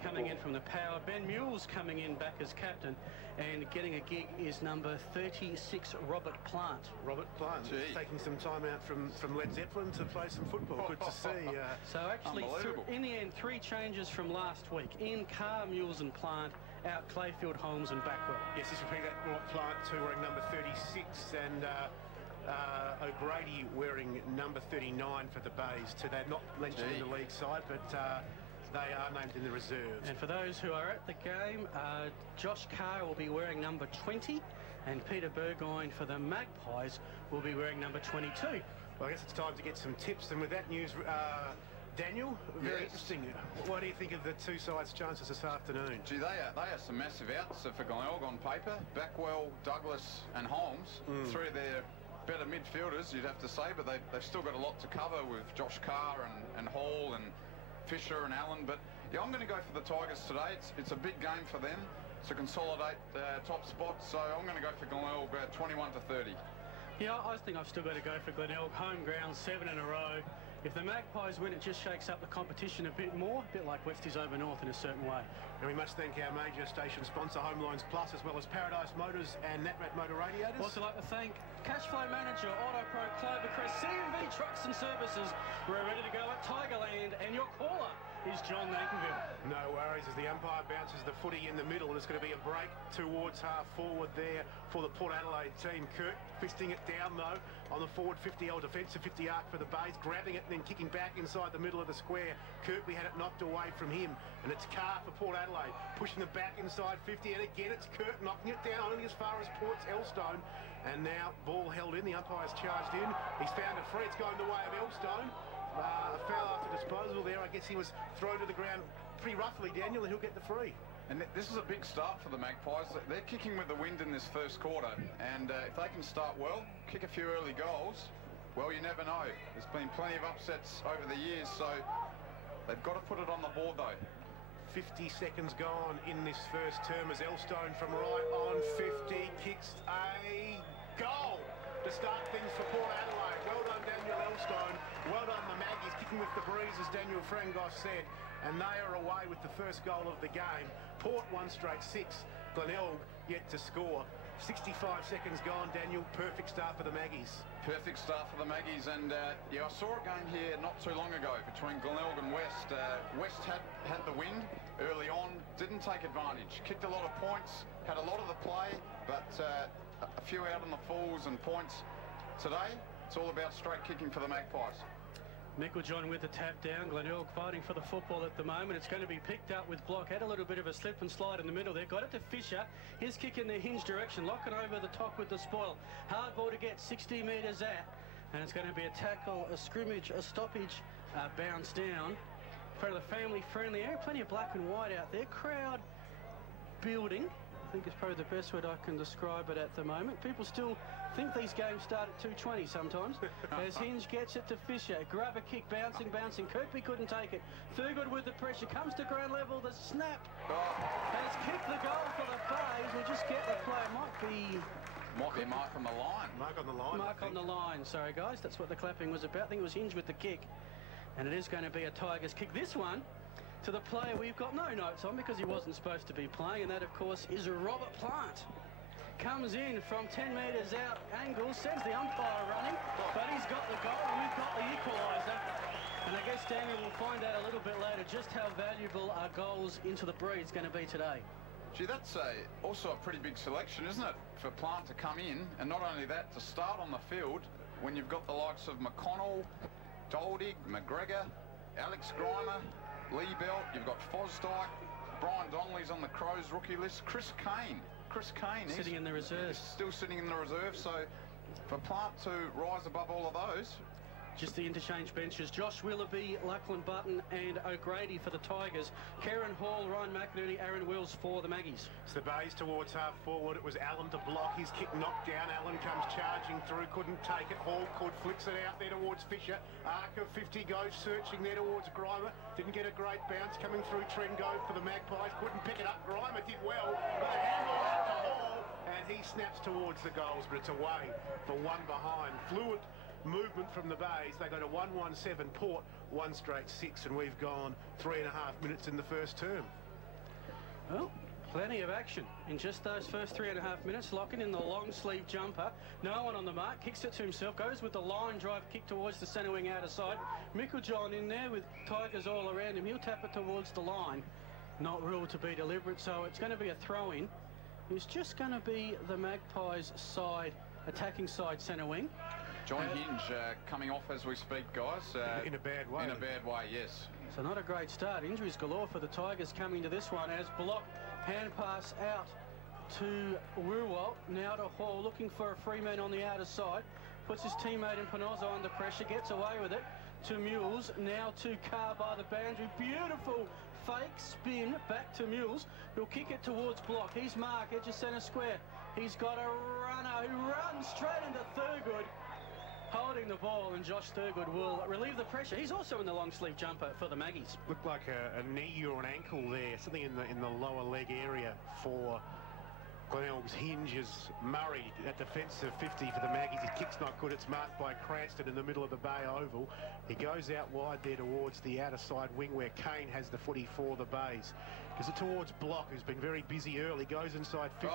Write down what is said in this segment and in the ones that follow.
Coming in from the power, Ben Mule's coming in back as captain, and getting a gig is number 36, Robert Plant. Robert Plant taking some time out from Led Zeppelin to play some football. Good to see. So actually, in the end, 3 changes from last week. In Carr, Mules and Plant, out Clayfield, Holmes and Backwell. Yes, this repeat that Robert Plant too, wearing number 36, and O'Grady wearing number 39 for the Bays. So they're not mentioned in the league side, but they are named in the reserves. And for those who are at the game, Josh Carr will be wearing number 20, and Peter Burgoyne for the Magpies will be wearing number 22. Well, I guess it's time to get some tips, and with that news, Daniel, very interesting. What do you think of the two sides' chances this afternoon? Gee, they are some massive outs for Glenelg on paper. Backwell, Douglas and Holmes, 3 of their better midfielders, you'd have to say, but they've still got a lot to cover with Josh Carr and Hall and Fisher and Allen. But yeah, I'm going to go for the Tigers today. It's a big game for them to consolidate top spots, so I'm going to go for Glenelg 21-30. Yeah, I think I've still got to go for Glenelg. Home ground, 7 in a row. If the Magpies win, it just shakes up the competition a bit more, a bit like Westies over North in a certain way. And we must thank our major station sponsor, Home Loans Plus, as well as Paradise Motors and Natrat Motor Radiators. Also like to thank Cashflow Manager, Autopro, Clovercrest, CMV Trucks and Services. We're ready to go at Tigerland, and your caller is John Nakenville. No worries as the umpire bounces the footy in the middle, and it's going to be a break towards half forward there for the Port Adelaide team. Kurt fisting it down though on the forward 50 or defensive 50 arc for the Bays, grabbing it and then kicking back inside the middle of the square. Kirkby had it knocked away from him, and it's Carr for Port Adelaide pushing the back inside 50, and again it's Kirk knocking it down only as far as Port's Elstone, and now ball held in. The umpire's charged in. He's found a free. It's going the way of Elstone. A foul after disposal there. I guess he was thrown to the ground pretty roughly, Daniel, and he'll get the free. And this is a big start for the Magpies. They're kicking with the wind in this first quarter, and if they can start well, kick a few early goals, well, you never know. There's been plenty of upsets over the years, so they've got to put it on the board though. 50 seconds gone in this first term as Elstone from right on 50 kicks a goal to start things for Port Adelaide. Well done, Daniel Elstone. Well done, the Maggies, kicking with the breeze, as Daniel Frangos said, and they are away with the first goal of the game. Port 1 straight 6. Glenelg yet to score. 65 seconds gone, Daniel. Perfect start for the Maggies. Perfect start for the Maggies, and yeah, I saw a game here not too long ago between Glenelg and West. West had the wind early on, didn't take advantage, kicked a lot of points, had a lot of the play, but a few out on the falls and points. Today, it's all about straight kicking for the Magpies. Meiklejohn with the tap down. Glenelg fighting for the football at the moment. It's going to be picked up with block. Had a little bit of a slip and slide in the middle there. Got it to Fisher. His kick in the hinge direction. Locking over the top with the spoil. Hard ball to get 60 metres out. And it's going to be a tackle, a scrimmage, a stoppage, bounce down. For the family-friendly area. Plenty of black and white out there. Crowd building. I think it's probably the best word I can describe it at the moment. People still think these games start at 2:20 sometimes. As Hinge gets it to Fisher. Grab a kick, bouncing. Kirkby couldn't take it. Thurgood with the pressure. Comes to ground level. The snap. Has kicked the goal for the Bays. We'll just get the play. Might be mark on the line. Mark on the line. Mark on the line. Sorry, guys. That's what the clapping was about. I think it was Hinge with the kick. And it is going to be a Tigers kick. This one to the player we've got no notes on because he wasn't supposed to be playing, and that of course is Robert Plant. Comes in from 10 metres out, angle, sends the umpire running, but he's got the goal and we've got the equaliser. And I guess Daniel will find out a little bit later just how valuable our goals into the breed's going to be today. Gee, that's also a pretty big selection, isn't it, for Plant to come in, and not only that, to start on the field when you've got the likes of McConnell, Doldig, McGregor, Alex Grimer, Lee Belt, you've got Fosdyke, Brian Donnelly's on the Crows rookie list, Chris Kane, sitting in the reserves. Still sitting in the reserve, so for Plant to rise above all of those. Just the interchange benches. Josh Willoughby, Lachlan Button and O'Grady for the Tigers. Kieran Hall, Ryan McInerney, Aaron Wills for the Maggies. It's the Bays towards half forward. It was Allen to block. His kick knocked down. Allen comes charging through. Couldn't take it. Hall flicks it out there towards Fisher. Arc of 50 goes searching there towards Grimer. Didn't get a great bounce coming through. Trengo for the Magpies. Couldn't pick it up. Grimer did well. But a handball out to Hall. And he snaps towards the goals, but it's away for one behind. Fluid movement from the Bays. They go to 1-1-7. Port 1 straight 6, and we've gone 3.5 minutes in the first term. Well, plenty of action in just those first 3.5 minutes. Locking in the long sleeve jumper. No one on the mark. Kicks it to himself. Goes with the line drive kick towards the centre wing outer side. John in there with Tigers all around him. He'll tap it towards the line. Not ruled to be deliberate, so it's going to be a throw-in. It's just going to be the Magpies side, attacking side centre wing. John Hinge coming off as we speak, guys. In a bad way. In a bad way, yes. So not a great start. Injuries galore for the Tigers coming to this one as Block hand pass out to Wirwalt. Now to Hall, looking for a free man on the outer side. Puts his teammate in Panozzo under pressure, gets away with it to Mules. Now to Carr by the boundary. Beautiful fake spin back to Mules. He'll kick it towards Block. He's Mark, edge of centre square. He's got a runner who runs straight into Thurgood, holding the ball, and Josh Thurgood will relieve the pressure. He's also in the long sleeve jumper for the Maggies. Looked like a knee or an ankle there, something in the lower leg area for Glenelg's Hinges. Murray at defensive 50 for the Maggies. His kick's not good. It's marked by Cranston in the middle of the Bay Oval. He goes out wide there towards the outer side wing where Kane has the footy for the Bays. Gives it towards Block, who's been very busy early. Goes inside 50.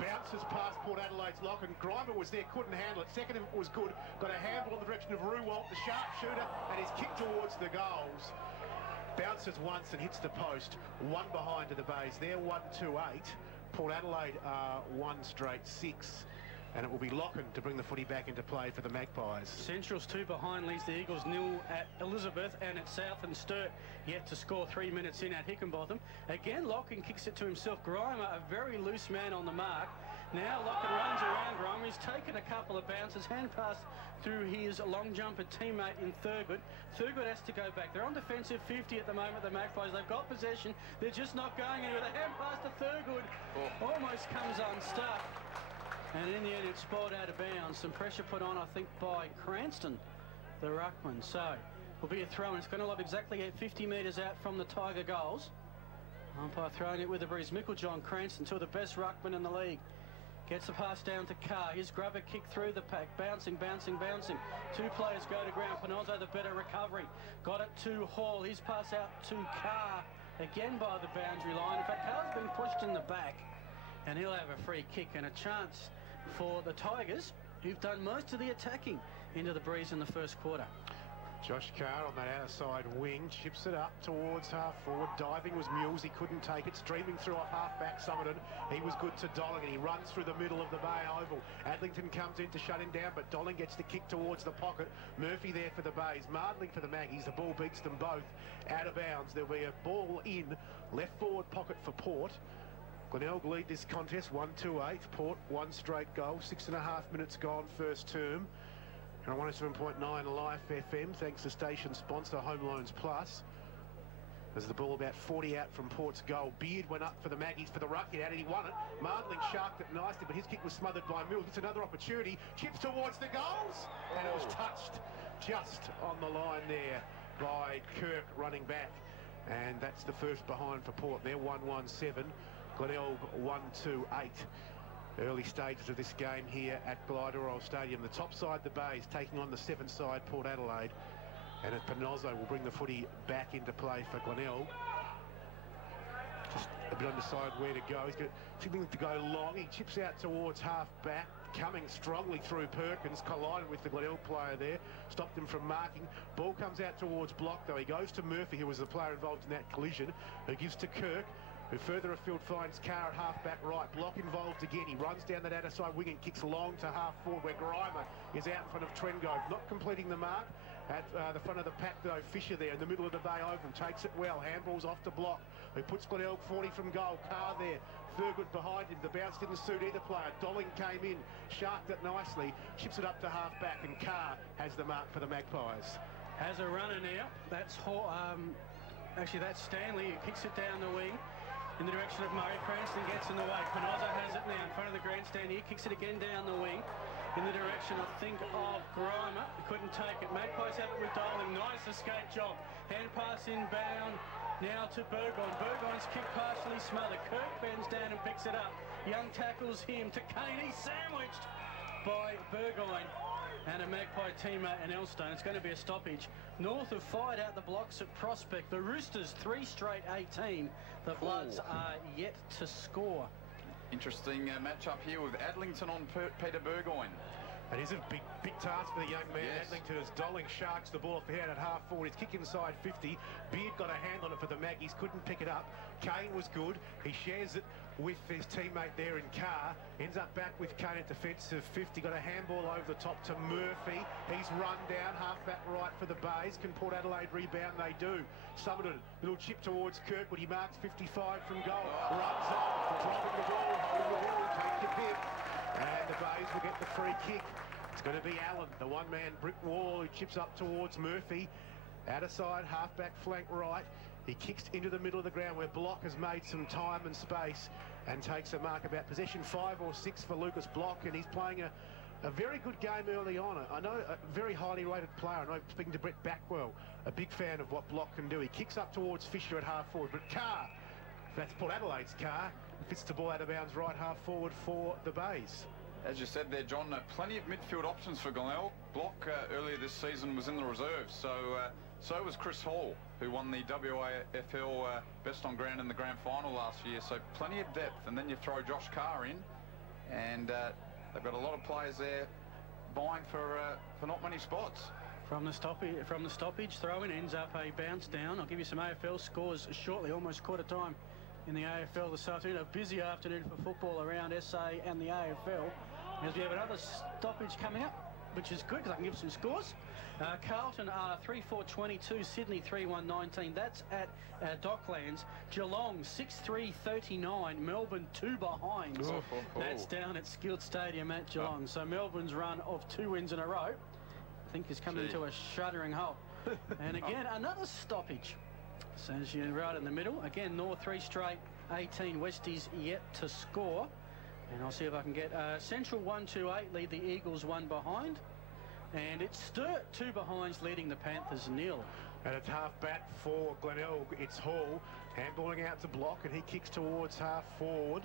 Bounces past Port Adelaide's lock, and Grimer was there, couldn't handle it. Second of it was good. Got a handle in the direction of Ruwalt, the sharpshooter, and his kick towards the goals. Bounces once and hits the post. One behind to the Bays. They're 1-2-8. Port Adelaide are 1 straight 6, and it will be Locken to bring the footy back into play for the Magpies. Central's 2 behind leaves the Eagles 0 at Elizabeth, and at South and Sturt yet to score 3 minutes in at Hickenbotham. Again, Locken kicks it to himself. Grimer, a very loose man on the mark. Now Locken runs around Grimer. He's taken a couple of bounces, hand pass through his long jumper teammate in Thurgood. Thurgood has to go back. They're on defensive 50 at the moment, the Magpies. They've got possession. They're just not going anywhere. The hand pass to Thurgood almost comes unstuck. And in the end, it's spilled out of bounds. Some pressure put on, I think, by Cranston, the ruckman. So, will be a throw, and it's going to lob exactly at 50 metres out from the Tiger goals. Umpire throwing it with a breeze. John Cranston, two of the best ruckmen in the league. Gets the pass down to Carr. His grubber kick through the pack. Bouncing. 2 players go to ground. Panozzo, the better recovery. Got it to Hall. His pass out to Carr. Again by the boundary line. In fact, Carr's been pushed in the back, and he'll have a free kick and a chance for the Tigers, who've done most of the attacking into the breeze in the first quarter. Josh Carr on that outside wing, chips it up towards half forward. Diving was Mules, he couldn't take it. Streaming through off half-back Summerton. He was good to Dolling, and he runs through the middle of the Bay Oval. Adlington comes in to shut him down, but Dolling gets the kick towards the pocket. Murphy there for the Bays. Mardling for the Maggies. The ball beats them both out of bounds. There'll be a ball in left forward pocket for Port. Glenelg lead this contest 1-2-8. Port 1 straight goal. 6.5 minutes gone first term. And on 107.9 Life FM, thanks to station sponsor Home Loans Plus. There's the ball about 40 out from Port's goal. Beard went up for the Maggies for the ruck. He had it, he won it. Mardling sharked it nicely, but his kick was smothered by Mills. It's another opportunity. Chips towards the goals. And it was touched just on the line there by Kirk running back. And that's the first behind for Port. They're 1-1-7. Glenelg 1-2-8. Early stages of this game here at Glyderol Stadium. The top side, the Bays, taking on the 7th side, Port Adelaide. And Panozzo will bring the footy back into play for Glenelg. Just a bit undecided where to go. He's got something to go long. He chips out towards half-back, coming strongly through Perkins, collided with the Glenelg player there, stopped him from marking. Ball comes out towards Block, though. He goes to Murphy, who was the player involved in that collision, who gives to Kirk, who further afield finds Carr at half-back right. Block involved again. He runs down that outer side wing and kicks long to half-forward, where Grimer is out in front of Trengove. Not completing the mark at the front of the pack, though. Fisher there in the middle of the Bay Oval. Takes it well. Handballs off to Block, who puts Glenelg 40 from goal. Carr there. Thurgood behind him. The bounce didn't suit either player. Dolling came in, sharked it nicely, chips it up to half-back, and Carr has the mark for the Magpies. Has a runner now. That's actually that's Stanley, who kicks it down the wing in the direction of Murray. Cranston gets in the way. Panozzo has it now in front of the grandstand here. Kicks it again down the wing in the direction, I think, of Grimer. He couldn't take it. Magpies have it with Dolling. Nice escape job. Hand pass inbound now to Burgoyne. Burgoyne's kick partially smothered. Kirk bends down and picks it up. Young tackles him to Kane. He's sandwiched. by Burgoyne and a Magpie teammate in Elstone. It's going to be a stoppage. North have fired out the blocks at Prospect. The Roosters 3 straight 18. The Bloods are yet to score. Interesting match-up here with Adlington on Peter Burgoyne. It is a big task for the young man. Yes. Adlington as Dolling sharks the ball off the hand at half forward. His kick inside 50. Beard got a hand on it for the Maggies, couldn't pick it up. Kane was good. He shares it with his teammate there in Carr. Ends up back with Kane at defensive 50. Got a handball over the top to Murphy. He's run down half back right for the Bays. Can Port Adelaide rebound? They do. Summerton, little chip towards Kirkwood. He marks 55 from goal. Runs up, dropping the ball, holding the ball, take the pip. And the Bays will get the free kick. It's going to be Allen, the one-man brick wall, who chips up towards Murphy. Outer side, half-back flank right. He kicks into the middle of the ground where Block has made some time and space and takes a mark about possession 5 or 6 for Lucas Block, and he's playing a very good game early on. I know a very highly rated player. I know, speaking to Brett Backwell, a big fan of what Block can do. He kicks up towards Fisher at half forward, but Carr, that's Port Adelaide's Carr, fits the ball out of bounds right half forward for the Bays. As you said there, John, plenty of midfield options for Glenelg. Block earlier this season was in the reserves, so was Chris Hall, who won the WAFL Best on Ground in the grand final last year. So plenty of depth, and then you throw Josh Carr in, and they've got a lot of players there vying for not many spots. From the stoppage, throw-in ends up a bounce down. I'll give you some AFL scores shortly, almost quarter time in the AFL this afternoon. A busy afternoon for football around SA and the AFL, as we have another stoppage coming up, which is good because I can give some scores. Carlton are 3-4-22, Sydney 3-1-19. That's at Docklands. Geelong 6-3-39, Melbourne 2 behind. That's down at Skilled Stadium at Geelong. So Melbourne's run of 2 wins in a row, I think, is coming to a shuddering halt. And again, another stoppage. So as you're right in the middle, again, North 3 straight 18, Westies yet to score. And I'll see if I can get Central 1-2-8 lead the Eagles 1 behind. And it's Sturt 2 behinds leading the Panthers 0. And it's half back for Glenelg. It's Hall handballing out to Block, and he kicks towards half forward.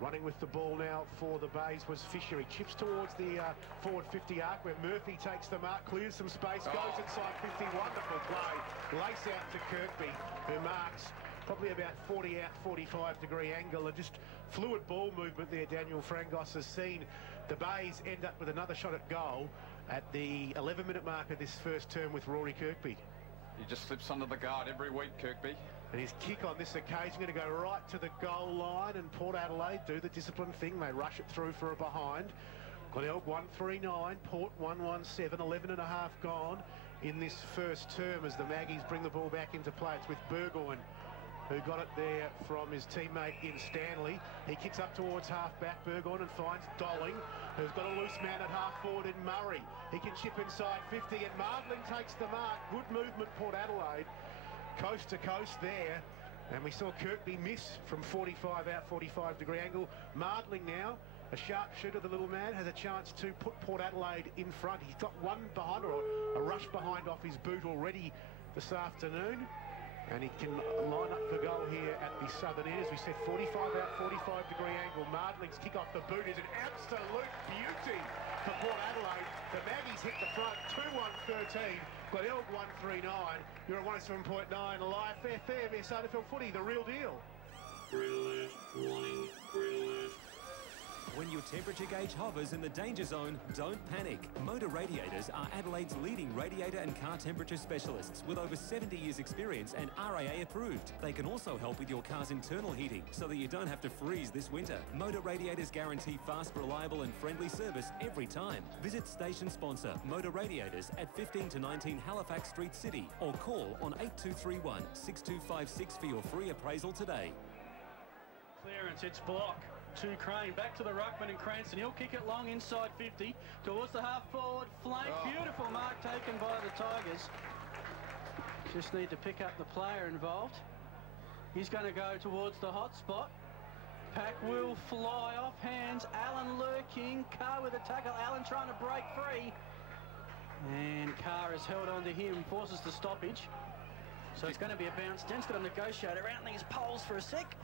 Running with the ball now for the Bays was Fisher. He chips towards the forward 50 arc where Murphy takes the mark, clears some space, goes inside 50. Wonderful play. Lace out to Kirkby, who marks probably about 40 out, 45-degree angle. And just fluid ball movement there, Daniel Frangos has seen the Bays end up with another shot at goal at the 11-minute mark of this first term with Rory Kirkby. He just slips under the guard every week, Kirkby. And his kick on this occasion going to go right to the goal line, and Port Adelaide do the disciplined thing. They rush it through for a behind. Glenelg 139, Port 117, 11 and a half gone in this first term as the Maggies bring the ball back into play. It's with Burgoyne, who got it there from his teammate in Stanley. He kicks up towards half-back, Burgoyne, and finds Dolling, who's got a loose man at half-forward in Murray. He can chip inside 50, and Mardling takes the mark. Good movement, Port Adelaide. Coast to coast there. And we saw Kirkby miss from 45 out, 45-degree angle. Mardling now, a sharp shooter, the little man, has a chance to put Port Adelaide in front. He's got one behind, or a rush behind off his boot already this afternoon. And he can line up for goal here at the southern end. As we said, 45 out, 45-degree angle. Mardling's kick off the boot is an absolute beauty for Port Adelaide. The Maggies hit the front, 2-1-13. Glenelg 139. You're at 107.9 live. Fair, SANFL footy, the real deal. Green alert, warning, green alert. When your temperature gauge hovers in the danger zone, don't panic. Motor Radiators are Adelaide's leading radiator and car temperature specialists with over 70 years experience and RAA approved. They can also help with your car's internal heating so that you don't have to freeze this winter. Motor Radiators guarantee fast, reliable and friendly service every time. Visit station sponsor Motor Radiators at 15 to 19 Halifax Street City or call on 8231 6256 for your free appraisal today. Clearance, it's Block to Crane, back to the ruckman and Cranston. He'll kick it long inside 50 towards the half forward flank. Beautiful mark taken by the Tigers. Just need to pick up the player involved. He's going to go towards the hot spot. Pack will fly off hands. Allen lurking. Carr with a tackle. Allen trying to break free. And Carr has held on to him, forces the stoppage. So it's going to be a bounce. Dent's got to negotiate around these poles for a sec.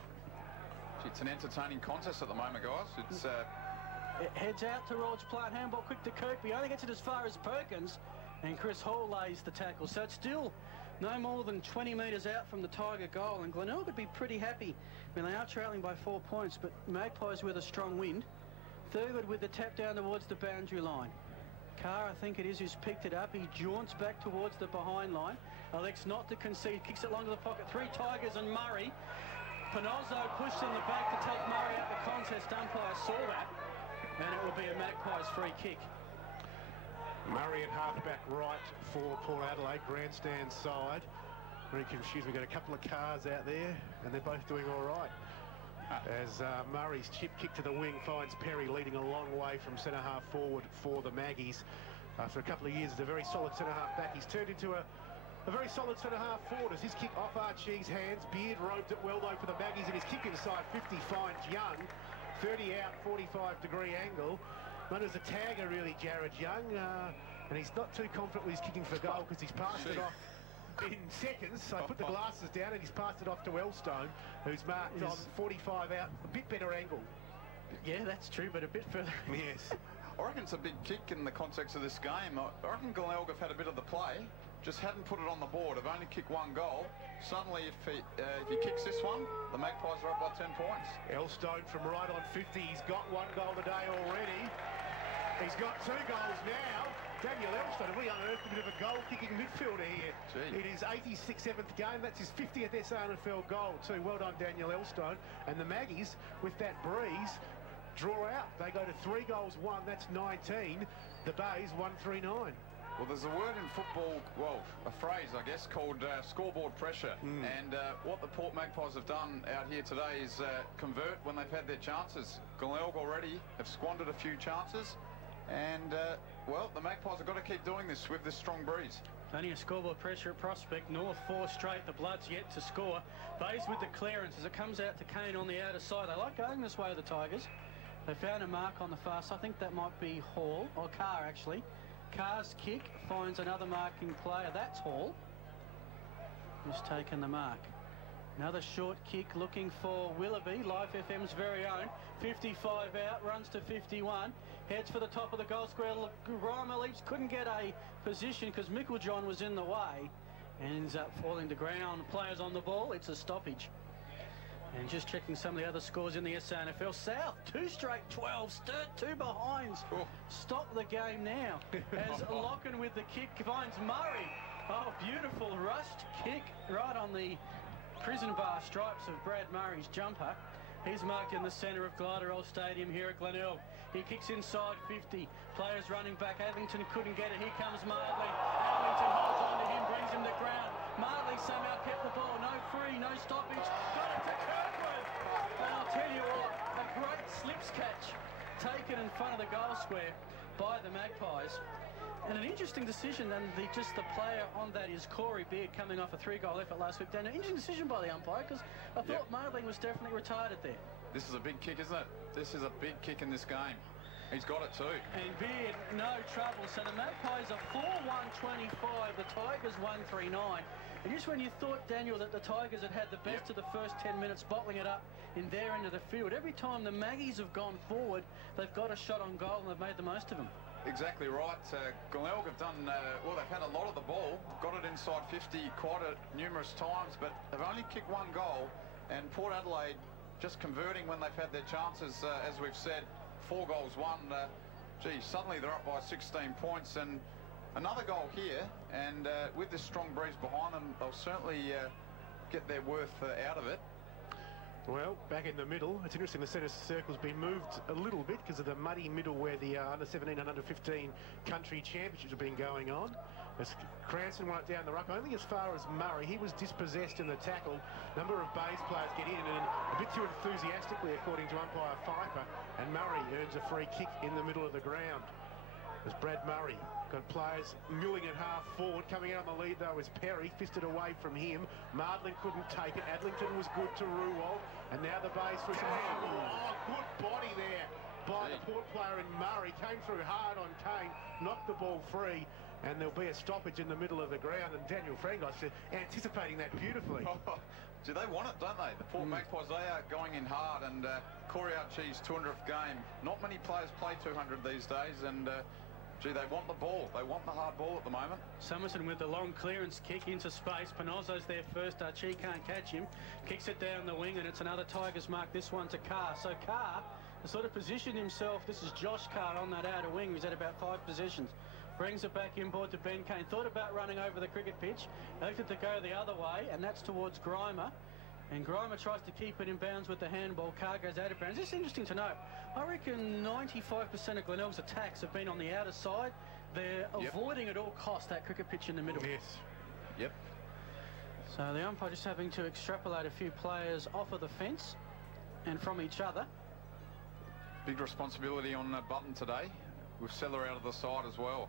It's an entertaining contest at the moment, guys. It's It heads out towards plant handball, quick to Coop. He only gets it as far as Perkins, and Chris Hall lays the tackle. So it's still no more than 20 metres out from the Tiger goal, and Glenelg would be pretty happy when they are trailing by 4 points, but Magpies with a strong wind. Thurgood with the tap down towards the boundary line. Carr, I think it is, who's picked it up. He jaunts back towards the behind line. Elects not to concede, kicks it along to the pocket. 3 Tigers and Murray. Pinozzo pushed in the back to take Murray out the contest. Umpire saw that, and it will be a Magpies free kick. Murray at half-back right for Port Adelaide, grandstand side. Very confused. We've got a couple of cars out there, and they're both doing all right. As Murray's chip kick to the wing finds Perry leading a long way from centre-half forward for the Maggies. After a couple of years as a very solid centre-half back, he's turned into a very solid centre-half forward as his kick off Archie's hands. Beard robed it well, though, for the Maggies, and his kick inside 50 finds Young. 30 out, 45-degree angle. Runners a tagger, really, Jared Young, and he's not too confident with his kicking for goal because he's passed it off in seconds. So I put the glasses down and he's passed it off to Elstone, who's marked on 45 out, a bit better angle. Yeah, that's true, but a bit further. Yes. I reckon it's a big kick in the context of this game. I reckon Glenelg have had a bit of the play, just hadn't put it on the board. Have only kicked 1 goal. Suddenly, if he kicks this one, the Magpies are up by 10 points. Elstone from right on 50. He's got 1 goal today already. He's got 2 goals now. Daniel Elstone, we unearthed a bit of a goal-kicking midfielder here. Gee. It is 86th, 7th game. That's his 50th SANFL goal too. Well done, Daniel Elstone. And the Maggies, with that breeze, draw out. They go to 3 goals, 1. That's 19. The Bays, 139. Well, there's a word in football, well, a phrase, I guess, called scoreboard pressure. And what the Port Magpies have done out here today is convert when they've had their chances. Glenelg already have squandered a few chances. And, well, the Magpies have got to keep doing this with this strong breeze. Only a scoreboard pressure at Prospect. North 4 straight. The Bloods yet to score. Bays with the clearance as it comes out to Kane on the outer side. They like going this way, the Tigers. They found a mark on the far side. I think that might be Hall, or Carr, actually. Carr's kick finds another marking player. That's Hall, who's taken the mark. Another short kick looking for Willoughby, Life FM's very own. 55 out, runs to 51. Heads for the top of the goal square. Reimer leaps, couldn't get a position because Micklejohn was in the way. And ends up falling to ground. Players on the ball, it's a stoppage. And just checking some of the other scores in the SANFL. South, 2 straight 12. Sturt, 2 behinds. Stop the game now. As Locken with the kick finds Murray. Oh, beautiful rushed kick right on the prison bar stripes of Brad Murray's jumper. He's marked in the centre of Glenelg Stadium here at Glenelg. He kicks inside 50. Players running back. Adlington couldn't get it. Here comes Martley. Adlington holds on to him, brings him to ground. Martley somehow kept the ball. No free, no stoppage. Got it to Kirkwood. And I'll tell you what, a great slips catch taken in front of the goal square by the Magpies. And an interesting decision, and just the player on that is Corey Beard, coming off a 3-goal effort last week. Dan, an interesting decision by the umpire, because I thought Marling was definitely retarded there. This is a big kick, isn't it? This is a big kick in this game. He's got it too. And Beard, no trouble. So the Magpies are 4-1-25, the Tigers 1-3-9. And just when you thought, Daniel, that the Tigers had had the best of the first 10 minutes, bottling it up in their end of the field, every time the Maggies have gone forward, they've got a shot on goal and they've made the most of them. Exactly right. Glenelg have done, well, they've had a lot of the ball, got it inside 50 quite numerous times, but they've only kicked 1 goal, and Port Adelaide just converting when they've had their chances, as we've said, 4 goals, 1. Gee, suddenly they're up by 16 points, and another goal here, and with this strong breeze behind them, they'll certainly get their worth out of it. Well, back in the middle, it's interesting the centre circle's been moved a little bit because of the muddy middle where the under-17 and under-15 country championships have been going on. As Cranston won it down the ruck, only as far as Murray. He was dispossessed in the tackle. Number of Bays players get in, and a bit too enthusiastically, according to umpire Pfeiffer, and Murray earns a free kick in the middle of the ground. As Brad Murray got players milling at half forward. Coming out on the lead, though, is Perry. Fisted away from him. Mardling couldn't take it. Adlington was good to Ruwald. And now the Bays through some hand. Oh, good body there by the Port player in Murray. Came through hard on Kane. Knocked the ball free. And there'll be a stoppage in the middle of the ground. And Daniel Frangos anticipating that beautifully. gee, they want it, don't they? The Port Magpies, they are going in hard, and Corey Archie's 200th game. Not many players play 200 these days, and gee, they want the ball. They want the hard ball at the moment. Summerson with the long clearance kick into space. Panozzo's there first. Archie can't catch him. Kicks it down the wing, and it's another Tigers mark. This one to Carr. So Carr has sort of positioned himself. This is Josh Carr on that outer wing. He's had about 5 positions. Brings it back inboard to Ben Kane. Thought about running over the cricket pitch. Elected to go the other way, and that's towards Grimer. And Grimer tries to keep it in bounds with the handball. Carr goes out of bounds. It's interesting to note. I reckon 95% of Glenelg's attacks have been on the outer side. They're avoiding at all costs that cricket pitch in the middle. Yes. Yep. So the umpire just having to extrapolate a few players off of the fence and from each other. Big responsibility on Button today, with Seller out of the side as well.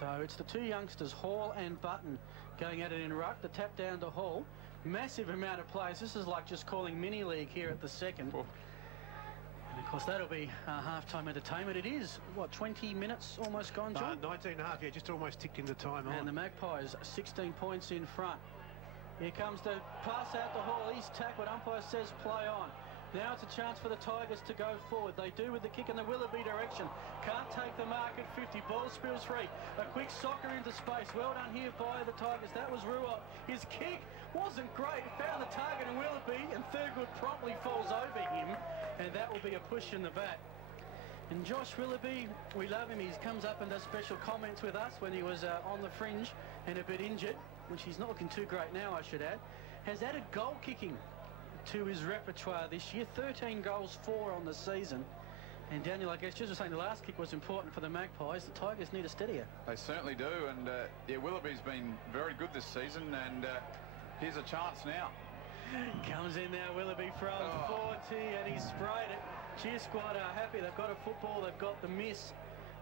So it's the 2 youngsters, Hall and Button, going at it in ruck. The tap down to Hall. Massive amount of players. This is like just calling mini league here at the second. Oh. And of course that'll be half-time entertainment. It is, what, 20 minutes almost gone, John? 19 and a half, yeah, just almost ticked into time on. And the Magpies 16 points in front. Here comes the pass out to Hall. He's tackled. Umpire says play on. Now it's a chance for the Tigers to go forward. They do with the kick in the Willoughby direction. Can't take the mark at 50. Ball spills free. A quick soccer into space. Well done here by the Tigers. That was Ruot. His kick wasn't great. Found the target in Willoughby, and Thurgood promptly falls over him. And that will be a push in the bat. And Josh Willoughby, we love him. He comes up and does special comments with us when he was on the fringe and a bit injured, which he's not looking too great now, I should add. Has added goal kicking to his repertoire this year. 13 goals, 4 on the season. And Daniel, I guess just was saying the last kick was important for the Magpies. The Tigers need a steadier. They certainly do, and yeah, Willoughby's been very good this season, and here's a chance now. Comes in now, Willoughby from 40, and he's sprayed it. Cheer squad are happy. They've got a football. They've got the miss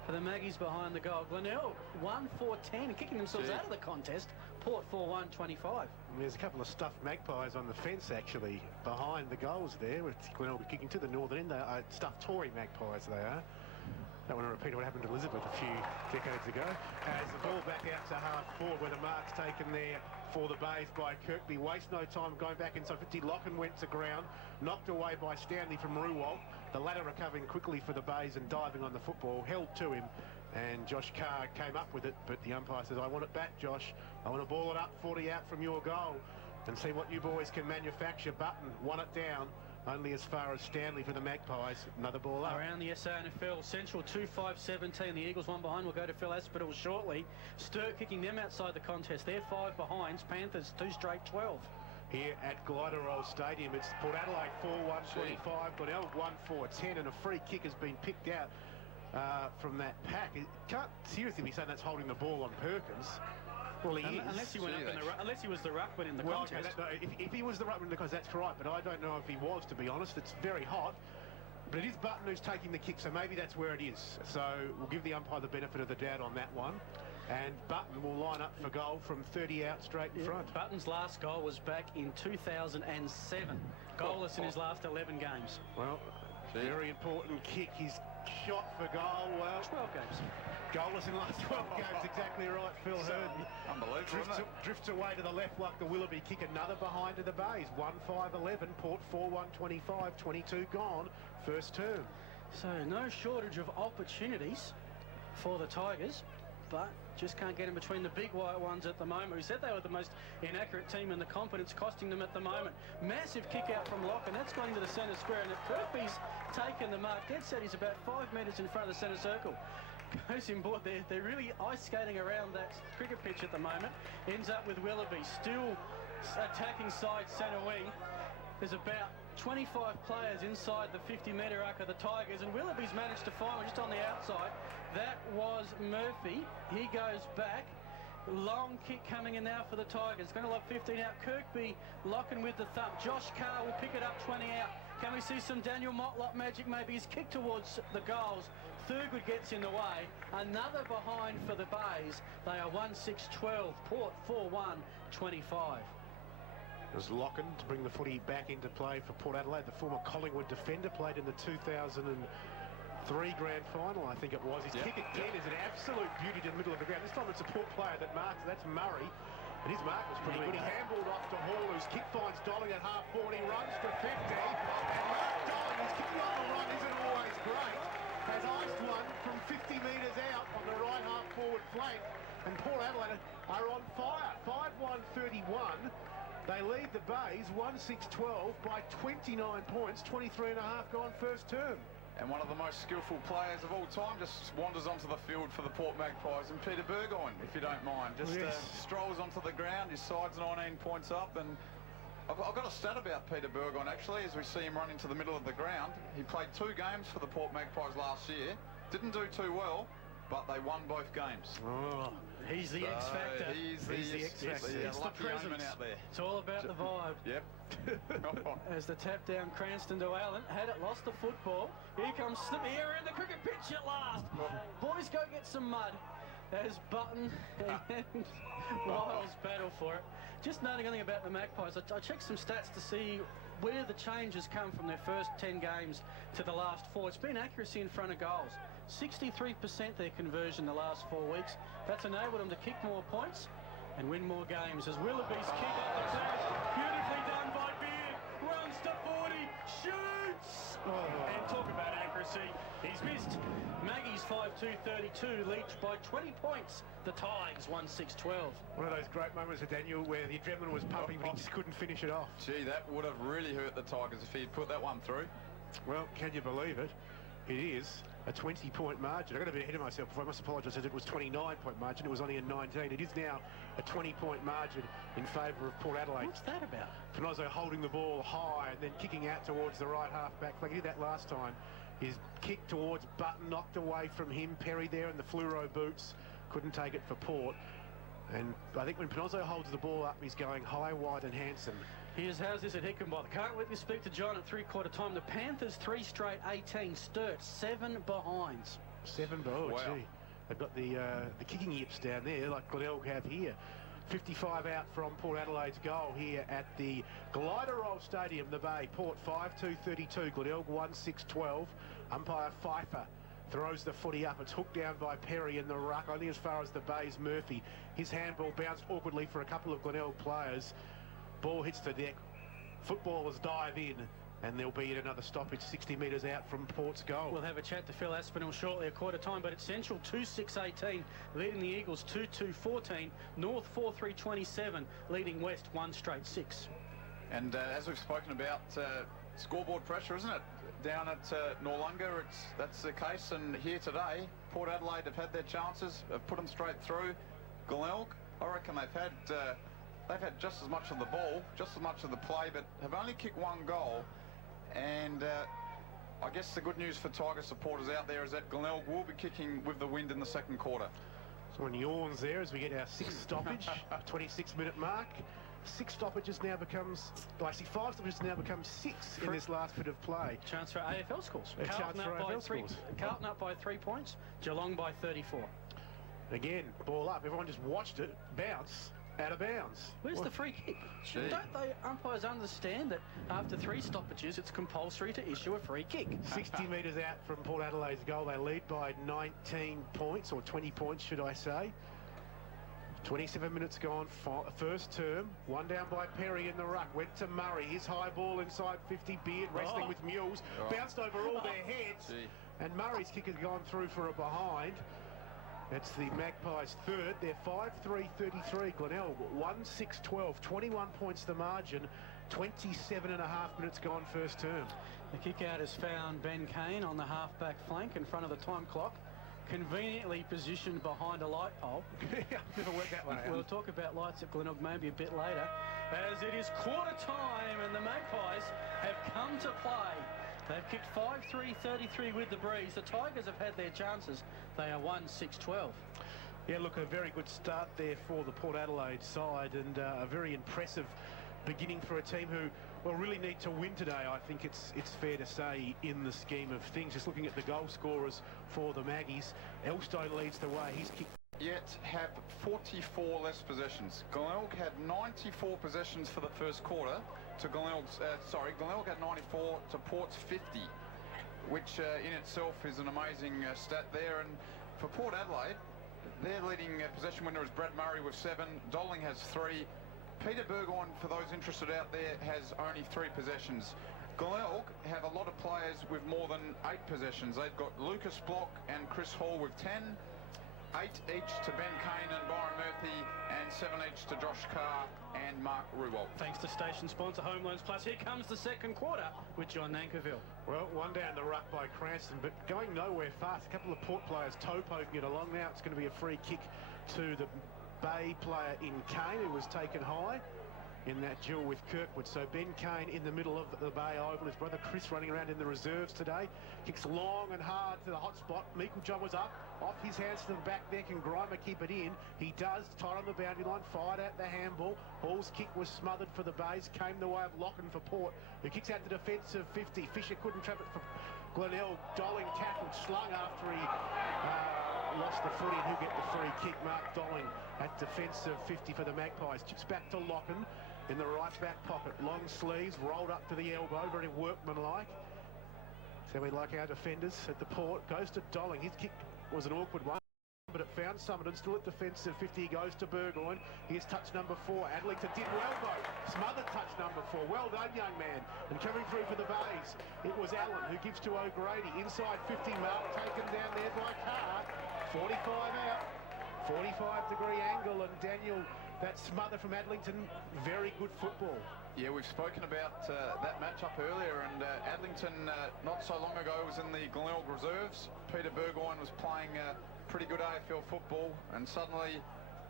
for the Maggies behind the goal. Glenelg 1-4-10, kicking themselves out of the contest. Port 4-1-25. There's a couple of stuffed Magpies on the fence, actually, behind the goals there, with Glenelg kicking to the northern end. They are stuffed Tory Magpies, they are. Don't want to repeat what happened to Elizabeth a few decades ago. As the ball back out to half forward, where the mark's taken there for the Bays by Kirkby. Waste no time going back inside 50. Locken went to ground, knocked away by Stanley from Ruwalt. The latter recovering quickly for the Bays and diving on the football, held to him. And Josh Carr came up with it, but the umpire says, I want it back, Josh. I want to ball it up 40 out from your goal and see what you boys can manufacture. Button won it down, only as far as Stanley for the Magpies. Another ball up. Around the SANFL, Central 2-5-17. The Eagles 1 behind. We'll go to Phil Aspinall shortly. Stir kicking them outside the contest. They're 5 behind. Panthers 2 straight 12. Here at Glenelg Stadium, it's Port Adelaide 4-1-25. Glenelg 1-4-10, and a free kick has been picked out from that pack. It can't seriously be saying that's holding the ball on Perkins. Well, he is. Unless he went up in the unless he was the ruckman in the contest. Okay, if he was the ruckman, because that's right, but I don't know if he was, to be honest. It's very hot. But it is Button who's taking the kick, so maybe that's where it is. So we'll give the umpire the benefit of the doubt on that one. And Button will line up for goal from 30 out straight in front. Button's last goal was back in 2007. Goalless in his last 11 games. Well, very important kick. He's shot for goal. Well, 12 games. Goalless in the last 12 games, exactly right, Phil Hurd. Unbelievable, drifts away to the left like the Willoughby kick. Another behind to the Bays. 1-5-11. Port 4-1-25. 22 gone. First term. So no shortage of opportunities for the Tigers, but just can't get in between the big white ones at the moment. We said they were the most inaccurate team in the confidence, costing them at the moment. Massive kick out from Locke, and that's going to the centre square. And if Kirby's taken the mark, dead set, he's about 5 metres in front of the centre circle. Goes in board. They're really ice skating around that cricket pitch at the moment. Ends up with Willoughby still attacking side centre wing. There's about 25 players inside the 50-metre arc of the Tigers, and Willoughby's managed to find one just on the outside. That was Murphy. He goes back. Long kick coming in now for the Tigers. Going to lob 15 out. Kirkby locking with the thumb. Josh Carr will pick it up 20 out. Can we see some Daniel Motlop magic? Maybe his kick towards the goals. Thurgood gets in the way. Another behind for the Bays. They are 1-6-12. Port 4-1-25. It was Locken to bring the footy back into play for Port Adelaide. The former Collingwood defender played in the 2003 grand final, I think it was. His kick again is an absolute beauty to the middle of the ground. This time it's a Port player that marks. That's Murray. And his mark was pretty good. He handballed off to Hall, whose kick finds Dolling at half forward. He runs for 50. And Mark Dolling, who's kicking on the run, isn't always great, has iced one from 50 metres out on the right half forward flank. And Port Adelaide are on fire. 5-1-31. They lead the Bays 1-6-12 by 29 points, 23 and a half gone first term. And one of the most skillful players of all time just wanders onto the field for the Port Magpies, and Peter Burgoyne, if you don't mind, just strolls onto the ground. His side's 19 points up, and I've got a stat about Peter Burgoyne actually, as we see him run into the middle of the ground. He played 2 games for the Port Magpies last year, didn't do too well, but they won both games. Oh, he's the X factor. He's the X factor. It's the presence out there. It's all about the vibe. Yep. As the tap down Cranston to Allen, had it, lost the football. Here comes Slippy here in the cricket pitch at last. Boys, go get some mud. As Button and Wiles battle for it. Just noting anything about the Magpies, I checked some stats to see where the changes come from their first 10 games to the last 4. It's been accuracy in front of goals. 63% their conversion the last 4 weeks. That's enabled them to kick more points and win more games. As Willoughby's kick up the clearance, beautifully done by Beard, runs to 40, shoots! And talk about accuracy, he's missed. Maggie's 5-2-32, leached by 20 points. The Tigers 1-6-12. One of those great moments of Daniel where the adrenaline was pumping, but he just couldn't finish it off. Gee, that would have really hurt the Tigers if he'd put that one through. Well, can you believe it? It is a 20-point margin. I got a bit ahead of myself before. I must apologise. It was 29-point margin. It was only a 19. It is now a 20-point margin in favour of Port Adelaide. What's that about? Pinozzo holding the ball high and then kicking out towards the right half-back flank. He did that last time. His kick towards Button, knocked away from him. Perry there in the fluoro boots. Couldn't take it for Port. And I think when Pinozzo holds the ball up, he's going high, wide and handsome. Here's how's this at Hickenbottom. Can't wait to speak to John at 3/4 time. The Panthers 3 straight 18. Sturt 7 behinds. 7 behinds. Wow. Gee. They've got the kicking yips down there like Glenelg have here. 55 out from Port Adelaide's goal here at the Gliderol Stadium, the Bay. Port 5-2-32. Glenelg 1-6-12. Umpire Pfeiffer throws the footy up. It's hooked down by Perry in the ruck, only as far as the Bay's Murphy. His handball bounced awkwardly for a couple of Glenelg players. Ball hits the deck. Footballers dive in, and there'll be another stoppage 60 metres out from Port's goal. We'll have a chat to Phil Aspinall shortly, a quarter time, but it's Central 2-6-18, leading the Eagles 2-2-14, North 4-3-27, leading West 1 straight 6. And as we've spoken about, scoreboard pressure, isn't it? Down at Noarlunga, that's the case, and here today, Port Adelaide have had their chances, have put them straight through. Glenelg, I reckon they've had just as much of the ball, just as much of the play, but have only kicked 1 goal. And I guess the good news for Tiger supporters out there is that Glenelg will be kicking with the wind in the second quarter. Someone yawns there as we get our 6th stoppage, 26-minute mark. 6 stoppages now becomes, well, actually 5 stoppages now becomes 6 in this last bit of play. Chance for AFL scores. A chance for AFL scores. Carlton up by 3 points, Geelong by 34. Again, ball up. Everyone just watched it bounce out of bounds. Where's the free kick? Don't they umpires understand that after 3 stoppages it's compulsory to issue a free kick? 60 metres out from Port Adelaide's goal. They lead by 19 points, or 20 points should I say. 27 minutes gone, first term. 1 down by Perry in the ruck. Went to Murray. His high ball inside 50. Beard wrestling with Mules. Bounced over all their heads. And Murray's kick has gone through for a behind. It's the Magpies' third. They're 5-3-33. Glenelg 1-6-12. 21 points the margin. 27 and a half minutes gone first term. The kick out has found Ben Kane on the half-back flank in front of the time clock. Conveniently positioned behind a light pole. Never worked that one out. We'll talk about lights at Glenelg maybe a bit later, as it is quarter time and the Magpies have come to play. They've kicked 5-3-33 with the breeze. The Tigers have had their chances. They are 1-6-12. Yeah, look, a very good start there for the Port Adelaide side, and a very impressive beginning for a team who will really need to win today. I think it's fair to say in the scheme of things. Just looking at the goal scorers for the Maggies, Elstone leads the way. He's kicked. Yet have 44 less possessions. Glenelg had 94 possessions for the first quarter to Glenelg's, Glenelg had 94 to Port's 50, which in itself is an amazing stat there. And for Port Adelaide, Their leading possession winner is Brad Murray with 7. Doling has 3. Peter Burgoyne, for those interested out there, has only 3 possessions. Glenelg have a lot of players with more than 8 possessions. They've got Lucas Block and Chris Hall with 10. 8 each to Ben Kane and Byron Murphy, and 7 each to Josh Carr and Mark Ruwalt. Thanks to station sponsor Home Loans Plus. Here comes the second quarter with John Nankerville. Well, one down the ruck by Cranston, but going nowhere fast. A couple of Port players toe poking it along now. It's going to be a free kick to the Bay player in Kane, who was taken high in that duel with Kirkwood. So Ben Kane in the middle of the Bay Oval. His brother Chris running around in the reserves today. Kicks long and hard to the hot spot. Meiklejohn was up. Off his hands to the back there. Can Grimer keep it in? He does. Tight on the boundary line. Fired at the handball. Hall's kick was smothered for the Bays. Came the way of Locken for Port, who kicks out the defensive 50. Fisher couldn't trap it for Glenelg. Doling tackled. Slung after he lost the footy, and he'll get the free kick. Mark Doling at defensive 50 for the Magpies. Chips back to Locken in the right back pocket. Long sleeves, rolled up to the elbow, very workmanlike. So we like our defenders at the Port. Goes to Doling. His kick was an awkward one, but it found Summerton. Still at defensive 50. He goes to Burgoyne. Here's touch number 4. Adlington did well though. Smothered touch number 4. Well done, young man. And coming through for the Bays, it was Allen who gives to O'Grady. Inside 50 mark, taken down there by Carr. 45 out. 45-degree angle, and Daniel, that smother from Adlington, very good football. Yeah, we've spoken about that match-up earlier, and Adlington not so long ago was in the Glenelg reserves. Peter Burgoyne was playing pretty good AFL football, and suddenly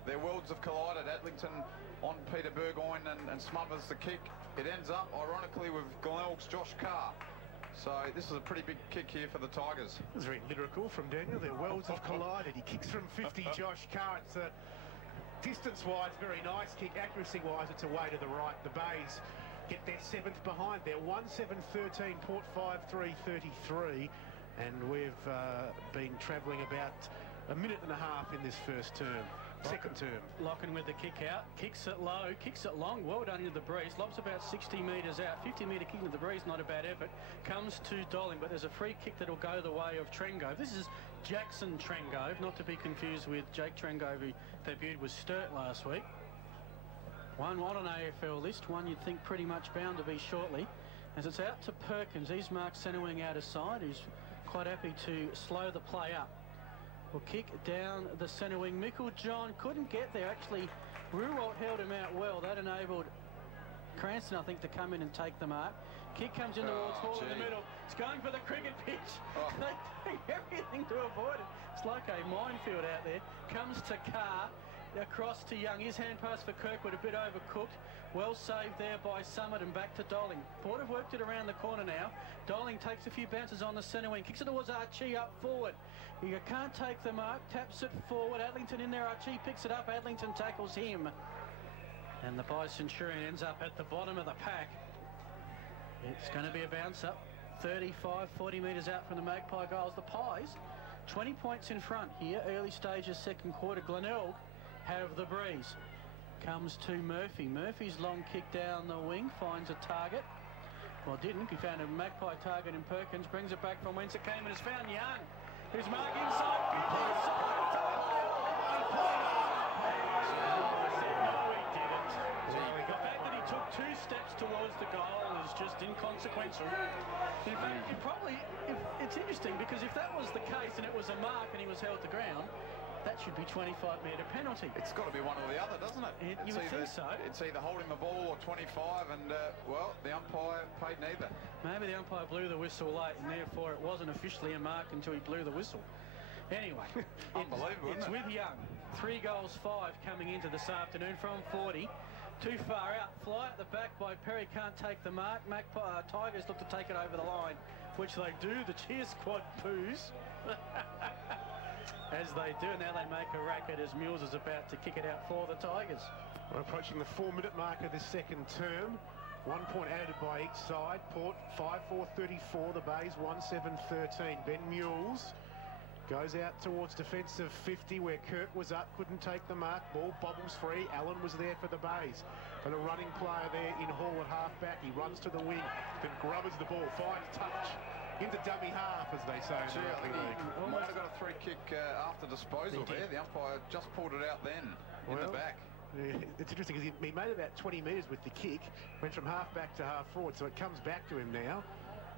their worlds have collided. Adlington on Peter Burgoyne and smothers the kick. It ends up, ironically, with Glenelg's Josh Carr. So this is a pretty big kick here for the Tigers. It was very lyrical from Daniel. Their worlds have collided. He kicks from 50, Josh Carr. It's distance-wise, very nice kick. Accuracy-wise, it's away to the right. The Bays get their 7th behind. They're 1-7-13, Port 5-3-33. And we've been travelling about a minute and a half in this first term. Second term. Locken with the kick out, kicks it low, kicks it long, well done into the breeze, lobs about 60 metres out, 50-metre kick into the breeze, not a bad effort, comes to Doling, but there's a free kick that'll go the way of Trengove. This is Jackson Trengove, not to be confused with Jake Trengove, who debuted with Sturt last week. One on an AFL list, one you'd think pretty much bound to be shortly, as it's out to Perkins. He's marked centre wing out of side, who's quite happy to slow the play up. Will kick down the centre wing. Meiklejohn couldn't get there. Actually, Ruwalt held him out well. That enabled Cranston, I think, to come in and take the mark. Kick comes in towards Hall in the middle. It's going for the cricket pitch. They're doing everything to avoid it. It's like a minefield out there. Comes to Carr. Across to Young. His hand pass for Kirkwood, a bit overcooked. Well saved there by Summit, and back to Doling. Port have worked it around the corner now. Doling takes a few bounces on the centre wing. Kicks it towards Archie up forward. He can't take the mark. Taps it forward. Adlington in there. Archie picks it up. Adlington tackles him. And the Bi-Centurion ends up at the bottom of the pack. It's going to be a bounce up. 35, 40 metres out from the Magpie goals. The Pies, 20 points in front here. Early stages, second quarter. Glenelg have the breeze. Comes to Murphy. Murphy's long kick down the wing, finds a target. Well, didn't. He found a Magpie target in Perkins, brings it back from whence it came, and has found Young, who's marked inside 50. No, he didn't. The fact that he took 2 steps towards the goal is just inconsequential. In fact, it's interesting, because if that was the case and it was a mark and he was held to ground, that should be 25-metre penalty. It's got to be one or the other, doesn't it? You would think so. It's either holding the ball or 25, and, well, the umpire paid neither. Maybe the umpire blew the whistle late, and therefore it wasn't officially a mark until he blew the whistle. Anyway, unbelievable, it's with Young. 3 goals, 5 coming into this afternoon from 40. Too far out. Fly at the back by Perry. Can't take the mark. Tigers look to take it over the line, which they do. The cheer squad poos. As they do. Now they make a racket as Mules is about to kick it out for the Tigers. We're approaching the 4-minute mark of this second term. 1 point added by each side. Port 5-4-34. The Bays 1-7-13. Ben Mules Goes out towards defensive 50 where Kirk was up, couldn't take the mark. Ball bobbles free. Allen was there for the Bays. But a running player there in Hall at half-back. He runs to the wing, then grubbers the ball, finds touch into dummy half, as they say. Gee, I think he might have got a free kick after disposal there. The umpire just pulled it out then in the back. Yeah, it's interesting because he made about 20 metres with the kick, went from half-back to half-forward, so it comes back to him now.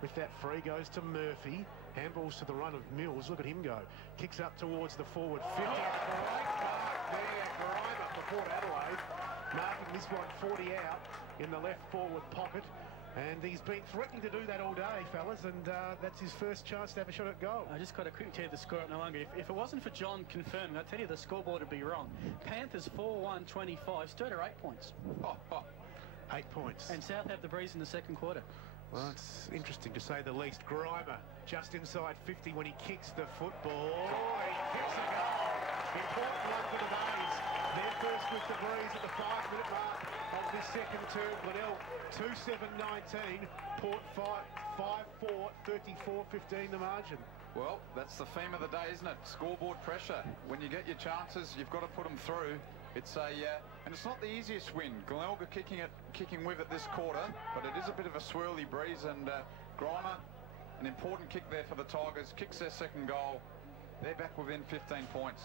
With that free, goes to Murphy. Handballs to the run of Mills. Look at him go. Kicks up towards the forward 50. Great mark there. Grimer for Port Adelaide. Marking this one 40 out in the left forward pocket. And he's been threatening to do that all day, fellas, and that's his first chance to have a shot at goal. I just got to quickly tell you the score up no longer. If it wasn't for John confirming, I'd tell you the scoreboard would be wrong. Panthers 4-1-25. Sturter 8 points. 8 points. And South have the breeze in the second quarter. Well, it's interesting to say the least. Grimer just inside 50 when he kicks the football. He kicks a goal. Important one for the Bays. They're first with the breeze at the 5-minute mark of this second term. Glenelg 2-7-19. Port 5-4, 34-15 the margin. Well, that's the theme of the day, isn't it? Scoreboard pressure. When you get your chances, you've got to put them through. It's and it's not the easiest win. Glenelg are kicking with it this quarter, but it is a bit of a swirly breeze, and Grimer, an important kick there for the Tigers, kicks their second goal. They're back within 15 points.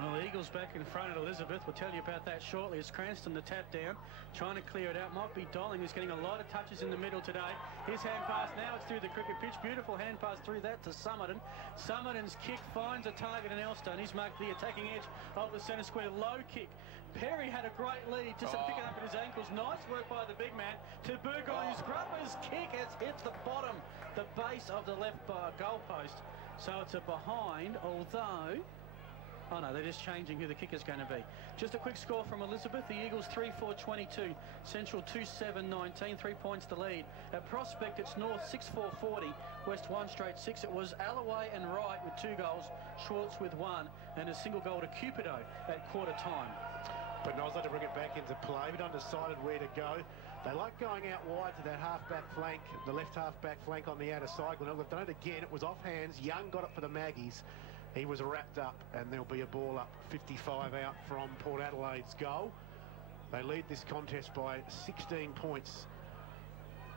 Well, the Eagles back in front at Elizabeth. We'll tell you about that shortly. It's Cranston, the tap down, trying to clear it out. Might be Dolling, who's getting a lot of touches in the middle today. His hand pass, now it's through the cricket pitch. Beautiful hand pass through that to Summerton. Summerton's kick finds a target in Elstone. He's marked the attacking edge of the centre square. Low kick. Perry had a great lead, just to pick it up at his ankles. Nice work by the big man. To Burgoyne, whose grubber's kick has hit the bottom, the base of the left goal post. So it's a behind, although... Oh no, they're just changing who the kicker's going to be. Just a quick score from Elizabeth. The Eagles 3-4-22. Central 2-7-19. 3 points to lead. At Prospect, it's North 6-4-40. West 1 straight 6. It was Alloway and Wright with 2 goals. Schwartz with 1. And a single goal to Cupido at quarter time. But Nosler to bring it back into play, but undecided where to go. They like going out wide to that half-back flank, the left half-back flank on the outer side. They've done it again. It was off hands. Young got it for the Maggies. He was wrapped up, and there'll be a ball up 55 out from Port Adelaide's goal. They lead this contest by 16 points.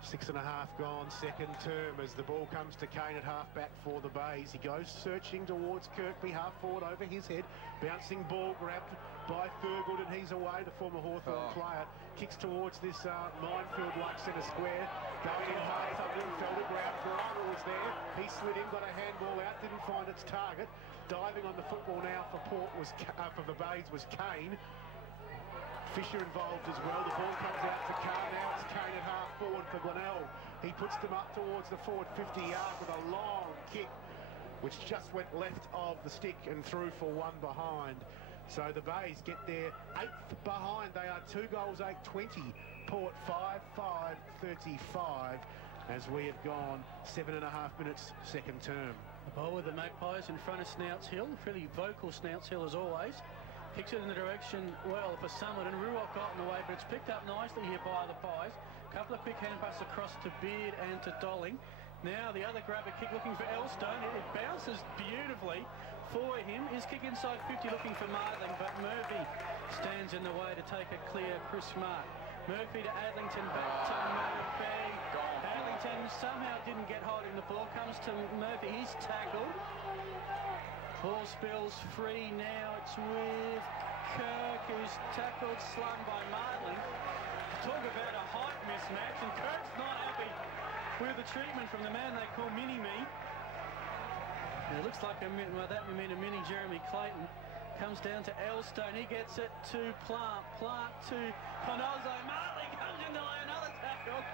6.5 gone, second term, as the ball comes to Kane at half-back for the Bays. He goes searching towards Kirkby, half-forward over his head. Bouncing ball grabbed by Thurgood, and he's away, the former Hawthorn player. Kicks towards this minefield-like centre square. Going in high, fell to ground. Grimer was there. He slid in, got a handball out, didn't find its target. Diving on the football now for for the Bays was Kane. Fisher involved as well. The ball comes out to Carr. Now it's Kane at half forward for Glenelg. He puts them up towards the forward 50-yard with a long kick, which just went left of the stick and through for 1 behind. So the Bays get their 8th behind. They are 2 goals, 8-20. Port 5-5-35 as we have gone 7.5 minutes second term. The ball with the Magpies in front of Snouts Hill. Fairly vocal Snouts Hill as always. Kicks it in the direction, well, for Summit, and Ruock got in the way, but it's picked up nicely here by the Pies. Couple of quick hand passes across to Beard and to Dolling. Now the other grabber kick looking for Elstone. It bounces beautifully for him. His kick inside 50 looking for Marling, but Murphy stands in the way to take a clear Chris Mark. Murphy to Adlington, back to Murphy. Adlington somehow didn't get hold of the ball. Comes to Murphy, he's tackled. Ball spills free now. It's with Kirk, who's tackled, slung by Marling. Talk about a height mismatch, and Kirk's not happy with the treatment from the man they call Mini-Me. It looks like that we mean a mini Jeremy Clayton. Comes down to Elstone. He gets it to Plant. Plant to Panozzo. Marling comes in to lay another tackle.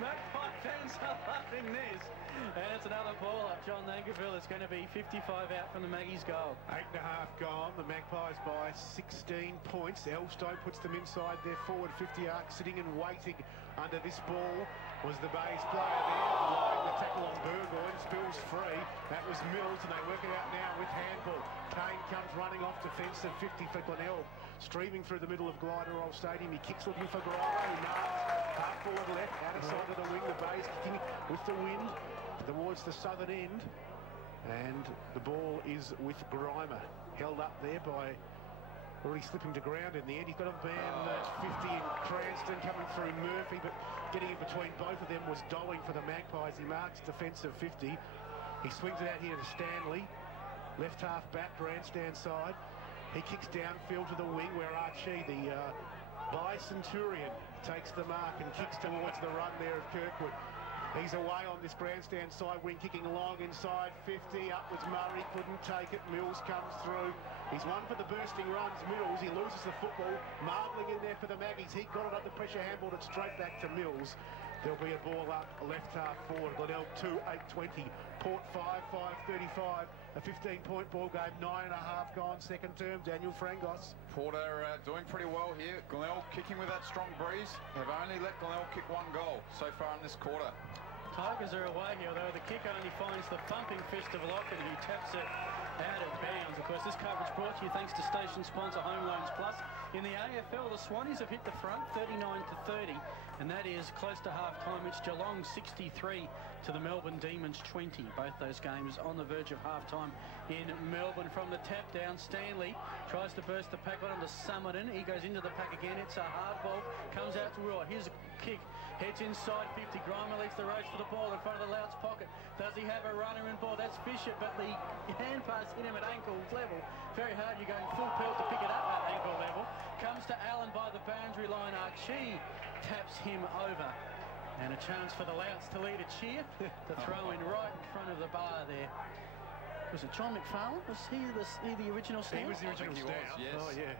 Magpie fans are loving this. And it's another ball up. John Nankerville is going to be 55 out from the Maggies' goal. 8.5 gone. The Magpies by 16 points. Elstone puts them inside their forward 50 arc, sitting and waiting under this ball. Was the Bays player there, lying the tackle on Burgoyne, spills free. That was Mills, and they work it out now with handball. Kane comes running off defensive 50 for Glenelg. Streaming through the middle of Gliderol Stadium. He kicks looking for Grimer. He marks half forward left, out of side of the wing. The Bays kicking with the wind. towards the southern end. And the ball is with Grimer. Held up there by really slipping to ground in the end. He's got a man at 50 in Cranston coming through Murphy, but getting in between both of them was Dolling for the Magpies. He marks defensive 50. He swings it out here to Stanley. Left half back, grandstand side. He kicks downfield to the wing where Archie, the Bi-Centurion, takes the mark and kicks towards the run there of Kirkwood. He's away on this grandstand side wing, kicking long inside 50. Upwards Murray couldn't take it. Mills comes through. He's one for the bursting runs. Mills, he loses the football. Marbling in there for the Maggies. He got it up the pressure, handballed it straight back to Mills. There'll be a ball up, left half forward. Glenelg 2, 8:20. Port 5, 5:35. A 15-point ball game, 9.5 gone, second term. Daniel Frangos. Port are doing pretty well here. Glenelg kicking with that strong breeze. Have only let Glenelg kick one goal so far in this quarter. Tigers are away here, though. The kick only finds the thumping fist of Lockett, who taps it out of bounds. Of course, this coverage brought to you thanks to station sponsor Home Loans Plus. In the AFL, the Swannies have hit the front 39-30, and that is close to half-time. It's Geelong 63 to the Melbourne Demons 20. Both those games on the verge of half-time in Melbourne. From the tap down, Stanley tries to burst the pack on to Summerton. He goes into the pack again. It's a hard ball. Comes out to Roy. Here's a kick. Heads inside 50. Grimer leads the race for the ball in front of the Louts pocket. Does he have a runner in ball? That's Fisher, but the hand pass hit him at ankle level. Very hard. You're going full pelt to pick it up at ankle level. Comes to Allen by the boundary line. Archie taps him over. And a chance for the Louts to lead a cheer. To throw in right in front of the bar there. Was it John McFarlane? Was he the original stand? He was the original stand. Yes. Oh, yeah.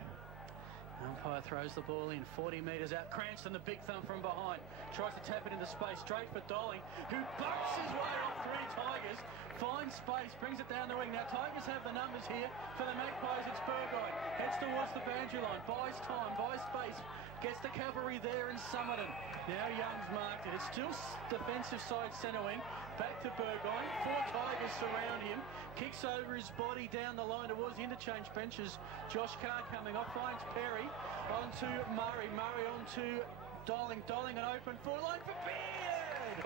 Umpire throws the ball in 40 metres out. Cranston, the big thumb from behind, tries to tap it into space straight for Dolling, who bumps his way off three Tigers, finds space, brings it down the wing. Now Tigers have the numbers here for the Magpies. It's Burgoyne, heads towards the boundary line, buys time, buys space, gets the cavalry there in Summerton. Now Young's marked it. It's still defensive side centre wing. Back to Burgoyne. Four Tigers surround him. Kicks over his body down the line towards the interchange benches. Josh Carr coming off. Finds Perry. Onto Murray. Murray onto Dolling. Dolling an open forward line for Beard.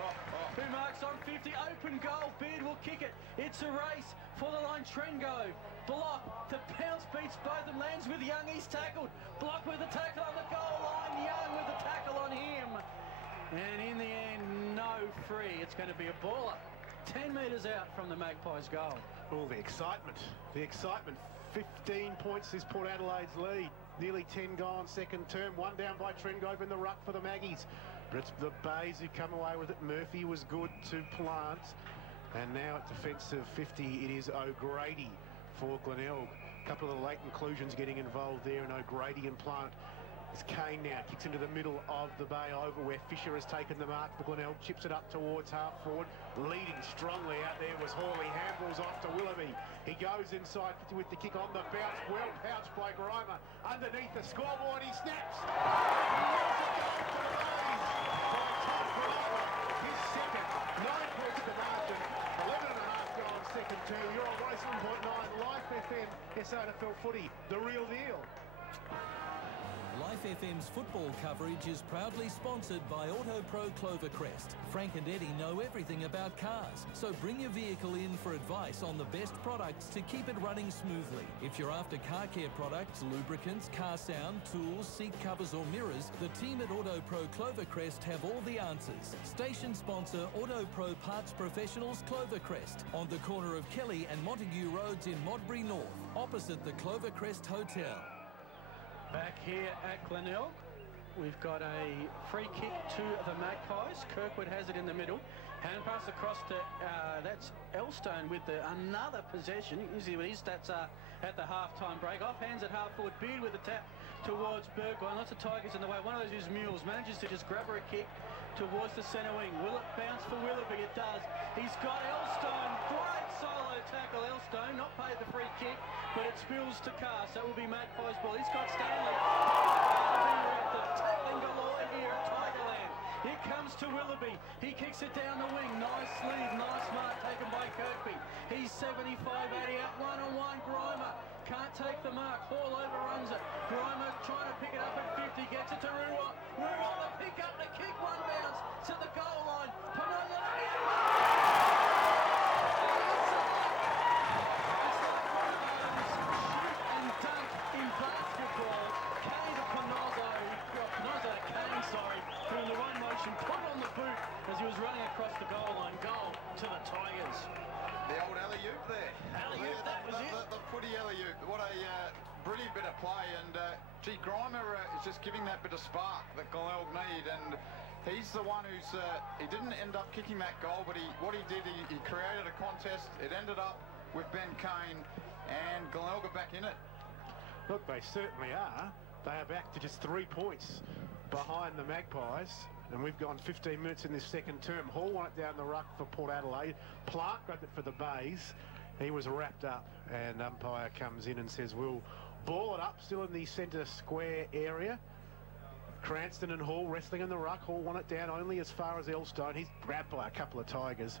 Who marks on 50. Open goal. Beard will kick it. It's a race for the line. Trengo. Block. The pounce beats both and lands with Young. He's tackled. Block with the tackle on the goal line. Young with the tackle on him. And in the end, no free. It's going to be a baller. 10 metres out from the Magpies' goal. Oh, the excitement. The excitement. 15 points is Port Adelaide's lead. Nearly 10 gone, second term. One down by Trengove in the ruck for the Maggies. But it's the Bays who come away with it. Murphy was good to Plant. And now at defensive 50, it is O'Grady for Glenelg. A couple of the late inclusions getting involved there, and O'Grady and Plant. It's Kane now, kicks into the middle of the Bay Oval where Fisher has taken the mark for Glenelg, chips it up towards half forward. Leading strongly out there was Hawley, handballs off to Willoughby. He goes inside with the kick on the bounce, well pounced by Grimer. Underneath the scoreboard, he snaps. His second, 9 points at the margin, 11.5 gone second term. You're on 107.9 Life FM, SANFL footy, the real deal. Life FM's football coverage is proudly sponsored by AutoPro Clovercrest. Frank and Eddie know everything about cars, so bring your vehicle in for advice on the best products to keep it running smoothly. If you're after car care products, lubricants, car sound, tools, seat covers or mirrors, the team at AutoPro Clovercrest have all the answers. Station sponsor AutoPro Parts Professionals Clovercrest, on the corner of Kelly and Montague Roads in Modbury North, opposite the Clovercrest Hotel. Back here at Glenelg, we've got a free kick to the Magpies. Kirkwood has it in the middle. Hand pass across to, that's Elstone with another possession. You see what his stats are at the half-time break. Off hands at half-forward. Beard with a tap towards Burgoyne. Lots of Tigers in the way. One of those is Mules. Manages to just grab her a kick towards the centre wing. Will it bounce for Willoughby? It does. He's got Elstone. Great solo tackle, Elstone. Not paid the free kick, but it spills to Carr, so it will be Magpies ball. He's got Stanley. The tackling galore here at Tigerland. Here comes to Willoughby. He kicks it down the wing. Nice lead, nice mark taken by Kirkby. He's 75-80 out one-on-one. Grimer can't take the mark. Hall overruns it. Grimer trying to pick it up at 50. Gets it to Ruwa. Ruwa the pick up the kick. One bounce to the goal line. Panola. he was running across the goal line. Goal to the Tigers. The old alley-oop there. Alley-oop, that was it. The footy alley-oop. What a brilliant bit of play. And, gee, Grimer is just giving that bit of spark that Glenelg need. And he's the one who's... he didn't end up kicking that goal, but what he did, he created a contest. It ended up with Ben Kane, and Glenelg are back in it. Look, they certainly are. They are back to just 3 points behind the Magpies. And we've gone 15 minutes in this second term. Hall won it down the ruck for Port Adelaide. Clark grabbed it for the Bays. He was wrapped up, and umpire comes in and says, we'll ball it up, still in the centre square area. Cranston and Hall wrestling in the ruck. Hall won it down only as far as Elstone. He's grabbed by a couple of Tigers,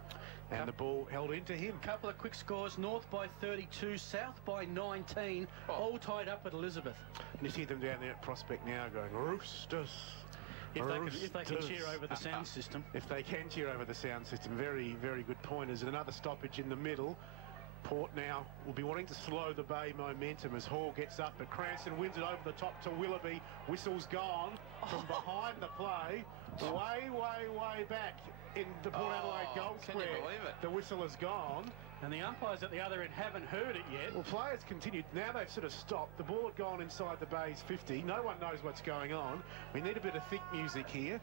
and the ball held into him. Couple of quick scores. North by 32, South by 19, all tied up at Elizabeth. And you see them down there at Prospect now going, Roosters. If they can cheer over the sound system. If they can cheer over the sound system. Very, very good pointers. And another stoppage in the middle. Port now will be wanting to slow the Bay momentum as Hall gets up, but Cranston wins it over the top to Willoughby. Whistle's gone from behind the play, way back in the Port Adelaide goal square. Can you believe it? The whistle has gone. And the umpires at the other end haven't heard it yet. Well, players continued. Now they've sort of stopped. The ball had gone inside the Bay's 50. No one knows what's going on. We need a bit of thick music here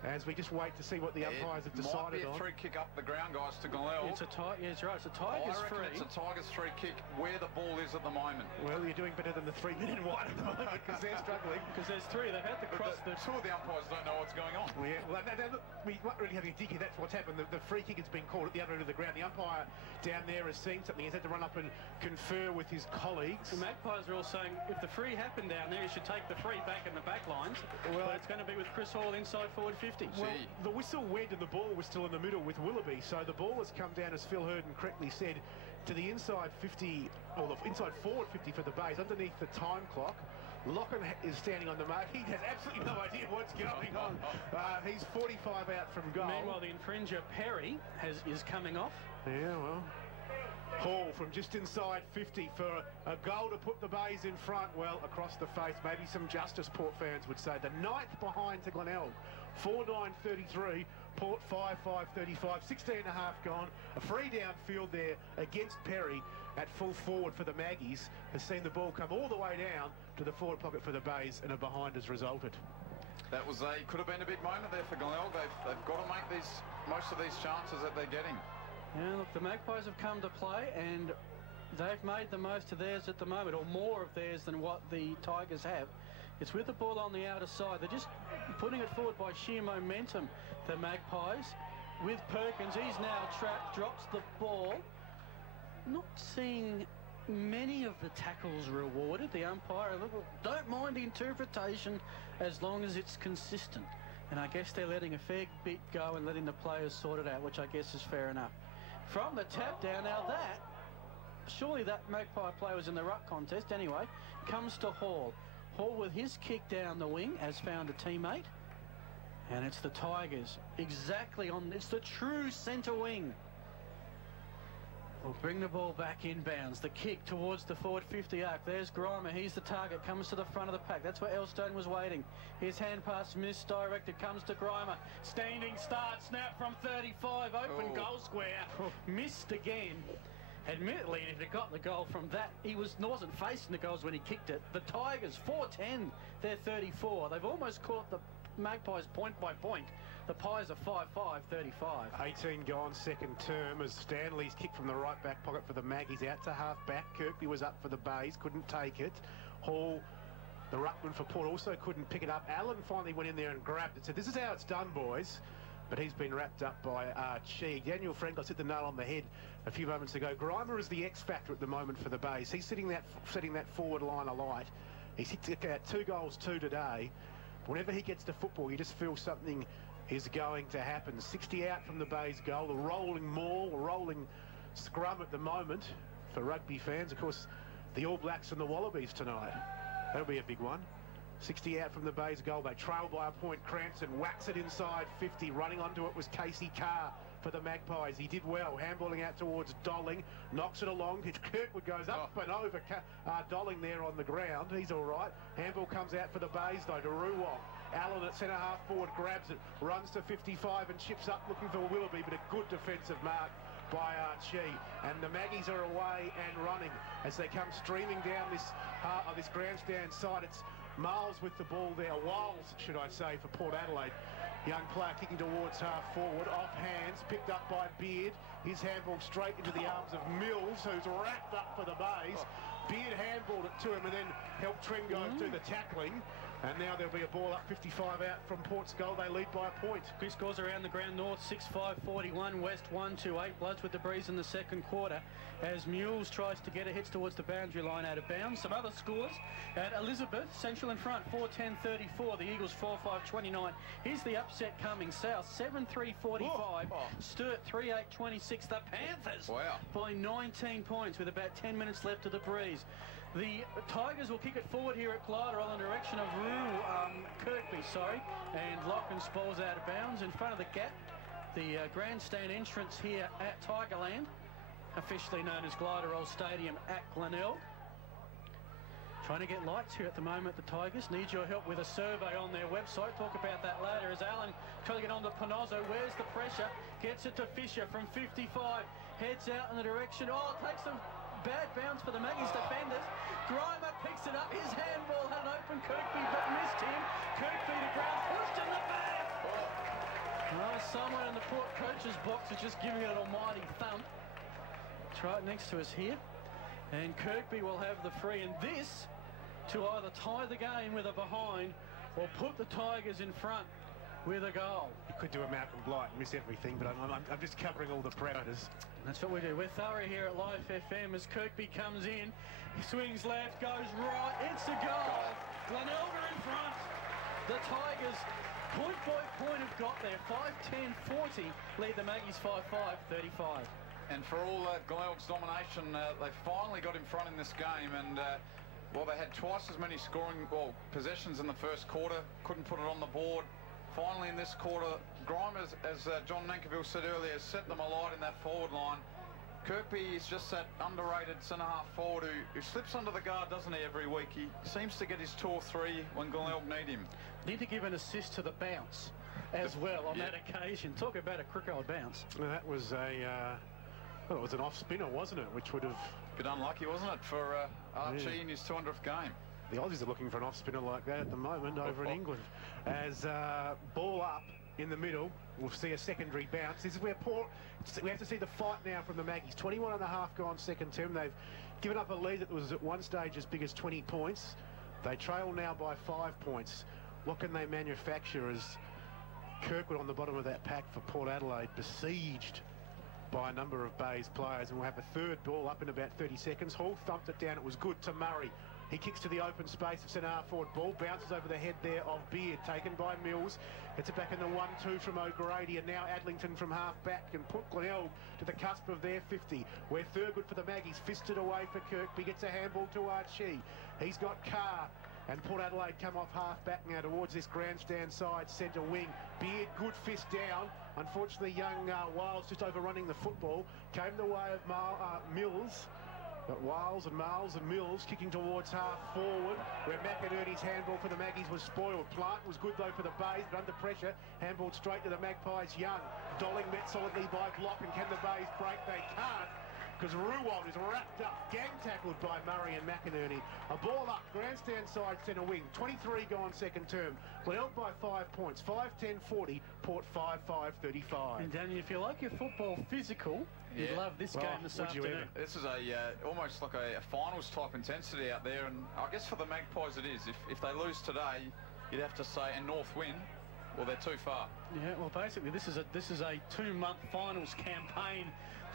as we just wait to see what the umpires have decided on. Might be a free kick up the ground, guys, to Glenelg. It's a It's right. It's a Tigers free. It's a Tigers free kick where the ball is at the moment. Well, you're doing better than the 3-minute one at the moment because they're struggling. Because there's three. They've had to cross the... Two of the umpires don't know what's going on. Well, yeah, well, look, we might really have a dig here. That's what's happened. The free kick has been called at the other end of the ground. The umpire down there has seen something. He's had to run up and confer with his colleagues. The Magpies are all saying if the free happened down there, you should take the free back in the back lines. Well, but it's going to be with Chris Hall inside forward 50. Well, the whistle went and the ball was still in the middle with Willoughby, so the ball has come down, as Phil Hurden correctly said, to the inside 50, or the inside forward 50 for the Bays, underneath the time clock. Locken is standing on the mark. He has absolutely no idea what's going on. He's 45 out from goal. Meanwhile, the infringer, Perry, is coming off. Yeah, well... Hall from just inside 50 for a goal to put the Bays in front. Well, across the face, maybe some justice, Port fans would say. The 9th behind to Glenelg. 4-9-33, Port 5-5-35, 16 and a half gone. A free downfield there against Perry at full forward for the Maggies has seen the ball come all the way down to the forward pocket for the Bays, and a behind has resulted. That could have been a big moment there for Glenelg. They've got to make most of these chances that they're getting. Yeah, look, the Magpies have come to play and they've made the most of theirs at the moment, or more of theirs than what the Tigers have. It's with the ball on the outer side. They're just putting it forward by sheer momentum, the Magpies. With Perkins, he's now trapped, drops the ball. Not seeing many of the tackles rewarded. The umpire, don't mind the interpretation as long as it's consistent. And I guess they're letting a fair bit go and letting the players sort it out, which I guess is fair enough. From the tap down, now that, surely that Magpie player was in the ruck contest anyway, comes to Hall. Hall with his kick down the wing has found a teammate. And it's the Tigers, exactly on, it's the true centre wing. We'll bring the ball back inbounds. The kick towards the forward 50 arc. There's Grimer. He's the target. Comes to the front of the pack. That's where Elstone was waiting. His hand pass misdirected. Comes to Grimer. Standing start. Snap from 35. Open goal square. Missed again. Admittedly, if he got the goal from that, he wasn't facing the goals when he kicked it. The Tigers, 4-10. They're 34. They've almost caught the Magpies point by point. The Pies are 5-5-35. 18 gone, second term, as Stanley's kick from the right back pocket for the Maggies out to half back. Kirkby was up for the Bays, couldn't take it. Hall, the ruckman for Port, also couldn't pick it up. Allen finally went in there and grabbed it. Said, this is how it's done, boys. But he's been wrapped up by Chi. Daniel Frankos hit the nail on the head a few moments ago. Grimer is the X factor at the moment for the Bays. He's setting that forward line alight. He's hit 2 goals, 2 today. Whenever he gets to football, you just feel something is going to happen. 60 out from the Bays goal. The rolling maul, rolling scrum at the moment for rugby fans. Of course, the All Blacks and the Wallabies tonight. That'll be a big one. 60 out from the Bays goal. They trail by a point. Cranston whacks it inside 50. Running onto it was Casey Carr for the Magpies. He did well. Handballing out towards Dolling. Knocks it along. Kirkwood goes up and over Dolling there on the ground. He's all right. Handball comes out for the Bays though to Ruwong. Allen at centre-half forward grabs it, runs to 55 and chips up looking for Willoughby, but a good defensive mark by Archie. And the Maggies are away and running as they come streaming down this grandstand side. It's Miles with the ball there, Wiles, should I say, for Port Adelaide. Young player kicking towards half forward, off hands, picked up by Beard. His handball straight into the arms of Mills, who's wrapped up for the bays. Beard handballed it to him and then helped Trengo do the tackling. And now there'll be a ball up 55 out from Port's goal. They lead by a point. Quick scores around the ground. North 6-5-41. West 1-2-8. Bloods with the breeze in the second quarter as Mules tries to get it, hits towards the boundary line out of bounds. Some other scores at Elizabeth. Central in front 4-10-34. The Eagles 4-5-29. Here's the upset coming south 7-3-45. Sturt 3-8-26. The Panthers by 19 points with about 10 minutes left of the breeze. The Tigers will kick it forward here at Glyderol in the direction of Kirkby, and Lachlan Spalls out of bounds in front of the gap. The grandstand entrance here at Tigerland, officially known as Glyderol Stadium at Glenelg. Trying to get lights here at the moment, the Tigers. Need your help with a survey on their website. Talk about that later as Allen trying to get on to Panozzo. Where's the pressure? Gets it to Fisher from 55. Heads out in the direction. Takes some bad bounce for the Maggies defenders. Grimer picks it up. His handball had an open Kirkby but missed him. Kirkby to ground, pushed in the back. Someone in the Port coach's box is just giving it an almighty thump. It's right next to us here. And Kirkby will have the free. And this to either tie the game with a behind or put the Tigers in front with a goal. You could do a Malcolm Blight and miss everything, but I'm just covering all the parameters. That's what we do. We're thorough here at Life FM as Kirkby comes in. He swings left, goes right. It's a goal. Glenelg are in front. The Tigers, point by point, have got there. 5-10-40. Lead the Maggies 5-5-35. And for all Glenelg's domination, they finally got in front in this game. And, they had twice as many possessions in the first quarter. Couldn't put it on the board. Finally, in this quarter, Grimer, as John Nankerville said earlier, set them alight in that forward line. Kirkby is just that underrated centre-half forward who slips under the guard, doesn't he, every week? He seems to get his 2 or 3 when Glenelg need him. Need to give an assist to the bounce as well on that occasion. Talk about a crocodile bounce. Well, that was it was an off-spinner, wasn't it? Which would have... Bit unlucky, wasn't it, for Archie in his 200th game. The Aussies are looking for an off-spinner like that at the moment over in England. As ball up in the middle, we'll see a secondary bounce. This is where we have to see the fight now from the Maggies. 21 and a half gone second term. They've given up a lead that was at one stage as big as 20 points. They trail now by 5 points. What can they manufacture as Kirkwood on the bottom of that pack for Port Adelaide, besieged by a number of Bays players, and we'll have a third ball up in about 30 seconds. Hall thumped it down. It was good to Murray. He kicks to the open space of centre-half forward. Ball bounces over the head there of Beard, taken by Mills. Gets it back in the 1-2 from O'Grady, and now Adlington from half-back can put Glenelg to the cusp of their 50. Where Thurgood for the Maggies, fisted away for Kirkby, gets a handball to Archie. He's got Carr, and Port Adelaide come off half-back now towards this grandstand side, centre wing. Beard, good fist down. Unfortunately, young Wiles just overrunning the football. Came the way of Mills. But Wiles and Miles and Mills kicking towards half forward, where McInerney's handball for the Maggies was spoiled. Plant was good though for the Bays, but under pressure, handballed straight to the Magpies. Young, Dolling met solidly by Block, and can the Bays break? They can't, because Ruwald is wrapped up, gang tackled by Murray and McInerney. A ball up, grandstand side centre wing, 23 gone second term. Glenelg by 5 points, 5-10-40, Port 5-5-35. And Daniel, if you like your football physical, you'd love this game this afternoon. This is almost like a finals type intensity out there, and I guess for the Magpies it is. If they lose today, you'd have to say, and North win, well, they're too far. Yeah, well, basically this is a 2-month finals campaign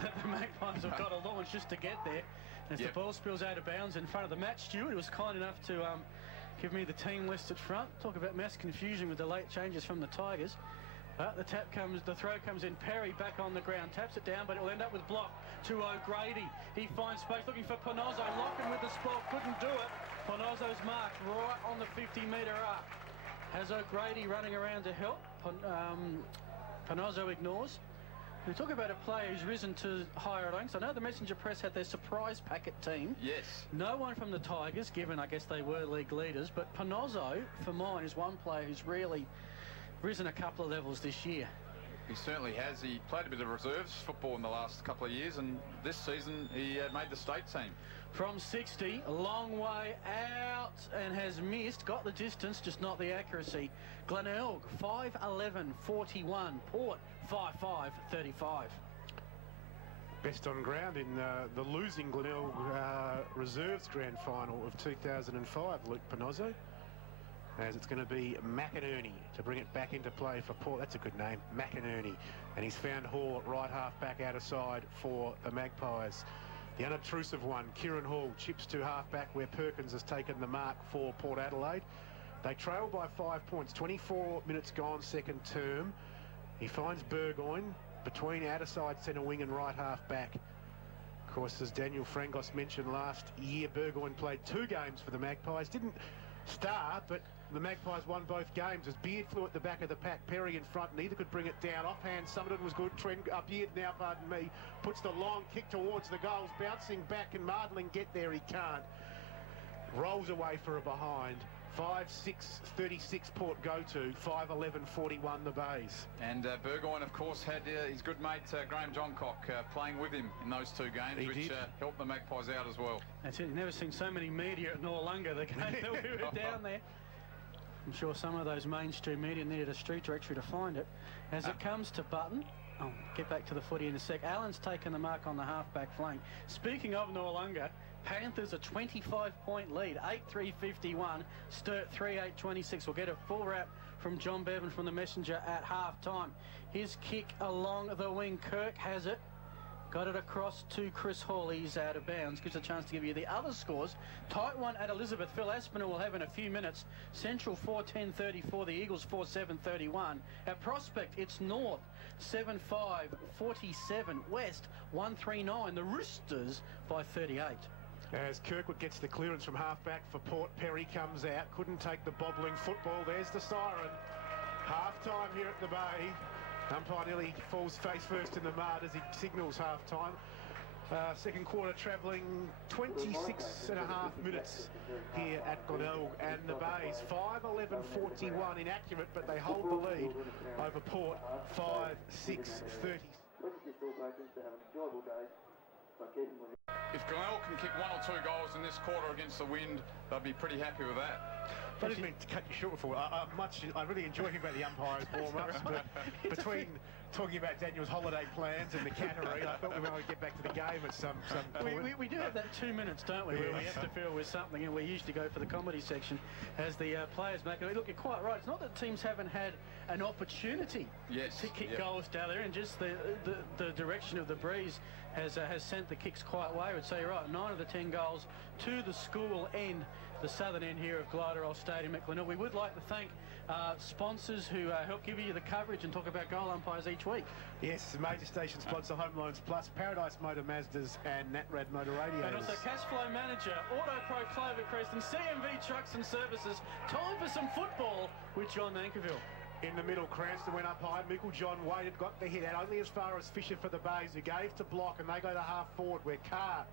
that the Magpies have got to launch just to get there. As the ball spills out of bounds in front of the match steward, who was kind enough to give me the team list at front. Talk about mass confusion with the late changes from the Tigers. The throw comes in. Perry back on the ground, taps it down, but it'll end up with Block to O'Grady. He finds space, looking for Panozzo, locking with the spot, couldn't do it. Panozzo's marked right on the 50-metre arc. Has O'Grady running around to help. Panozzo ignores. We talk about a player who's risen to higher ranks. I know the Messenger Press had their surprise packet team. Yes. No one from the Tigers, given I guess they were league leaders, but Panozzo, for mine, is one player who's really risen a couple of levels this year. He certainly has. He played a bit of reserves football in the last couple of years, and this season he made the state team. From 60, a long way out, and has missed. Got the distance, just not the accuracy. Glenelg, 5'11", 41. Port, 5'5", 35. Best on ground in the losing Glenelg Reserves Grand Final of 2005, Luke Panozzo. As it's going to be McInerney to bring it back into play for Port. That's a good name, McInerney. And he's found Hall at right half back out of side for the Magpies. The unobtrusive one, Kieran Hall, chips to half back where Perkins has taken the mark for Port Adelaide. They trail by 5 points, 24 minutes gone second term. He finds Burgoyne between outer side centre wing and right half back. Of course, as Daniel Frangos mentioned last year, Burgoyne played 2 games for the Magpies. Didn't start, but the Magpies won both games as Beard flew at the back of the pack. Perry in front, neither could bring it down. Offhand, Summerton was good. Trent Beard now, pardon me, puts the long kick towards the goals, bouncing back, and Mardling get there. He can't. Rolls away for a behind. 5'6", 36 Port go to, 5'11", 41 the Bays. And Burgoyne, of course, had his good mate Graham Johncock playing with him in those 2 games, which helped the Magpies out as well. That's it. You've never seen so many media at Noarlunga the game that we were down there. I'm sure some of those mainstream media needed a street directory to find it. As it comes to Button, I'll get back to the footy in a sec. Allen's taken the mark on the half-back flank. Speaking of Noarlunga, Panthers a 25-point lead, 8-3-51. Sturt 3-8-26. We'll get a full wrap from John Bevan from the Messenger at half-time. His kick along the wing. Kirk has it. Got it across to Chris Hall. He's out of bounds. Gives a chance to give you the other scores. Tight one at Elizabeth. Phil Aspinall will have in a few minutes. Central 4-10-34. The Eagles 4-7-31. At Prospect, it's North 7-5-47. West 1-3-9. The Roosters by 38. As Kirkwood gets the clearance from half-back for Port, Perry comes out. Couldn't take the bobbling football. There's the siren. Half-time here at the Bay. Umpire nearly falls face first in the mud as he signals half-time. Second quarter travelling 26 and a half minutes here at Glenelg, and the Bays 5-11-41, inaccurate, but they hold the lead over Port 5-6-30. If Glenelg can kick 1 or 2 goals in this quarter against the wind, they'll be pretty happy with that. I didn't mean to cut you short before. I really enjoy hearing about the umpires warm-ups, but between talking about Daniel's holiday plans and the cattery, I thought we were going to get back to the game at some point. We do have that 2 minutes, don't we, where we have to fill with something, and we usually go for the comedy section as the players make it. Look, you're quite right. It's not that teams haven't had an opportunity to kick goals down there, and just the direction of the breeze has sent the kicks quite away. I would say you're right. 9 of the 10 goals to the school end, the southern end here of Gliderol Stadium at Glenelg. We would like to thank sponsors who help give you the coverage and talk about goal umpires each week. Yes, major station sponsor Home Loans Plus, Paradise Motor Mazdas and Natrad Motor Radiators. And also Cashflow Manager, Auto Pro Clovercrest and CMV Trucks and Services. Time for some football with John Mankerville. In the middle, Cranston went up high. Michael John waited, got the hit out only as far as Fisher for the Bays, who gave to Block, and they go to half forward where Carr,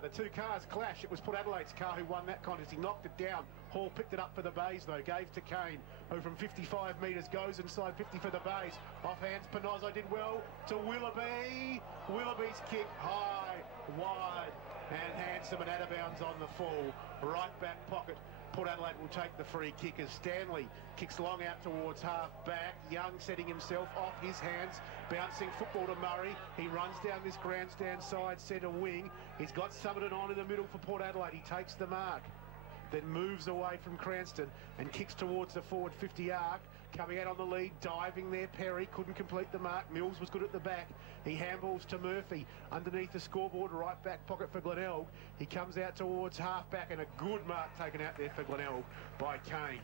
the 2 cars clash. It was Port Adelaide's car who won that contest. He knocked it down. Hall picked it up for the Bays, though. Gave to Kane, who from 55 metres goes inside 50 for the Bays. Off hands, Panozzo did well to Willoughby. Willoughby's kick high, wide, and handsome and out of bounds on the full. Right back pocket. Port Adelaide will take the free kick as Stanley kicks long out towards half-back. Young setting himself off his hands, bouncing football to Murray. He runs down this grandstand side centre wing. He's got Summerton on in the middle for Port Adelaide. He takes the mark, then moves away from Cranston and kicks towards the forward 50 arc. Coming out on the lead, diving there, Perry couldn't complete the mark. Mills was good at the back. He handballs to Murphy underneath the scoreboard, right back pocket for Glenelg. He comes out towards half-back, and a good mark taken out there for Glenelg by Kane.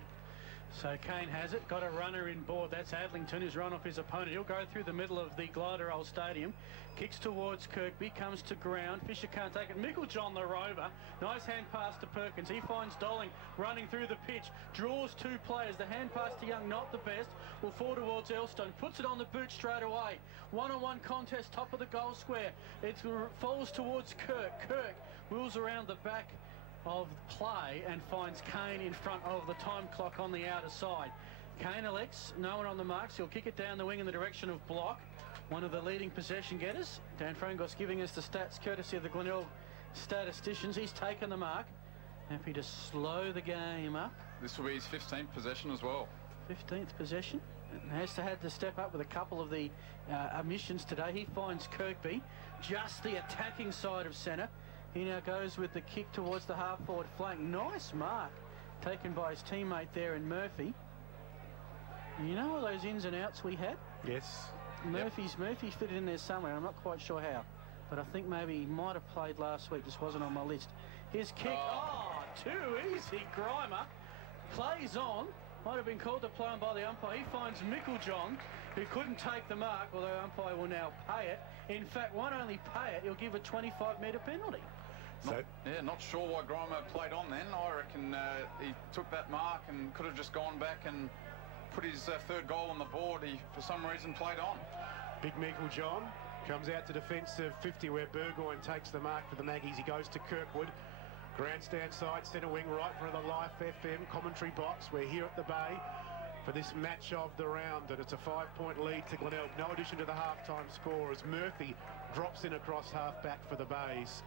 So Kane has it, got a runner in board. That's Adlington, who's run off his opponent. He'll go through the middle of the Glenelg Stadium. Kicks towards Kirkby, comes to ground. Fisher can't take it. Micklejohn, the rover. Nice hand pass to Perkins. He finds Dolling running through the pitch. Draws two players. The hand pass to Young, not the best. Will fall towards Elstone. Puts it on the boot straight away. One-on-one contest, top of the goal square. It falls towards Kirk. Kirk wheels around the back of play and finds Kane in front of the time clock on the outer side. Kane elects, no one on the marks. He'll kick it down the wing in the direction of Block, one of the leading possession getters. Dan Frangos giving us the stats courtesy of the Glenelg statisticians. He's taken the mark. Happy to slow the game up. This will be his 15th possession as well. 15th possession. Has had to step up with a couple of the omissions today. He finds Kirkby just the attacking side of centre. He now goes with the kick towards the half-forward flank. Nice mark taken by his teammate there in Murphy. You know all those ins and outs we had? Yes. Murphy's fitted in there somewhere. I'm not quite sure how. But I think maybe he might have played last week. Just wasn't on my list. His kick. Oh, too easy. Grimer plays on. Might have been called to play on by the umpire. He finds Micklejohn, who couldn't take the mark, although the umpire will now pay it. In fact, won't only pay it, he'll give a 25-metre penalty. Not sure why Grimer played on then. I reckon he took that mark and could have just gone back and put his third goal on the board. He, for some reason, played on. Big Micklejohn comes out to defensive 50 where Burgoyne takes the mark for the Maggies. He goes to Kirkwood. Grandstand side, centre wing, right for the Life FM commentary box. We're here at the Bay for this match of the round, and it's a 5-point lead to Glenelg. No addition to the half-time score as Murphy drops in across half-back for the Bays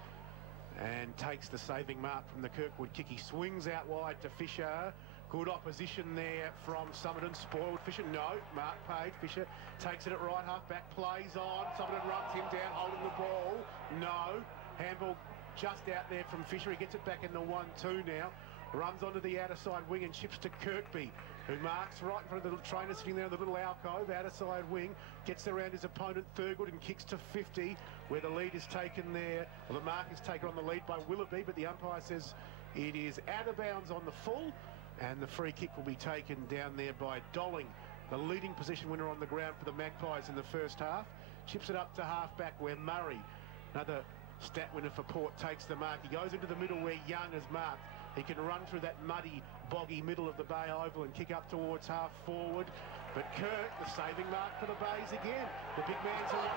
and takes the saving mark from the Kirkwood kick. He swings out wide to Fisher. Good opposition there from Summerton. Spoiled Fisher. No, mark paid. Fisher takes it at right half-back, plays on. Summerton runs him down, holding the ball. No. Handball just out there from Fisher. He gets it back in the 1-2 now. Runs onto the outer side wing and chips to Kirkby, who marks right in front of the little trainer sitting there in the little alcove, outer side wing, gets around his opponent Thurgood and kicks to 50, where the lead is taken there. Well, the mark is taken on the lead by Willoughby, but the umpire says it is out of bounds on the full, and the free kick will be taken down there by Dolling, the leading possession winner on the ground for the Magpies in the first half. Chips it up to half-back where Murray, another stat winner for Port, takes the mark. He goes into the middle where Young has marked. He can run through that muddy, boggy middle of the Bay Oval and kick up towards half forward. But Kirk, the saving mark for the Bays again. The big man's away.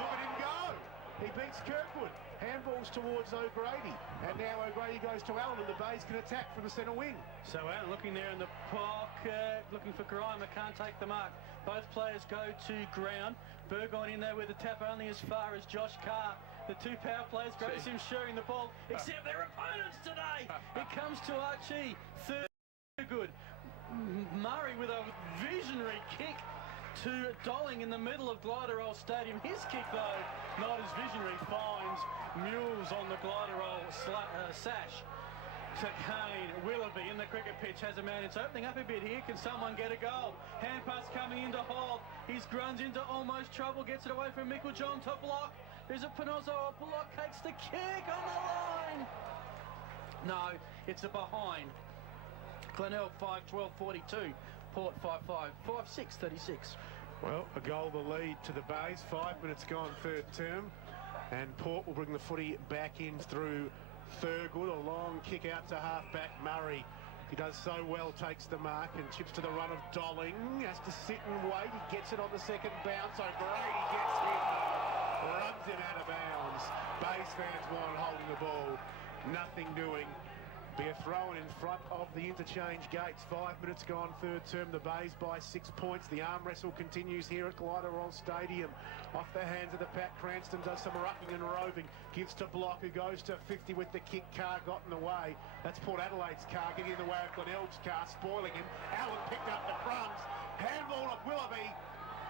Look at him go. He beats Kirkwood. Handballs towards O'Grady. And now O'Grady goes to Allen and the Bays can attack from the centre wing. So Allen looking there in the pocket, looking for Grimer, can't take the mark. Both players go to ground. Burgoyne in there with the tap only as far as Josh Carr. The two power players, Grace him sharing the ball, except their opponents today. It comes to Archie, Thurgood. Murray with a visionary kick to Dolling in the middle of Glenelg Stadium. His kick, though, not as visionary, finds Mules on the Glenelg sash. To Kane, Willoughby in the cricket pitch has a man. It's opening up a bit here. Can someone get a goal? Hand pass coming into Hall. He's grunts into almost trouble. Gets it away from Micklejohn to Block. There's a Panozzo. Block takes the kick on the line. No, it's a behind. Glenelg 5-12-42. Port 5-5, 5-6-36. Well, a goal the lead to the Bays. 5 minutes gone, third term. And Port will bring the footy back in through Thurgood. A long kick out to half-back Murray. He does so well, takes the mark and chips to the run of Dolling. Has to sit and wait. He gets it on the second bounce. O'Grady gets him. Runs him out of bounds. Bays fans want holding the ball. Nothing doing. Be a throw in front of the interchange gates. 5 minutes gone, third term. The Bays by 6 points. The arm wrestle continues here at Glenelg Stadium. Off the hands of the pack, Cranston does some rucking and roving. Gives to Block, who goes to 50 with the kick. Carr got in the way. That's Port Adelaide's car getting in the way of Glenelg's car, spoiling him. Allen picked up the crumbs. Handball of Willoughby.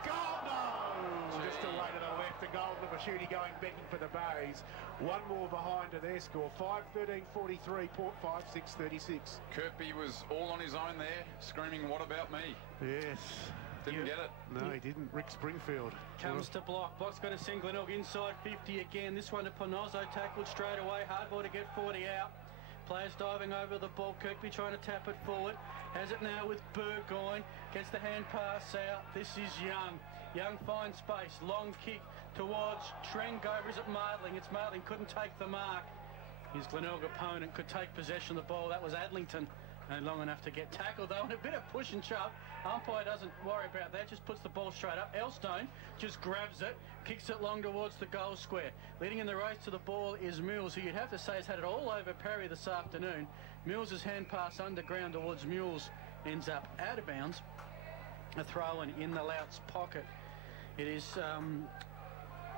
Goal, no! Just away to the left. A goal to Bashuti going begging for the Bays. One more behind to their score. 5-13-43, Port 5-6-36. Kirkby was all on his own there, screaming, "What about me?" Yes. Didn't get it. No, he didn't. Rick Springfield. Comes to Block. Block's got to send Glenelg inside 50 again. This one to Panozzo, tackled straight away. Hard ball to get 40 out. Players diving over the ball. Kirkby trying to tap it forward. Has it now with Burgoyne. Gets the hand pass out. This is Young. Young finds space. Long kick towards Trengover. Is it Martling? It's Martling. Couldn't take the mark. His Glenelg opponent could take possession of the ball. That was Adlington. And long enough to get tackled, though, and a bit of push and shove. Umpire doesn't worry about that, just puts the ball straight up. Elstone just grabs it, kicks it long towards the goal square. Leading in the race to the ball is Mills, who you'd have to say has had it all over Perry this afternoon. Mills' hand pass underground towards Mules ends up out of bounds. A throw-in in the Louts pocket. It is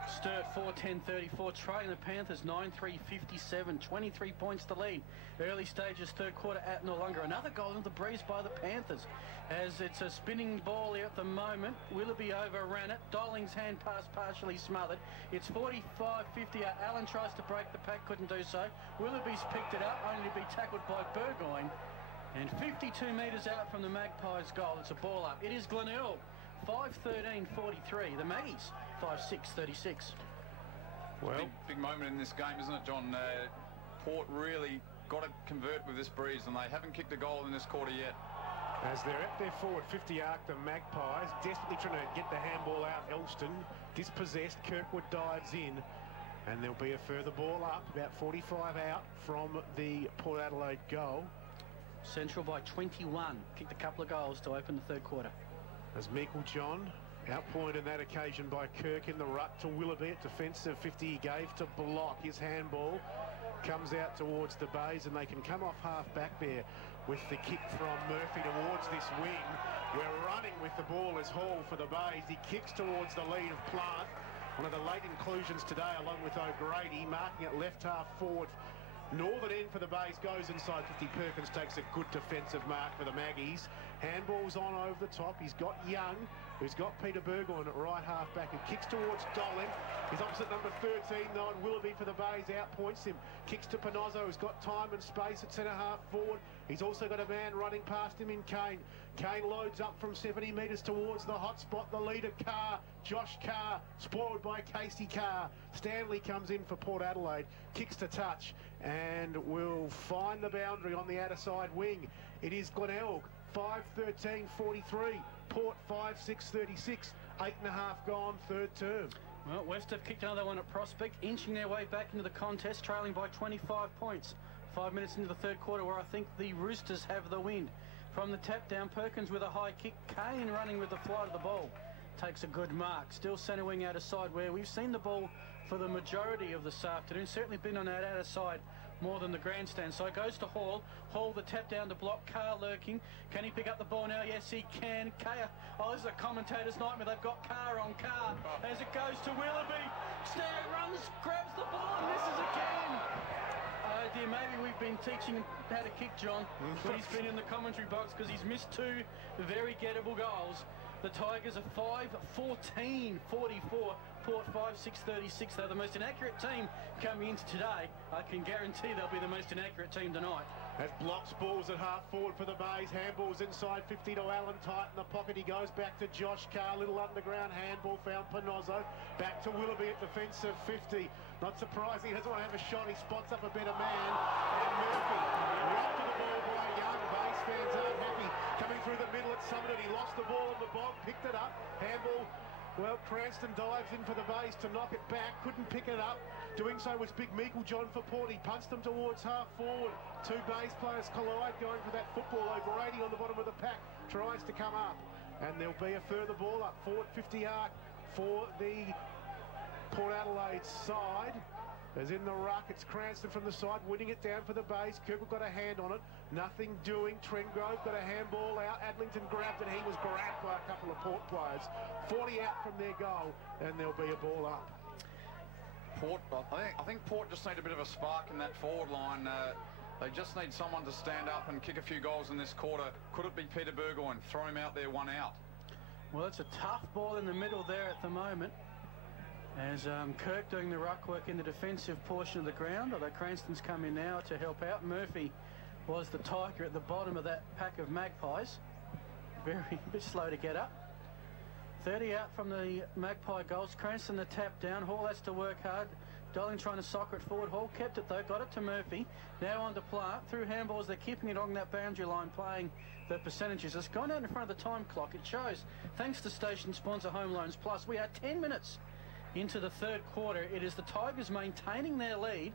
Sturt 4-10-34, trailing the Panthers 9-3-57, 23 points to lead. Early stages, third quarter at no longer. Another goal into the breeze by the Panthers, as it's a spinning ball here at the moment. Willoughby overran it. Dolling's hand pass partially smothered. It's 45-50. Allen tries to break the pack, couldn't do so. Willoughby's picked it up, only to be tackled by Burgoyne. And 52 metres out from the Magpies' goal, it's a ball up. It is Glenelg, 5-13-43. The Maggies, 5-6-36. Well, big moment in this game, isn't it, John? Port really got to convert with this breeze, and they haven't kicked a goal in this quarter yet. As they're at their forward 50 arc, the Magpies desperately trying to get the handball out. Elston dispossessed. Kirkwood dives in, and there'll be a further ball up, about 45 out from the Port Adelaide goal. Central by 21. Kicked a couple of goals to open the third quarter. As Meikle-John outpointed that occasion by Kirk in the ruck to Willoughby at defensive 50. He gave to Block. His handball comes out towards the bays, and they can come off half back there with the kick from Murphy towards this wing. We're running with the ball as Hall for the bays. He kicks towards the lead of Plant. One of the late inclusions today, along with O'Grady, marking it left half forward. Northern end for the base, goes inside 50. Perkins takes a good defensive mark for the Maggies. Handball's on over the top. He's got Young, who's got Peter Burgoyne at right half back, who kicks towards Dolan. He's opposite number 13, though, and Willoughby for the bays outpoints him. Kicks to Panozzo, who's got time and space at centre half forward. He's also got a man running past him in Kane. Kane loads up from 70 metres towards the hot spot. The leader, Carr, Josh Carr, spoiled by Casey Carr. Stanley comes in for Port Adelaide, kicks to touch, and will find the boundary on the outer side wing. It is Glenelg, 5-13-43. Port 5-6-36. 8.5 gone, third term. Well, West have kicked another one at Prospect, inching their way back into the contest, trailing by 25 points. 5 minutes into the third quarter, where I think the Roosters have the wind. From the tap down, Perkins with a high kick. Kane running with the flight of the ball. Takes a good mark. Still centre wing outer side, where we've seen the ball for the majority of this afternoon. Certainly been on that outer side more than the grandstand. So it goes to Hall. Hall the tap down to Block. Carr lurking. Can he pick up the ball now? Yes, he can. Carr. Oh, this is a commentator's nightmare. They've got Carr on Carr as it goes to Willoughby. Stagg runs, grabs the ball, and misses again. Oh dear, maybe we've been teaching him how to kick, John, but he's been in the commentary box because he's missed two very gettable goals. The Tigers are 5-14-44. Port 5-6-36. They're the most inaccurate team coming into today. I can guarantee they'll be the most inaccurate team tonight. As Blocks balls at half forward for the bays. Handball's inside 50 to Allen. Tight in the pocket. He goes back to Josh Carr. Little underground handball found Panozzo. Back to Willoughby at defensive 50. Not surprising. He doesn't want to have a shot. He spots up a better man. And Murphy rocked to the ball by Young. Base fans aren't happy. Coming through the middle at Summerton. He lost the ball on the bog. Picked it up. Handball. Well, Cranston dives in for the base to knock it back. Couldn't pick it up. Doing so was big Meikle-John for Port. He punched them towards half forward. Two base players collide, going for that football. O'Grady on the bottom of the pack tries to come up. And there'll be a further ball up. Forward 50 arc for the Port Adelaide side. As in the ruck, it's Cranston from the side, winning it down for the base. Kirkwood got a hand on it. Nothing doing. Trengrove got a handball out. Adlington grabbed it. He was grabbed by a couple of Port players. 40 out from their goal, and there'll be a ball up. Port, I think Port just need a bit of a spark in that forward line. They just need someone to stand up and kick a few goals in this quarter. Could it be Peter Burgoyne? Throw him out there, one out. Well, it's a tough ball in the middle there at the moment. As Kirk doing the ruck work in the defensive portion of the ground, although Cranston's come in now to help out. Murphy was the tiger at the bottom of that pack of Magpies. Very bit slow to get up. 30 out from the Magpie goals. Cranston the tap down. Hall has to work hard. Darling trying to soccer it forward. Hall kept it though, got it to Murphy. Now on to Plant. Through handballs, they're keeping it on that boundary line, playing the percentages. It's gone out in front of the time clock. It shows, thanks to station sponsor Home Loans Plus, we are 10 minutes into the third quarter. It is the Tigers maintaining their lead.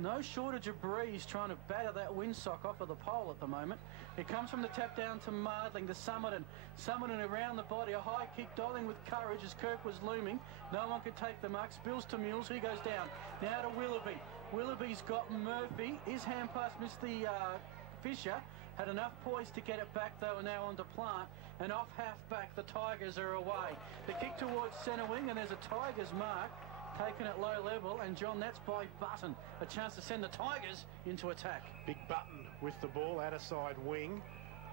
No shortage of breeze trying to batter that windsock off of the pole at the moment. It comes from the tap down to Mardling, to Summerton. Summerton around the body, a high kick, Darling with courage as Kirk was looming. No one could take the mark. Spills to Mules, who goes down. Now to Willoughby. Willoughby's got Murphy. His hand pass missed the Fisher. Had enough poise to get it back though, and now on to Plant. And off half back, the Tigers are away. The kick towards centre wing, and there's a Tigers mark. Taken at low level, and John, that's by Button. A chance to send the Tigers into attack. Big Button with the ball, outer side wing.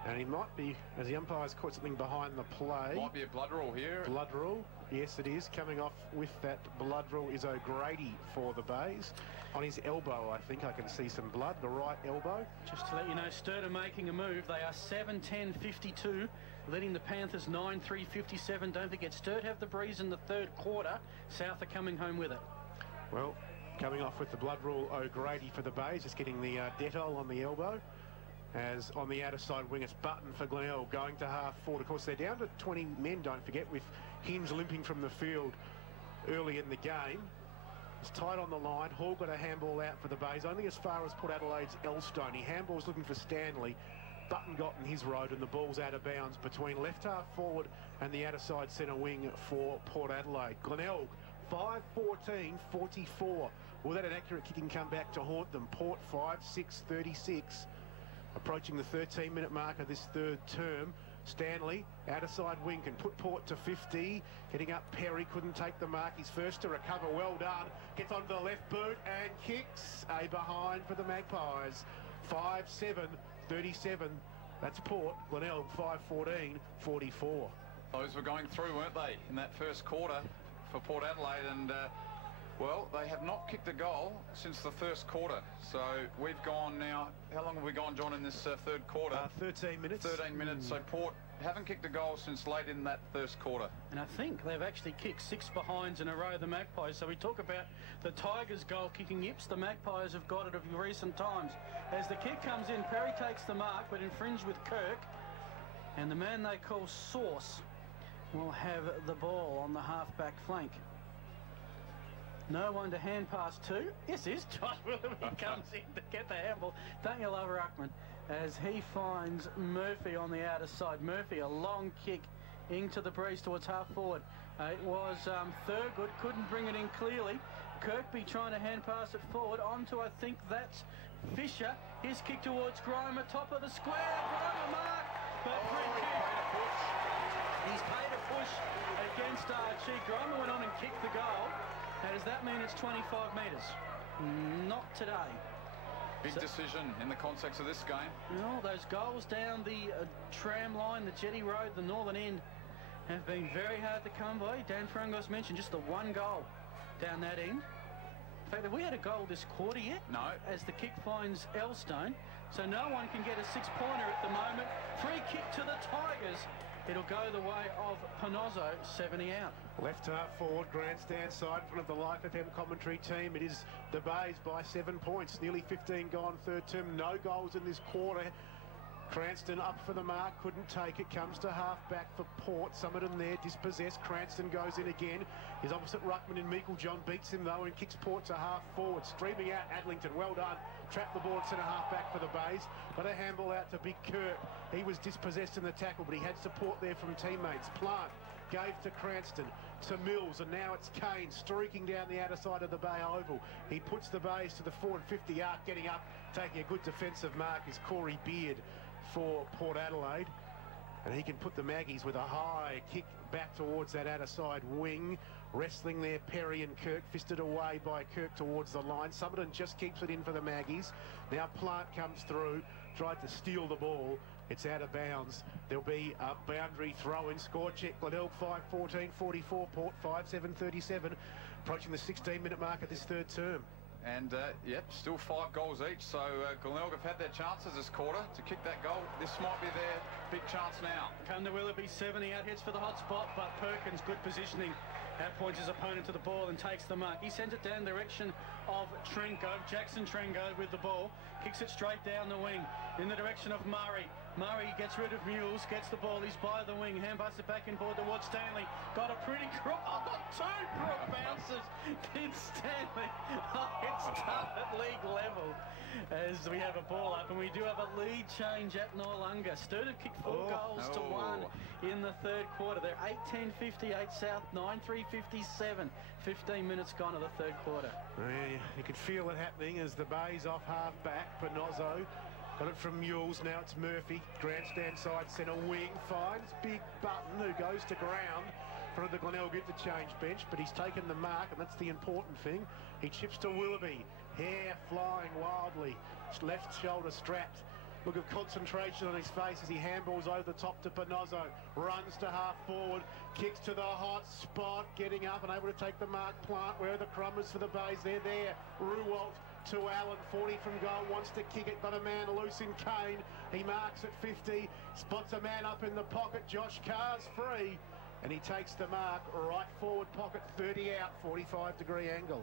And he might be, as the umpire's caught something behind the play. Might be a blood rule here. Blood rule, yes it is. Coming off with that blood rule is O'Grady for the Bays. On his elbow, I think I can see some blood, the right elbow. Just to let you know, Sturt are making a move. They are 7-10-52, leading the Panthers 9-3-57. Don't forget, Sturt have the breeze in the third quarter. South are coming home with it. Well, coming off with the blood rule, O'Grady for the Bays, just getting the Dettol on the elbow. As on the outer side wing, it's Button for Glenelg going to half forward. Of course, they're down to 20 men, don't forget, with Hinge limping from the field early in the game. It's tight on the line. Hall got a handball out for the Bays, only as far as Port Adelaide's Elstone. He handballs looking for Stanley. Button got in his road, and the ball's out of bounds between left half forward and the outer side centre wing for Port Adelaide. Glenelg, 5-14-44. Will that an accurate kicking come back to haunt them? Port 5-6-36. Approaching the 13-minute mark of this third term. Stanley, outer side wing, can put Port to 50. Getting up, Perry couldn't take the mark. He's first to recover. Well done. Gets onto the left boot and kicks. A behind for the Magpies. 5-7-37. That's Port. Glenelg 5-14-44. Those were going through, weren't they, in that first quarter for Port Adelaide, and well, they have not kicked a goal since the first quarter. So we've gone now, how long have we gone, John, in this third quarter? 13 minutes. 13 minutes. So Port haven't kicked a goal since late in that first quarter. And I think they've actually kicked 6 behinds in a row, the Magpies. So we talk about the Tigers' goal-kicking yips. The Magpies have got it of recent times. As the kick comes in, Perry takes the mark, but infringed with Kirk. And the man they call Sauce will have the ball on the half-back flank. No one to hand pass to. Yes, it is. Josh Willoughby comes in to get the handball. Don't you love Ruckman? As he finds Murphy on the outer side. Murphy, a long kick into the breeze towards half forward. It was Thurgood, couldn't bring it in clearly. Kirkby trying to hand pass it forward onto, I think that's Fisher. His kick towards Grimer, top of the square. Grimer mark, but free kick. He's paid a push against Archie. Grimer went on and kicked the goal. Now, does that mean it's 25 metres? Not today. Big decision in the context of this game. You know, those goals down the tram line, the Jetty Road, the northern end, have been very hard to come by. Dan Frangos mentioned just the one goal down that end. In fact, have we had a goal this quarter yet? No. As the kick finds Elstone. So no one can get a 6-pointer at the moment. Free kick to the Tigers. It'll go the way of Panozzo, 70 out. Left half forward, grandstand side in front of the Life FM commentary team. It is the Bays by 7 points. Nearly 15 gone third term. No goals in this quarter. Cranston up for the mark, couldn't take it. Comes to half back for Port. Summerton there, dispossessed. Cranston goes in again. His opposite ruckman in Meikle John beats him though and kicks Port to half forward. Streaming out Adlington, well done. Trapped the ball at centre half back for the Bays. Got a handball out to Big Kirk. He was dispossessed in the tackle, but he had support there from teammates. Plant gave to Cranston, to Mills, and now it's Kane streaking down the outer side of the Bay Oval. He puts the Bays to the 450 arc, getting up, taking a good defensive mark is Corey Beard for Port Adelaide. And he can put the Maggies with a high kick back towards that outer side wing. Wrestling there, Perry and Kirk, fisted away by Kirk towards the line. Summerton just keeps it in for the Maggies. Now Plant comes through, tried to steal the ball. It's out of bounds. There'll be a boundary throw-in. Score check. Glenelg 5-14-44. Port 5-7-37. Approaching the 16-minute mark of this third term. And, yep, still 5 goals each. So Glenelg have had their chances this quarter to kick that goal. This might be their big chance now. Come to Willoughby, 70 out, heads for the hot spot, but Perkins, good positioning. Outpoints his opponent to the ball and takes the mark. He sends it down the direction of Trenko. Jackson Trenko with the ball. Kicks it straight down the wing in the direction of Murray. Murray gets rid of Mules, gets the ball. He's by the wing. Hand passes it back in board towards Stanley. Got a pretty crook. Oh, got two crook bounces. Did Stanley. Oh, it's tough at league level as we have a ball up, and we do have a lead change at Noarlunga. Sturd have kicked 4 goals to 1 in the third quarter. They're 8-10-58 South, 9-3-57. 15 minutes gone of the third quarter. Yeah, you could feel it happening as the Bay's off half back. Panozzo got it from Mules. Now it's Murphy. Grandstand side centre wing. Finds Big Button, who goes to ground. Front of the Glenelg interchange bench, but he's taken the mark, and that's the important thing. He chips to Willoughby. Hair flying wildly. Left shoulder strapped. Look at concentration on his face as he handballs over the top to Panozzo. Runs to half forward. Kicks to the hot spot. Getting up and able to take the mark. Plant. Where are the crumbers for the Bays? They're there. Ruwalt to Allen. 40 from goal. Wants to kick it. Got a man loose in Kane. He marks at 50. Spots a man up in the pocket. Josh Carr's free. And he takes the mark. Right forward pocket. 30 out. 45-degree angle.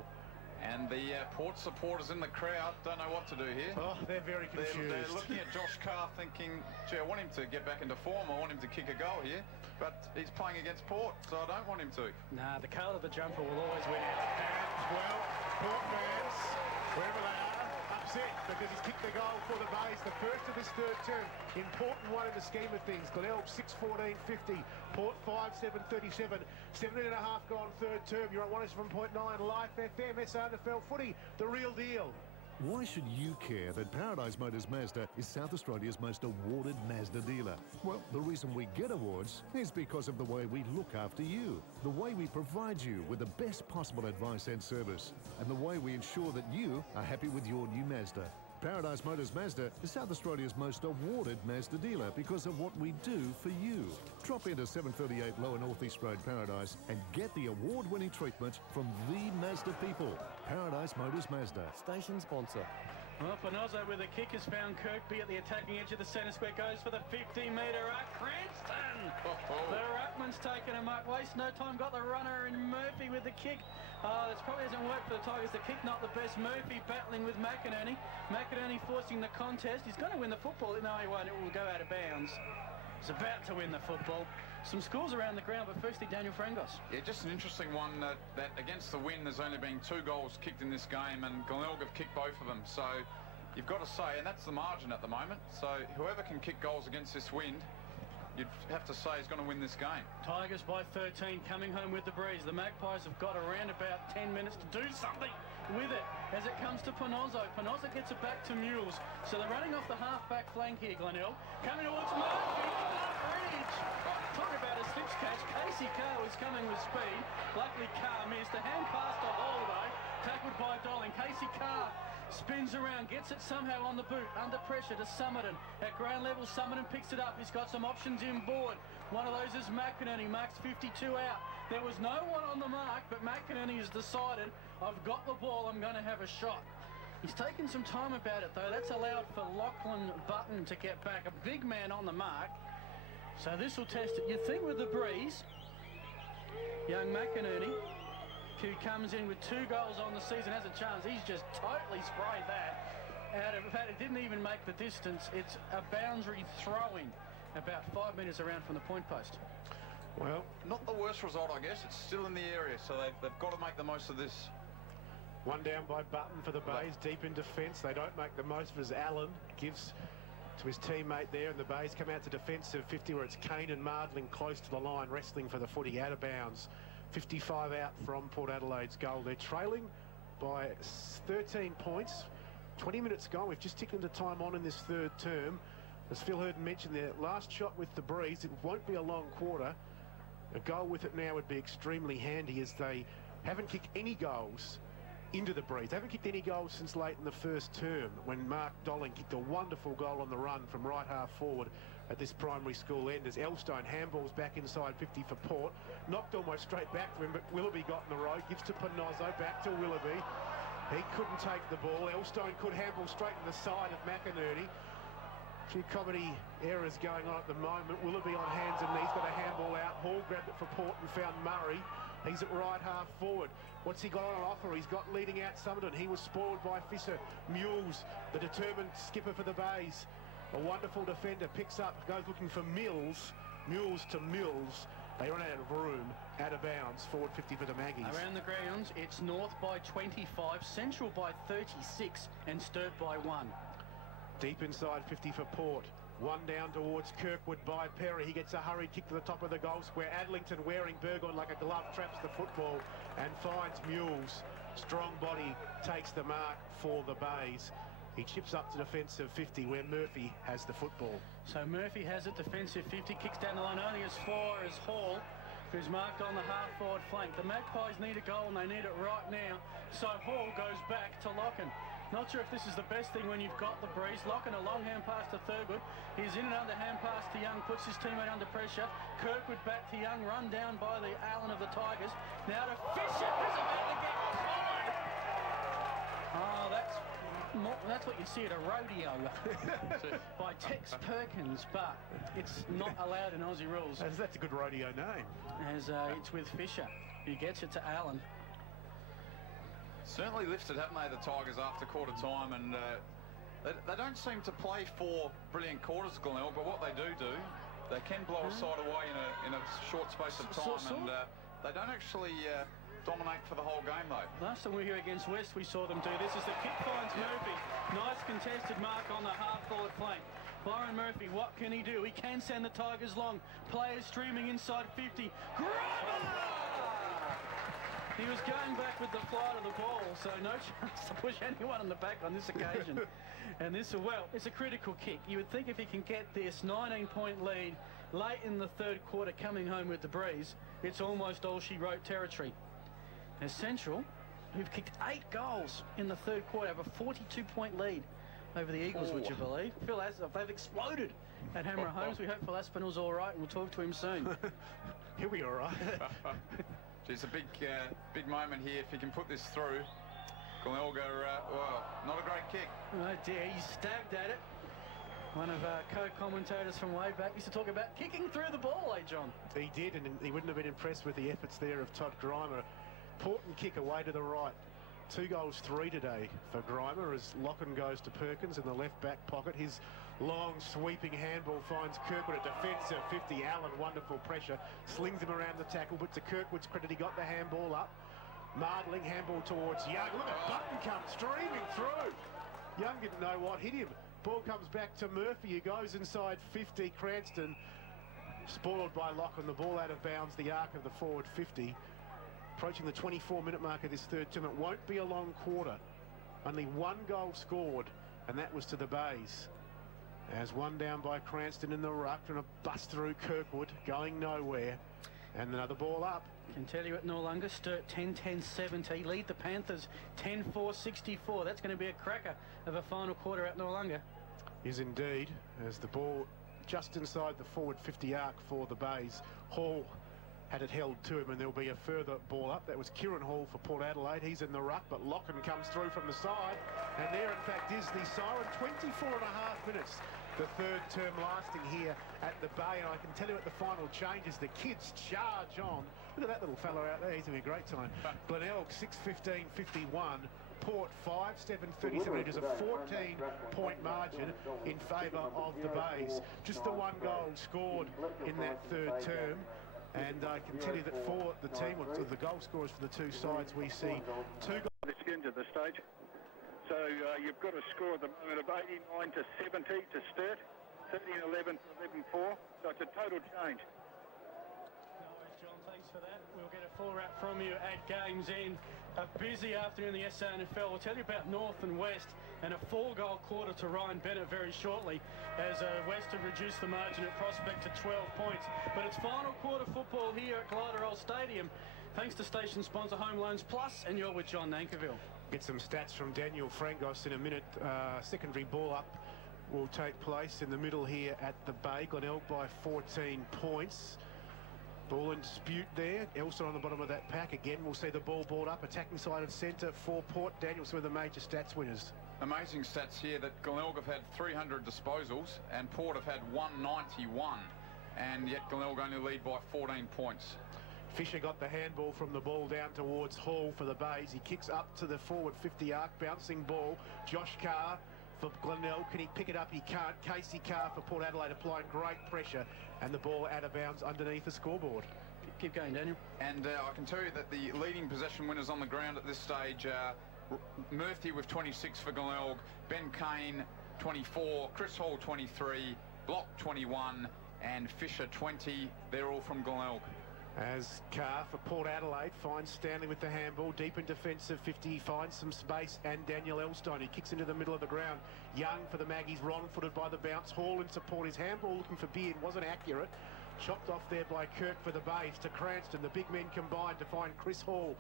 And the Port supporters in the crowd don't know what to do here. Oh, they're very confused. They're looking at Josh Carr thinking, gee, I want him to get back into form. I want him to kick a goal here. But he's playing against Port, so I don't want him to. Nah, the colour of the jumper will always win out. And, well, Port fans, wherever they are, upset because he's kicked the goal for the Bays. The first of this third term. Important one in the scheme of things. Glenelg 6-14-50. Port 5-7-37. 17.5 gone third term. You're on 107.9 Live FM, SANFL footy. The real deal. Why should you care that Paradise Motors Mazda is South Australia's most awarded Mazda dealer? Well, the reason we get awards is because of the way we look after you, the way we provide you with the best possible advice and service, and the way we ensure that you are happy with your new Mazda. Paradise Motors Mazda is South Australia's most awarded Mazda dealer because of what we do for you. Drop into 738 Lower North East Road, Paradise, and get the award-winning treatment from the Mazda people. Paradise Motors Mazda. Station sponsor. Well, Panozzo with a kick has found Kirkby at the attacking edge of the centre square. Goes for the 50-metre arc. Cranston! The ruckman's taken a mark. Waste no time. Got the runner in Murphy with the kick. This probably hasn't worked for the Tigers. The kick not the best. Murphy battling with McInerney. McInerney forcing the contest. He's going to win the football. No, he won't. It will go out of bounds. He's about to win the football. Some scores around the ground, but firstly, Daniel Frangos. Yeah, just an interesting one that against the wind, there's only been 2 goals kicked in this game, and Glenelg have kicked both of them. So you've got to say, and that's the margin at the moment. So whoever can kick goals against this wind, you'd have to say is going to win this game. Tigers by 13, coming home with the breeze. The Magpies have got around about 10 minutes to do something with it as it comes to Panozzo. Panozzo gets it back to Mules. So they're running off the half-back flank here, Glenelg. Coming towards Murphy. Bridge. Talk about a slips catch. Casey Carr was coming with speed. Luckily, Carr missed. A hand pass to Hall, though. Tackled by Dolling. Casey Carr spins around, gets it somehow on the boot, under pressure to Summerton. At ground level, Summerton picks it up. He's got some options in board. One of those is McInerney, marks 52 out. There was no one on the mark, but McInerney has decided, I've got the ball, I'm going to have a shot. He's taken some time about it, though. That's allowed for Lachlan Button to get back, a big man on the mark. So this will test it. You'd think with the breeze, young McInerney, who comes in with 2 goals on the season, has a chance. He's just totally sprayed that out of, in fact, it didn't even make the distance. It's a boundary throwing about 5 metres around from the point post. Well, not the worst result, I guess. It's still in the area, so they've got to make the most of this. One down by Button for the Bays, deep in defence. They don't make the most of it as Allen gives to his teammate there, and the Bays come out to defensive 50, where it's Kane and Mardling close to the line, wrestling for the footy, out of bounds. 55 out from Port Adelaide's goal. They're trailing by 13 points. 20 minutes gone. We've just ticked into time on in this third term. As Phil Hurden mentioned, their last shot with the breeze, it won't be a long quarter. A goal with it now would be extremely handy, as they haven't kicked any goals into the breeze. They haven't kicked any goals since late in the first term, when Mark Dolling kicked a wonderful goal on the run from right half forward at this primary school end, as Elstone handballs back inside 50 for Port. Knocked almost straight back to him, but Willoughby got in the road. Gives to Panozzo, back to Willoughby. He couldn't take the ball. Elstone could handball straight to the side of McInerney. A few comedy errors going on at the moment. Willoughby on hands and knees, got a handball out. Hall grabbed it for Port and found Murray. He's at right half forward. What's he got on offer? He's got leading out Somerton. He was spoiled by Fisher. Mules, the determined skipper for the Bays. A wonderful defender, picks up, goes looking for Mills. Mules to Mills. They run out of room, out of bounds, forward 50 for the Maggies. Around the grounds, it's North by 25, Central by 36 and Sturt by 1. Deep inside 50 for Port. One down towards Kirkwood by Perry. He gets a hurried kick to the top of the goal square. Adlington wearing Burgoyne like a glove, traps the football and finds Mules. Strong body takes the mark for the Bays. He chips up to defensive 50 where Murphy has the football. So Murphy has it defensive 50, kicks down the line only as far as Hall, who's marked on the half-forward flank. The Magpies need a goal and they need it right now. So Hall goes back to Locken. Not sure if this is the best thing when you've got the breeze. Locken, a long hand pass to Thurgood. He's in and underhand pass to Young, puts his teammate under pressure. Kirkwood back to Young, run down by the Allen of the Tigers. Now to Fisher, who's about to get tied. Oh, that's what you see at a rodeo by Tex Perkins, but it's not allowed in Aussie rules. That's a good rodeo name. As it's with Fisher. He gets it to Allen. Certainly lifted, haven't they, the Tigers after quarter time, and they don't seem to play four brilliant quarters, Glenelg, but what they do, they can blow a side away in a short space of time, and they don't actually dominate for the whole game, though. Last time we were here against West, we saw them do this as the kick finds Murphy. Nice contested mark on the half-forward flank. Byron Murphy, what can he do? He can send the Tigers long. Players streaming inside 50. He was going back with the flight of the ball, so no chance to push anyone on the back on this occasion. And this, well, it's a critical kick. You would think if he can get this 19-point lead late in the third quarter coming home with the breeze, it's almost all she wrote territory. As Central, who've kicked 8 goals in the third quarter, have a 42-point lead over the Eagles, would you believe? Phil Aspinall's, they've exploded at Hammer Holmes. We hope Phil Aspinall's all right, and we'll talk to him soon. He'll be all right. It's a big moment here if he can put this through. Glenelg, well, not a great kick. Oh dear, he stabbed at it. One of our co-commentators from way back used to talk about kicking through the ball, John? He did, and he wouldn't have been impressed with the efforts there of Todd Grimer. Important kick away to the right. 2 goals, 3 today for Grimer as Locken goes to Perkins in the left back pocket. His long sweeping handball finds Kirkwood at defensive 50. Allen, wonderful pressure, slings him around the tackle, but to Kirkwood's credit, he got the handball up. Mardling, handball towards Young. Look at Button come streaming through. Young didn't know what hit him. Ball comes back to Murphy, who goes inside 50. Cranston spoiled by Locken. The ball out of bounds, the arc of the forward 50. Approaching the 24-minute mark of this third term. It won't be a long quarter. Only 1 goal scored, and that was to the Bays. As one down by Cranston in the ruck, and a bust through Kirkwood, going nowhere. And another ball up. Can tell you at Noarlunga, Sturt 10-10-70. Lead the Panthers 10-4-64. That's going to be a cracker of a final quarter at Noarlunga. Is indeed, as the ball just inside the forward 50 arc for the Bays. Hall had it held to him, and there'll be a further ball up. That was Kieran Hall for Port Adelaide. He's in the ruck, but Locken comes through from the side, and there in fact is the siren. 24.5 minutes, the third term lasting here at the Bay, and I can tell you at the final changes, the kids charge on. Look at that little fellow out there, he's having a great time. Glenelg 6-15-51, Port 5-7-37. It is a 14-point margin in favour of the Bays. Just the 1 goal scored in that third term. And I can tell you that for the team, or the goal scorers for the 2 sides, we see 2 goals. The skins at this stage. So you've got a score at the moment of 89-70 to Sturt, 13-11 to 11-4. So it's a total change. No worries, John. Thanks for that. We'll get a full wrap from you at Games End. A busy afternoon in the SANFL. We'll tell you about North and West, and a 4-goal quarter to Ryan Bennett very shortly, as West have reduced the margin at Prospect to 12 points. But it's final quarter football here at Glenelg Stadium, thanks to station sponsor Home Loans Plus, and you're with John Nankerville. Get some stats from Daniel Frangos in a minute. Secondary ball up will take place in the middle here at the Bay. Glenelg by 14 points. Ball in dispute there. Elson on the bottom of that pack. Again, we'll see the ball brought up. Attacking side of centre for Port. Daniel's with the major stats winners. Amazing stats here that Glenelg have had 300 disposals and Port have had 191. And yet Glenelg only lead by 14 points. Fisher got the handball from the ball down towards Hall for the Bays. He kicks up to the forward 50 arc, bouncing ball. Josh Carr for Glenelg. Can he pick it up? He can't. Casey Carr for Port Adelaide applying great pressure, and the ball out of bounds underneath the scoreboard. Keep going, Daniel. And I can tell you that the leading possession winners on the ground at this stage are Murphy with 26 for Glenelg, Ben Kane 24, Chris Hall 23, Block 21, and Fisher 20. They're all from Glenelg. As Carr for Port Adelaide finds Stanley with the handball, deep in defensive 50, finds some space, and Daniel Elstone, who kicks into the middle of the ground. Young for the Maggies, wrong-footed by the bounce. Hall in support. His handball looking for Beard, wasn't accurate. Chopped off there by Kirk for the Bays to Cranston. The big men combined to find Chris Hall.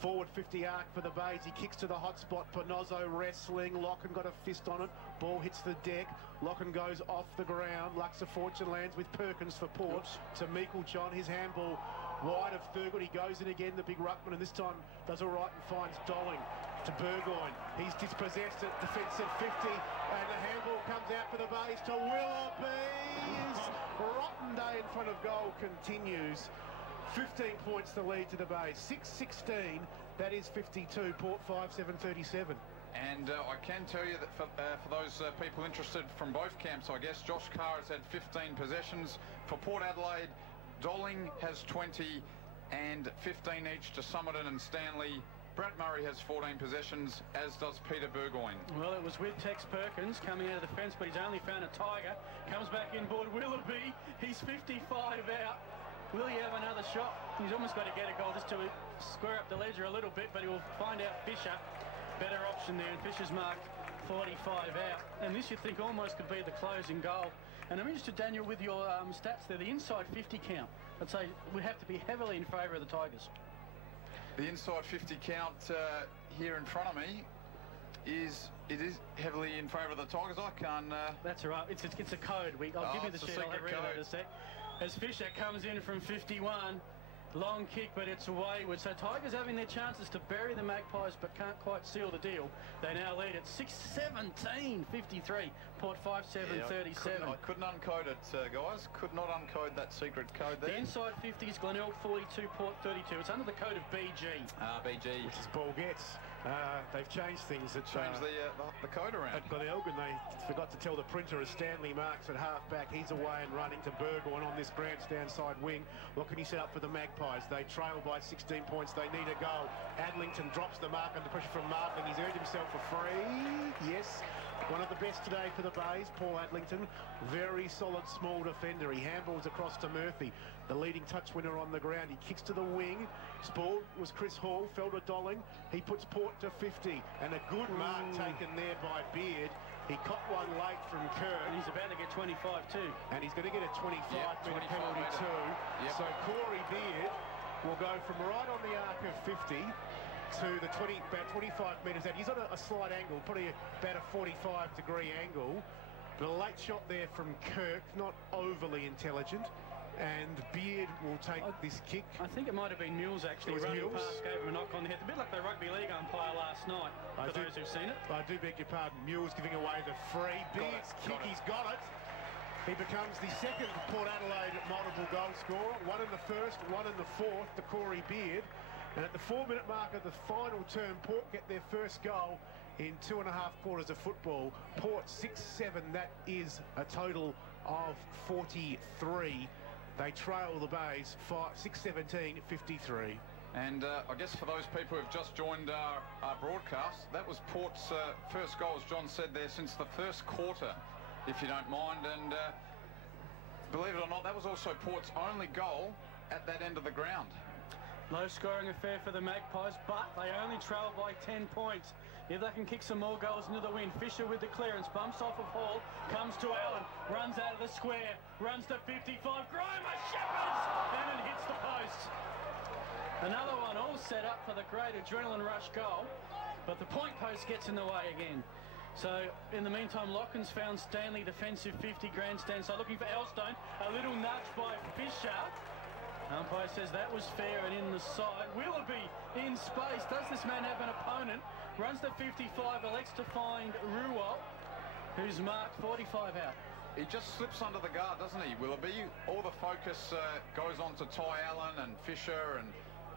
Forward 50 arc for the Bays. He kicks to the hot spot. Panozzo wrestling. Locken got a fist on it. Ball hits the deck. Locken goes off the ground. Luxor Fortune lands with Perkins for Port. To Meikle-John. His handball wide of Thurgood. He goes in again, the big ruckman, and this time does all right and finds Dolling. To Burgoyne. He's dispossessed at defensive 50, and the handball comes out for the Bays to Willoughby's. Rotten day in front of goal continues. 15 points the lead to the Bays. 6-16, that is 52. Port 5-7-37. And I can tell you that for those people interested from both camps, I guess, Josh Carr has had 15 possessions. For Port Adelaide, Dolling has 20 and 15 each to Summerton and Stanley. Brett Murray has 14 possessions, as does Peter Burgoyne. Well, it was with Tex Perkins coming out of the fence, but he's only found a Tiger. Comes back inboard, Willoughby. He's 55 out. Will he have another shot? He's almost got to get a goal just to square up the ledger a little bit, but he will find out Fisher. Better option there, and Fisher's marked 45 out. And this, you'd think, almost could be the closing goal. And I'm interested, Daniel, with your stats there, the inside 50 count. I'd say we have to be heavily in favour of the Tigers. The inside 50 count here in front of me it is heavily in favour of the Tigers. I can't... That's all right. It's a code. I'll give you the sheet. I'll read it in a sec. As Fisher comes in from 51, long kick, but it's wayward. So Tigers having their chances to bury the Magpies, but can't quite seal the deal. They now lead at 6-17, 53. Port 5-7-37. I couldn't uncode it, guys. Could not uncode that secret code there. The inside 50 is Glenelg 42, Port 32. It's under the code of BG. BG. Which is ball gets. They've changed things. Changed the code around. At Glenelg, and they forgot to tell the printer as Stanley marks at half-back. He's away and running to Burgoyne on this grandstand side wing. What can he set up for the Magpies? They trail by 16 points. They need a goal. Adlington drops the mark under pressure from Martin. He's earned himself a free. Yes. One of the best today for the Bays, Paul Adlington. Very solid small defender. He handballs across to Murphy, the leading touch winner on the ground. He kicks to the wing. Sport was Chris Hall, fell to Dolling. He puts Port to 50, and a good mark taken there by Beard. He caught one late from Kerr. And he's about to get 25 too. And he's going to get a 25-metre penalty too. Yep. So Corey Beard will go from right on the arc of 50 to the about 25 metres out. He's on a slight angle, probably about a 45-degree angle. But a late shot there from Kirk, not overly intelligent. And Beard will take this kick. I think it might have been Mills, actually. Running past, gave him a knock on the head. A bit like the rugby league umpire last night, for those who've seen it. I do beg your pardon. Mills giving away the free. Beard's kick, he's got it. He becomes the second Port Adelaide multiple goal scorer. One in the first, one in the fourth to Corey Beard. And at the 4-minute mark of the final term, Port get their first goal in 2.5 quarters of football. Port 6-7, that is a total of 43. They trail the Bays 6-17, 53. And I guess for those people who have just joined our broadcast, that was Port's first goal, as John said there, since the first quarter, if you don't mind. And believe it or not, that was also Port's only goal at that end of the ground. Low scoring affair for the Magpies, but they only trail by 10 points. If they can kick some more goals into the wind, Fisher with the clearance, bumps off of Hall, comes to Allen, runs out of the square, runs to 55, Grimer, Shepherds, and it hits the post. Another one all set up for the great adrenaline rush goal, but the point post gets in the way again. So, in the meantime, Locken's found Stanley, defensive 50 grandstand, so looking for Elstone, a little nudge by Fisher. Umpire says that was fair and in the side. Willoughby in space. Does this man have an opponent? Runs to 55, elects to find Ruwal, who's marked 45 out. he just slips under the guard, doesn't he, Willoughby? All the focus goes on to Ty Allen and Fisher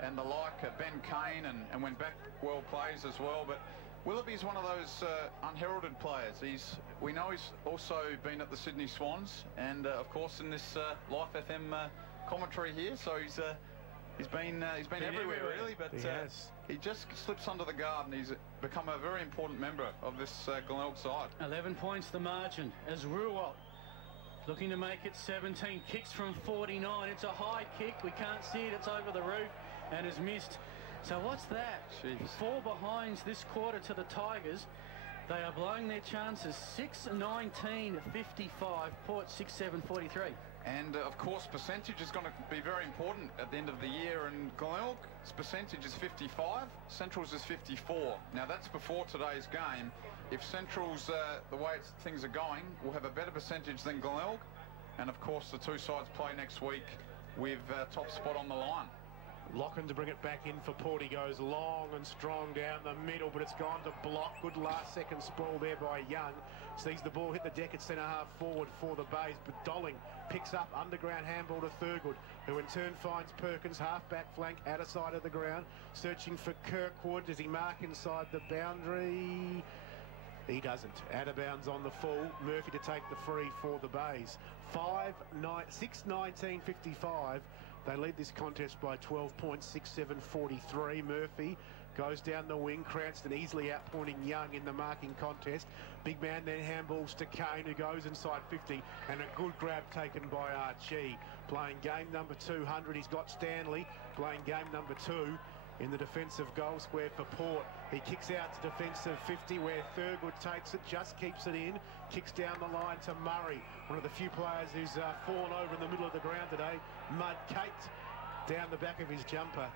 and the like, Ben Kane, and when Backwell plays as well. But Willoughby's one of those unheralded players. We know he's also been at the Sydney Swans, and of course in this Life FM commentary here. So he's been everywhere really, but he just slips under the guard, and he's become a very important member of this Glenelg side. 11 points the margin as Ruwalt looking to make it 17. Kicks from 49. It's a high kick. We can't see it. It's over the roof and is missed. So what's that? Jeez. 4 behinds this quarter to the Tigers. They are blowing their chances. 6-19-55. Port 6-7-43. And of course percentage is going to be very important at the end of the year, and Glenelg's percentage is 55, Central's is 54. Now that's before today's game. If Central's the way things are going, will have a better percentage than Glenelg, and of course the two sides play next week with top spot on the line. Locking to bring it back in for Port. He goes long and strong down the middle, but it's gone to block. Good last second sprawl there by Young. Sees the ball hit the deck at centre half forward for the Bays, but Dolling picks up underground handball to Thurgood, who in turn finds Perkins half back flank out of side of the ground, searching for Kirkwood. Does he mark inside the boundary? He doesn't. Out of bounds on the full. Murphy to take the free for the Bays. 6-19-55. They lead this contest by 12 points, 6-7-43. Murphy goes down the wing. Cranston easily outpointing Young in the marking contest. Big man then handballs to Kane, who goes inside 50, and a good grab taken by Archie. Playing game number 200, he's got Stanley. Playing game number 2 in the defensive goal square for Port. He kicks out to defensive 50, where Thurgood takes it, just keeps it in, kicks down the line to Murray, one of the few players who's fallen over in the middle of the ground today. Mud caked down the back of his jumper.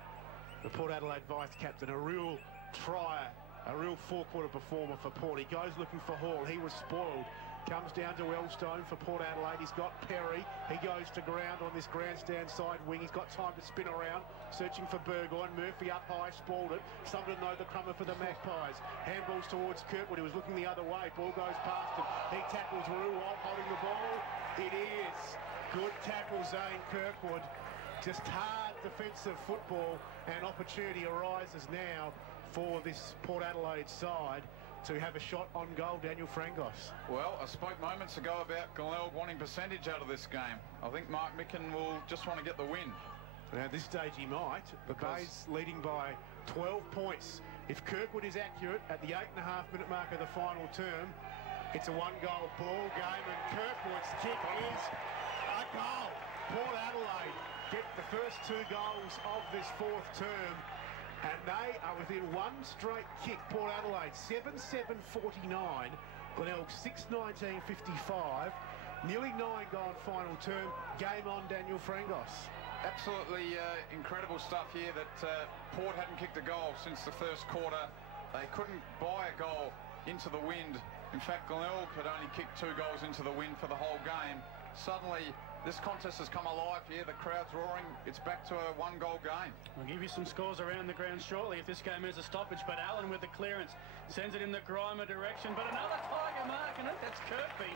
The Port Adelaide vice-captain, a real trier, a real four-quarter performer for Port. He goes looking for Hall. He was spoiled. Comes down to Elstone for Port Adelaide. He's got Perry. He goes to ground on this grandstand side wing. He's got time to spin around, searching for Burgoyne. Murphy up high, spoiled it. Somebody know the crummer for the Magpies. Handballs towards Kirkwood, who was looking the other way. Ball goes past him. He tackles Ruwalt, holding the ball. It is. Good tackle, Zane Kirkwood. Just hard defensive football, and opportunity arises now for this Port Adelaide side to have a shot on goal. Daniel Frangos. Well, I spoke moments ago about Glenelg wanting percentage out of this game. I think Mark Micken will just want to get the win. Now at this stage he might. The Bays leading by 12 points. If Kirkwood is accurate at the 8.5-minute mark of the final term, it's a one-goal ball game, and Kirkwood's kick is a goal. Port Adelaide get the first 2 goals of this 4th term, and they are within one straight kick. Port Adelaide 7-7-49, Glenelg 6-19-55. Nearly 9 gone final term. Game on, Daniel Frangos. Absolutely incredible stuff here that Port hadn't kicked a goal since the first quarter. They couldn't buy a goal into the wind. In fact, Glenelg had only kicked 2 goals into the wind for the whole game. Suddenly, this contest has come alive here. The crowd's roaring. It's back to a 1-goal game. We'll give you some scores around the ground shortly if this game has a stoppage. But Allen with the clearance sends it in the Grimer direction. But another Tiger mark, and that's Kirkby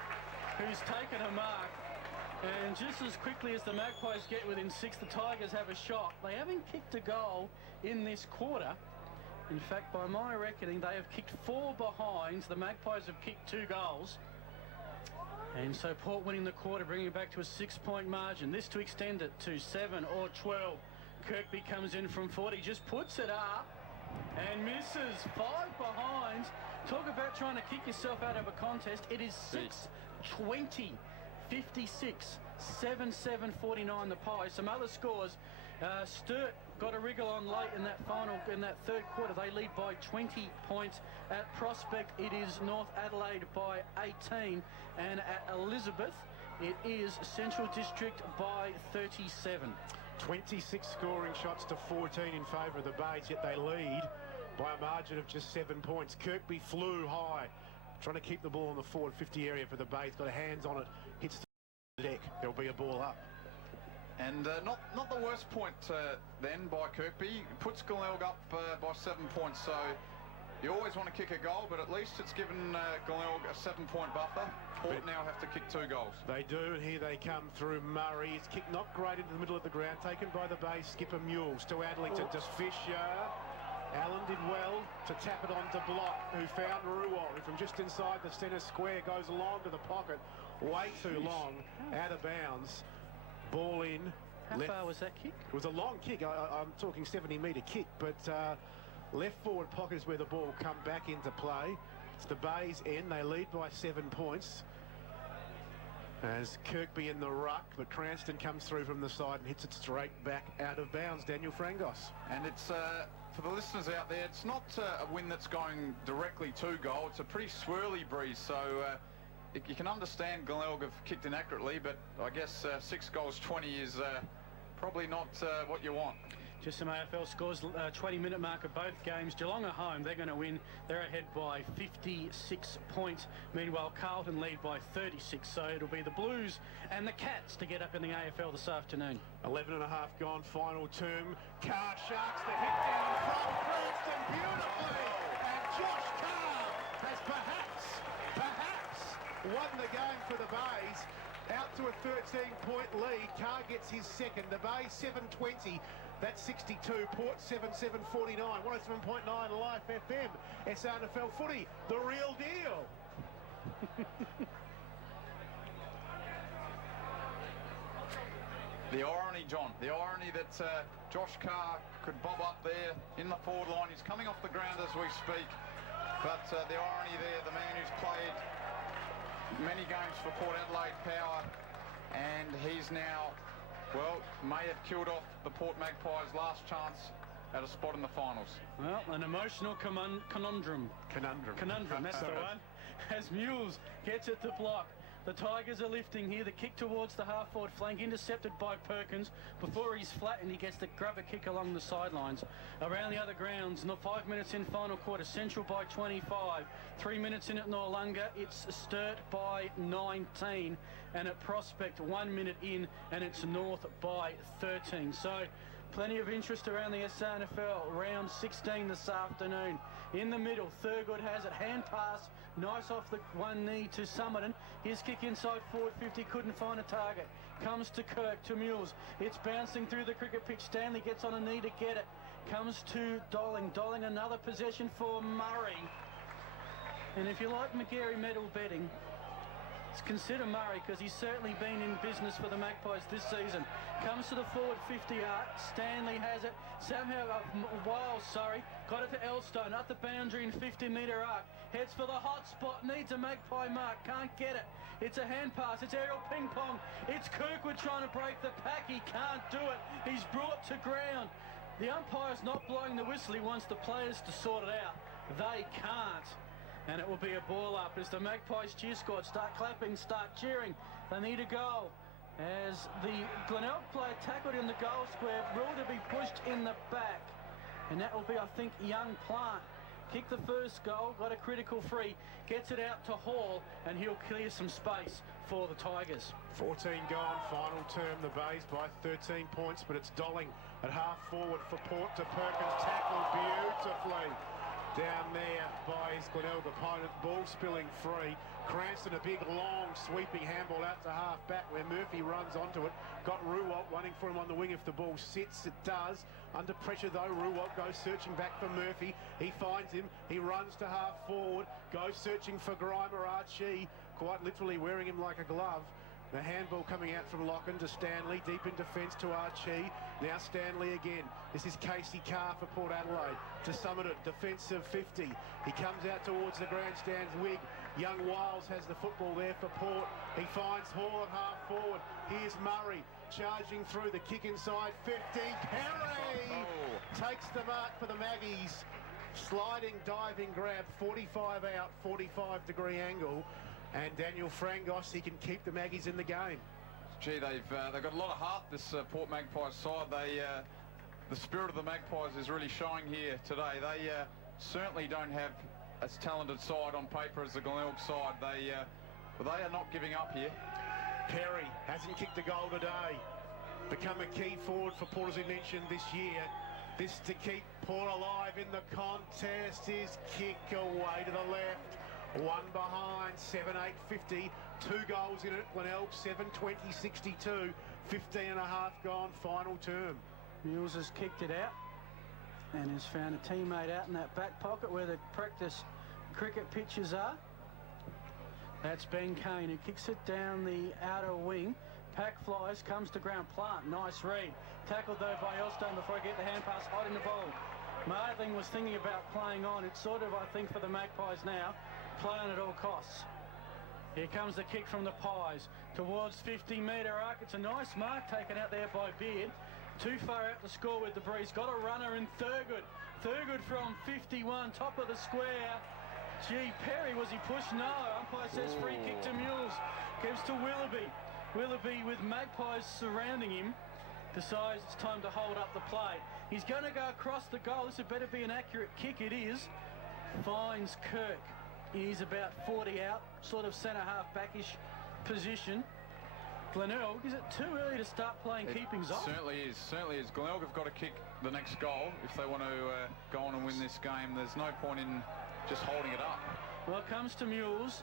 who's taken a mark. And just as quickly as the Magpies get within 6, the Tigers have a shot. They haven't kicked a goal in this quarter. In fact, by my reckoning, they have kicked 4 behinds. The Magpies have kicked 2 goals. And so Port winning the quarter, bringing it back to a 6-point margin. This to extend it to 7 or 12. Kirkby comes in from 40, just puts it up and misses. 5 behinds. Talk about trying to kick yourself out of a contest. It is 6-20-56. 7-7-49 the Pies. Some other scores. Sturt got a wriggle on late in that 3rd quarter. They lead by 20 points. At Prospect, it is North Adelaide by 18. And at Elizabeth, it is Central District by 37. 26 scoring shots to 14 in favour of the Bays, yet they lead by a margin of just 7 points. Kirkby flew high, trying to keep the ball in the forward 50 area for the Bays. Got a hands on it, hits the deck. There'll be a ball up. And not the worst point then by Kirkby. Puts Glenelg up by 7 points. So You always want to kick a goal, but at least it's given Glenelg a 7-point buffer. Port now have to kick 2 goals. They do, and here they come through Murray. His kick not great into the middle of the ground, taken by the base skipper Mules to Adlington, to Fisher. Allen did well to tap it onto Block, who found Ruwal, who from just inside the centre square goes long to the pocket, way too long, out of bounds. Ball in. How far was that kick? It was a long kick. I'm talking 70-metre kick, but left forward pocket is where the ball come back into play. It's the Bays end. They lead by 7 points. As Kirkby in the ruck, but Cranston comes through from the side and hits it straight back out of bounds. Daniel Frangos. And it's, for the listeners out there, it's not a win that's going directly to goal. It's a pretty swirly breeze, so you can understand Glenelg have kicked inaccurately, but I guess 6 goals 20 is probably not what you want. Just some AFL scores, 20-minute mark of both games. Geelong are home. They're going to win. They're ahead by 56 points. Meanwhile, Carlton lead by 36. So it'll be the Blues and the Cats to get up in the AFL this afternoon. 11 and a half gone, final term. Carr Sharks the hit down from Cranston beautifully. And Josh Carr has perhaps won the game for the Bays. Out to a 13-point lead. Carr gets his second. The Bays 7:20. That's 62. Port 7:49. 107.9 Life FM. SANFL footy. The real deal. The irony, John. The irony that Josh Carr could bob up there in the forward line. He's coming off the ground as we speak. But the irony there, the man who's played many games for Port Adelaide Power, and he's now, well, may have killed off the Port Magpies' last chance at a spot in the finals. Well, an emotional conundrum. Conundrum, that's the one. As Mules gets it to Block. The Tigers are lifting here. The kick towards the half-forward flank, intercepted by Perkins. Before he's flattened, he gets the grubber kick along the sidelines. Around the other grounds, 5 minutes in final quarter, Central by 25. 3 minutes in at Noarlunga, it's Sturt by 19. And at Prospect, 1 minute in, and it's North by 13. So, plenty of interest around the SANFL. Round 16 this afternoon. In the middle, Thurgood has it. Hand pass. Nice off the one knee to Summerton. His kick inside forward 50, couldn't find a target. Comes to Kirk, to Mules. It's bouncing through the cricket pitch. Stanley gets on a knee to get it. Comes to Dolling. Dolling, another possession for Murray. And if you like McGarry medal betting, consider Murray, because he's certainly been in business for the Magpies this season. Comes to the forward 50 arc. Stanley has it. Somehow, Wiles, got it to Elstone. Up the boundary in 50-metre arc. Heads for the hot spot. Needs a Magpie mark. Can't get it. It's a hand pass. It's aerial ping pong. It's Kirkwood trying to break the pack. He can't do it. He's brought to ground. The umpire's not blowing the whistle. He wants the players to sort it out. They can't. And it will be a ball up as the Magpies cheer squad start clapping, start cheering. They need a goal. As the Glenelg player tackled in the goal square, ruled to be pushed in the back. And that will be, I think, Young Plant. Kicked the first goal, got a critical free, gets it out to Hall, and he'll clear some space for the Tigers. 14 gone, final term, the Bays by 13 points, but it's Dolling at half forward for Port to Perkins, tackled beautifully. Down there by his Glenelg opponent, ball spilling free. Cranston, a big, long, sweeping handball out to half-back where Murphy runs onto it. Got Ruwalt running for him on the wing if the ball sits. It does. Under pressure, though, Ruwalt goes searching back for Murphy. He finds him. He runs to half-forward. Goes searching for Grimer Archie, quite literally wearing him like a glove. The handball coming out from Locken to Stanley, deep in defence to Archie. Now Stanley again. This is Casey Carr for Port Adelaide. To Summerton, defensive 50. He comes out towards the grandstand's wig. Young Wiles has the football there for Port. He finds Hall at half forward. Here's Murray charging through, the kick inside 50. Perry takes the mark for the Maggies. Sliding, diving grab, 45 out, 45-degree angle. And Daniel Frangos, he can keep the Maggies in the game. Gee, they've got a lot of heart, this Port Magpies side. The spirit of the Magpies is really showing here today. They certainly don't have as talented side on paper as the Glenelg side. But they are not giving up here. Perry hasn't kicked a goal today. Become a key forward for Port, as we mentioned, this year. This to keep Port alive in the contest is kick away to the left. One behind, 7-8-50. 2 goals in it. Glenelg 7-20-62. 15 and a half gone, final term. Mules has kicked it out and has found a teammate out in that back pocket where the practice cricket pitches are. That's Ben Kane who kicks it down the outer wing. Pack flies, comes to ground. Plant, nice read. Tackled though by Elstone before he get the hand pass hot in the ball. Marling was thinking about playing on. It's sort of, I think, for the Magpies now, playing at all costs. Here comes the kick from the Pies towards 50-metre arc. It's a nice mark taken out there by Beard. Too far out to score with the breeze. Got a runner in Thurgood. Thurgood from 51, top of the square. Gee, Perry, was he pushed? No. Umpire says free kick to Mules. Gives to Willoughby. Willoughby with Magpies surrounding him. Decides it's time to hold up the play. He's going to go across the goal. This had better be an accurate kick. It is. Finds Kirk. He's about 40 out, sort of centre-half backish position. Glenelg, is it too early to start playing keepings off? Certainly is. Certainly is. Glenelg have got to kick the next goal if they want to go on and win this game. There's no point in just holding it up. Well, it comes to Mules,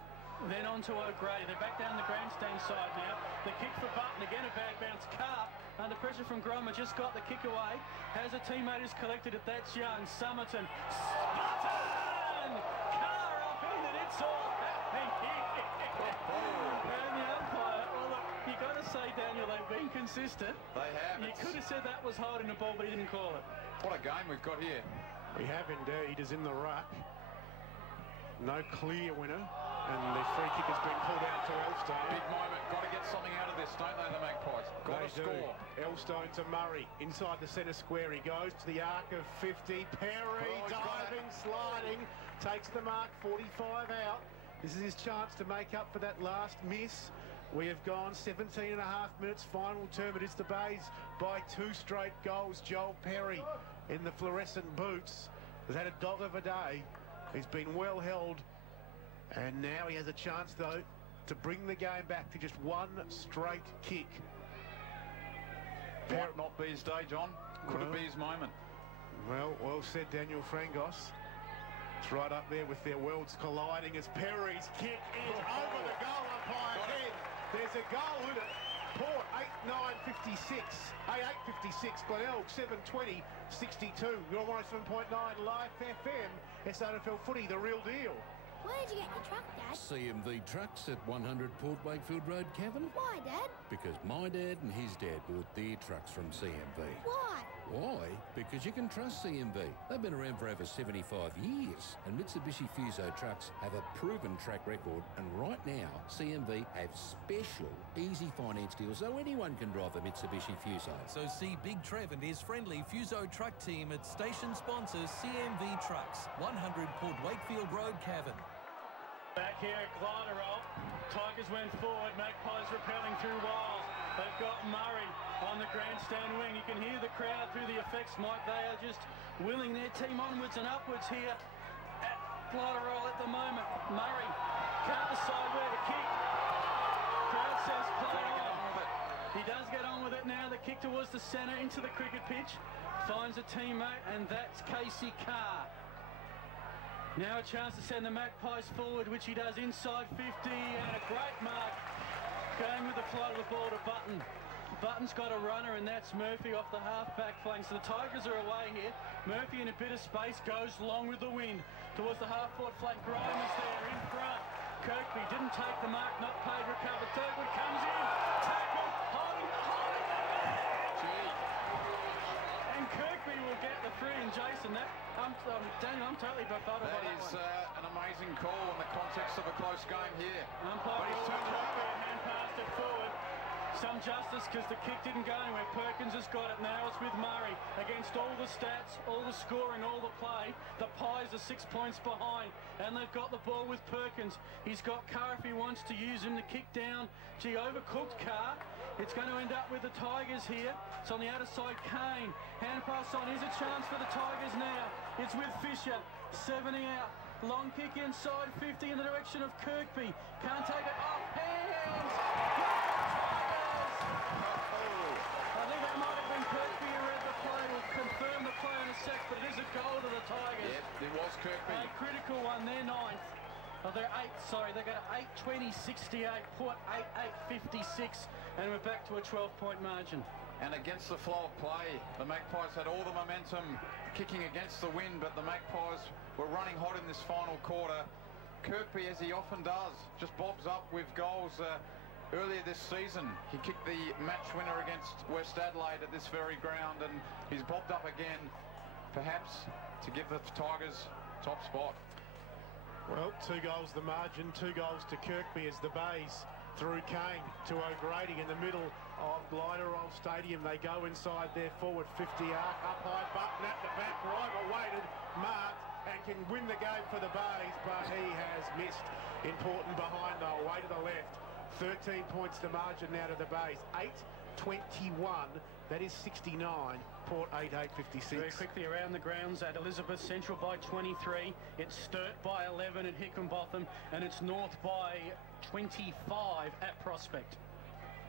then on to O'Grady. They're back down the grandstand side now. The kick for Button, again a bad bounce. Carp, under pressure from Grommer, just got the kick away. Has a teammate who's collected it. That's Young. Summerton. Button! Carr up in it. It's all happening here. And the umpire, well, look, you got to say, Daniel, they've been consistent. They have. You could have said that was holding the ball, but he didn't call it. What a game we've got here. We have indeed, is in the ruck. No clear winner, and the free kick has been pulled out to Elstone. Big moment. Got to get something out of this, don't they, the Magpies? Got to score. Elstone to Murray, inside the centre square. He goes to the arc of 50. Perry, diving, sliding, takes the mark, 45 out. This is his chance to make up for that last miss. We have gone 17 and a half minutes, final term. It is the Bays by 2 straight goals. Joel Perry in the fluorescent boots has had a dog of a day. He's been well held, and now he has a chance, though, to bring the game back to just 1 straight kick. Might not be his day, John. Could it be his moment? Well said, Daniel Frangos. It's right up there with their worlds colliding as Perry's kick is over the goal umpire's head. There's a goal in it. Port 8-9-56. 8-8-56. Glenelg 7-20-62. You're 107.9 Live FM. SANFL footy, the real deal. Where did you get your truck, Dad? CMV Trucks at 100 Port Wakefield Road, Cavan. Why, Dad? Because my dad and his dad bought their trucks from CMV. Why? Why? Because you can trust CMV. They've been around for over 75 years. And Mitsubishi Fuso trucks have a proven track record. And right now, CMV have special easy finance deals so anyone can drive a Mitsubishi Fuso. So see Big Trev and his friendly Fuso truck team at station sponsors CMV Trucks, 100 Port Wakefield Road, Cavan. Back here at Glenelg, Tigers went forward, Magpies repelling through Wiles. They've got Murray on the grandstand wing. You can hear the crowd through the effects, Mike. They are just willing their team onwards and upwards here at Glenelg at the moment. Murray can't decide where to kick. Crowd says play on. He does get on with it now. The kick towards the centre into the cricket pitch. Finds a teammate, and that's Casey Carr. Now a chance to send the Magpies forward, which he does inside 50, and a great mark going with the flight of the ball to Button. Button's got a runner, and that's Murphy off the half-back flank. So the Tigers are away here. Murphy in a bit of space goes long with the wind towards the half-forward flank. Grime is there in front. Kirkby didn't take the mark, not paid, recovered. Thurgood comes in, tackle, holding the and Kirkby will get the free. And Jason, Daniel, I'm totally befuddled by that is one. an amazing call in the context of a close game here. Umpire, he's turned hand passed it forward. Some justice because the kick didn't go anywhere. Perkins has got it now. It's with Murray against all the stats, all the scoring, all the play. The Pies are 6 points behind, and they've got the ball with Perkins. He's got Carr if he wants to use him to kick down. Gee, overcooked Carr. It's going to end up with the Tigers here. It's on the outer side, Kane. Hand pass on. Here's a chance for the Tigers now. It's with Fisher. 70 out. Long kick inside 50 in the direction of Kirkby. Can't take it off. Hands! I think that might have been Kirkby who read the play. Will confirm the play on sacks, but it is a goal to the Tigers. Yeah, it was Kirkby. A critical one, they're ninth. Oh, they're eighth, sorry. They got 8-20-68, Port 8-8-56, and we're back to a 12-point margin. And against the flow of play, the Magpies had all the momentum kicking against the wind, but the Magpies were running hot in this final quarter. Kirkby, as he often does, just bobs up with goals. Earlier this season, he kicked the match winner against West Adelaide at this very ground, and he's bobbed up again, perhaps to give the Tigers top spot. Well, 2 goals the margin, 2 goals to Kirkby as the Bays through Kane to O'Grady in the middle of Glenelg Stadium. They go inside their forward 50 arc, up high, Button at the back, Rival waited, marked, and can win the game for the Bays, but he has missed. Important behind though, way to the left. 13 points the margin now to the Bays. 8-21, that is 69. Port 8-8-56. Very quickly around the grounds at Elizabeth, Central by 23. It's Sturt by 11 at Hickenbotham, and it's North by 25 at Prospect.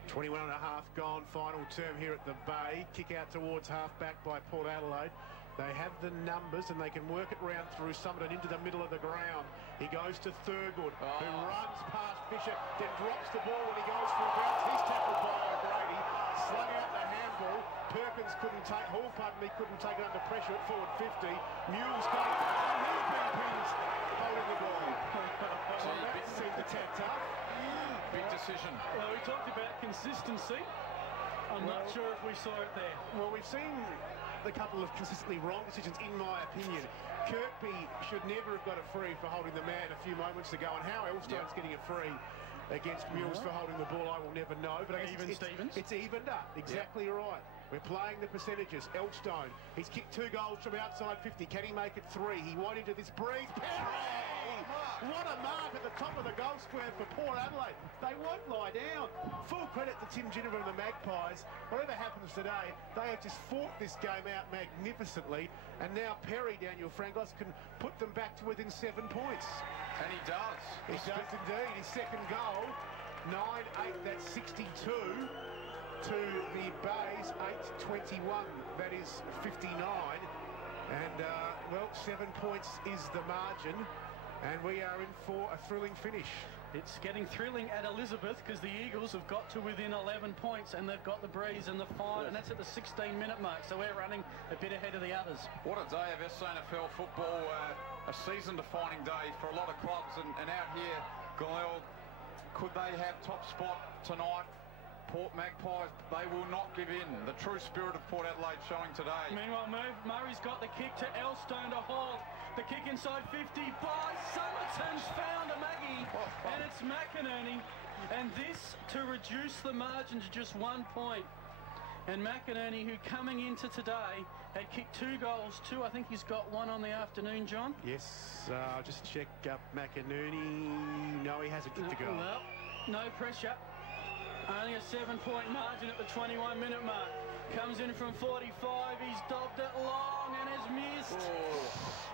21 and a half gone, final term here at the Bay. Kick out towards half-back by Port Adelaide. They have the numbers and they can work it round through Summit and into the middle of the ground. He goes to Thurgood, who runs past Fisher, then drops the ball when he goes for a bounce. He's tackled by O'Grady, slung out the handball. Perkins couldn't take, couldn't take it under pressure at forward 50. Mules going, and he's been pinned holding the ball. Well, that seemed to tap tough. Big decision. Well, we talked about consistency. I'm not sure if we saw it there. Well, we've seen a couple of consistently wrong decisions, in my opinion. Kirkby should never have got a free for holding the man a few moments ago, and how Elstone's getting a free against Mules for holding the ball, I will never know. But it's evened up. Exactly right. We're playing the percentages. Elstone, he's kicked 2 goals from outside 50. Can he make it 3? He went into this breeze. Perry! What a mark at the top of the goal square for Port Adelaide. They won't lie down. Full credit to Tim Ginnivan and the Magpies. Whatever happens today, they have just fought this game out magnificently. And now Perry, Daniel Frangos, can put them back to within 7 points. And he does. He does indeed. His second goal, 9-8, that's 62. To the Bays, 8-21, that is 59. And, well, 7 points is the margin. And we are in for a thrilling finish. It's getting thrilling at Elizabeth because the Eagles have got to within 11 points and they've got the breeze and the fine, and that's at the 16-minute mark. So we're running a bit ahead of the others. What a day of SANFL football. A season-defining day for a lot of clubs. And out here, Glenelg, could they have top spot tonight? Port Magpies, they will not give in. The true spirit of Port Adelaide showing today. Meanwhile, Murray's got the kick to Elstone to Hall. The kick inside 50 by Summerton's found a Maggie. And it's McInerney. And this to reduce the margin to just 1 point. And McInerney, who coming into today, had kicked 2 goals, 2. I think he's got 1 on the afternoon, John. Yes, just check up McInerney. No, he hasn't kicked a goal. Well, no pressure. Only a 7-point margin at the 21-minute mark. Comes in from 45. He's dobbed it long and has missed.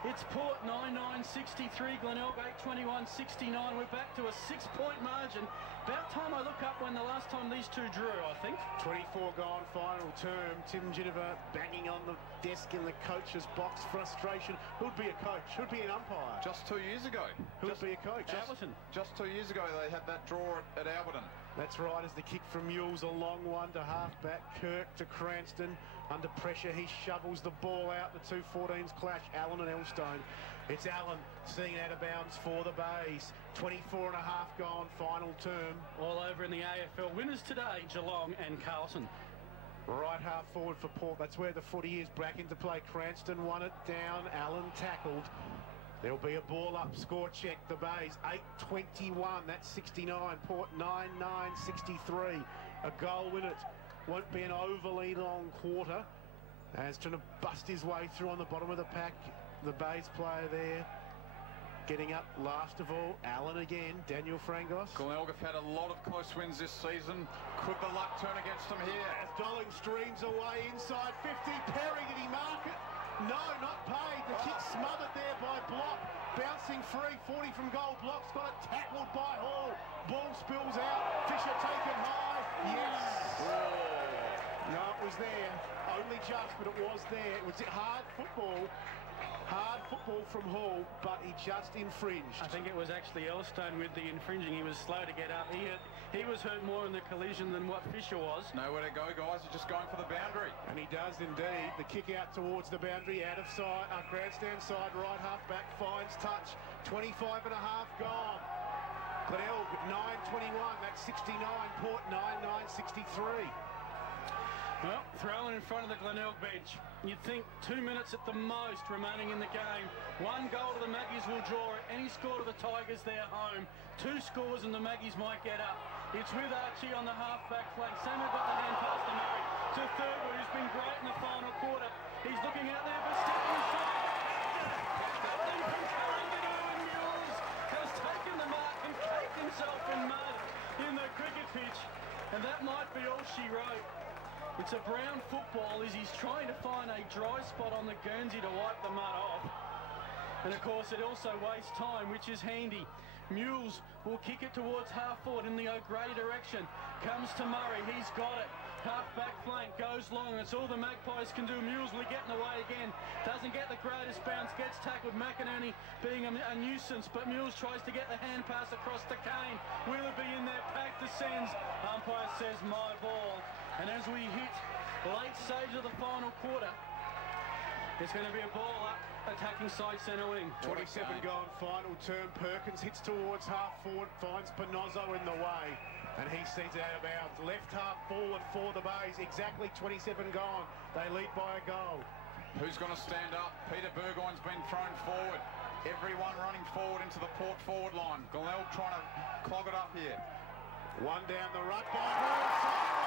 It's Port 9-9-63. Glenelg 8-21-69. We're back to a 6-point margin. About time I look up when the last time these two drew, I think. 24 gone, final term. Tim Ginnivan banging on the desk in the coach's box. Frustration. Who'd be a coach? Who'd be an umpire? Just 2 years ago. Who'd be a coach? Alberton. Just 2 years ago they had that draw at Alberton. That's right, as the kick from Mules, a long one to half-back. Kirk to Cranston. Under pressure, he shovels the ball out. The 2 14s clash, Allen and Elstone. It's Allen seeing it out of bounds for the Bays. 24 and a half gone, final term. All over in the AFL. Winners today, Geelong and Carlton. Right half forward for Port. That's where the footy is. Back into play. Cranston won it down. Allen tackled. There'll be a ball up, score check, the Bays, 8-21, that's 69, Port 9-9-63, a goal in it, won't be an overly long quarter, as trying to bust his way through on the bottom of the pack, the Bays player there, getting up last of all, Allen again, Daniel Frangos. Glenelg have had a lot of close wins this season, could the luck turn against them here? As Dolling streams away inside 50, Perry, did he mark it? No, not paid. The kick smothered there by Block. Bouncing free, 40 from goal. Block's got it tackled by Hall. Ball spills out. Fisher taken high. Yes. No, it was there. Only just, but it was there. It was hard football. Hard football from Hall, but he just infringed. I think it was actually Elstone with the infringing. He was slow to get up. He was hurt more in the collision than what Fisher was. Nowhere to go, guys. You're just going for the boundary. And he does indeed. The kick out towards the boundary, out of sight, grandstand side, right half back, finds touch. 25 and a half gone. Glenelg, 9.21. That's 69. Port, 9.63. Well, thrown in front of the Glenelg bench. You'd think 2 minutes at the most remaining in the game. 1 goal to the Maggies will draw it. Any score to the Tigers, they're home. 2 scores and the Maggies might get up. It's with Archie on the half-back flank. Samuel got the hand pass to Murray. To Thurber, who's been great in the final quarter. He's looking out there, but stepping shot. And Mules has taken the mark and caked himself in mud in the cricket pitch. And that might be all she wrote. It's a brown football as he's trying to find a dry spot on the Guernsey to wipe the mud off. And of course it also wastes time, which is handy. Mules will kick it towards half forward in the O'Grady direction. Comes to Murray, he's got it. Half back flank, goes long. It's all the Magpies can do. Mules will get in the way again. Doesn't get the greatest bounce, gets tackled. McInerney being a nuisance, but Mules tries to get the hand pass across to Kane. Willoughby in there, Pack descends. Umpire says my ball. And as we hit late stage of the final quarter, it's going to be a ball up, attacking side centre wing. 27 gone, final term. Perkins hits towards half forward, finds Panozzo in the way, and he sees it out of bounds. Left half forward for the Bays, exactly 27 gone. They lead by a goal. Who's going to stand up? Peter Burgoyne's been thrown forward. Everyone running forward into the Port forward line. Glenelg trying to clog it up here. One down the ruck by Hall.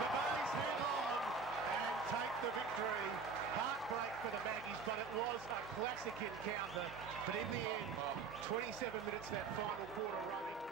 The Bays head on and take the victory. Heartbreak for the Maggies, but it was a classic encounter. But in the end, 27 minutes that final quarter running.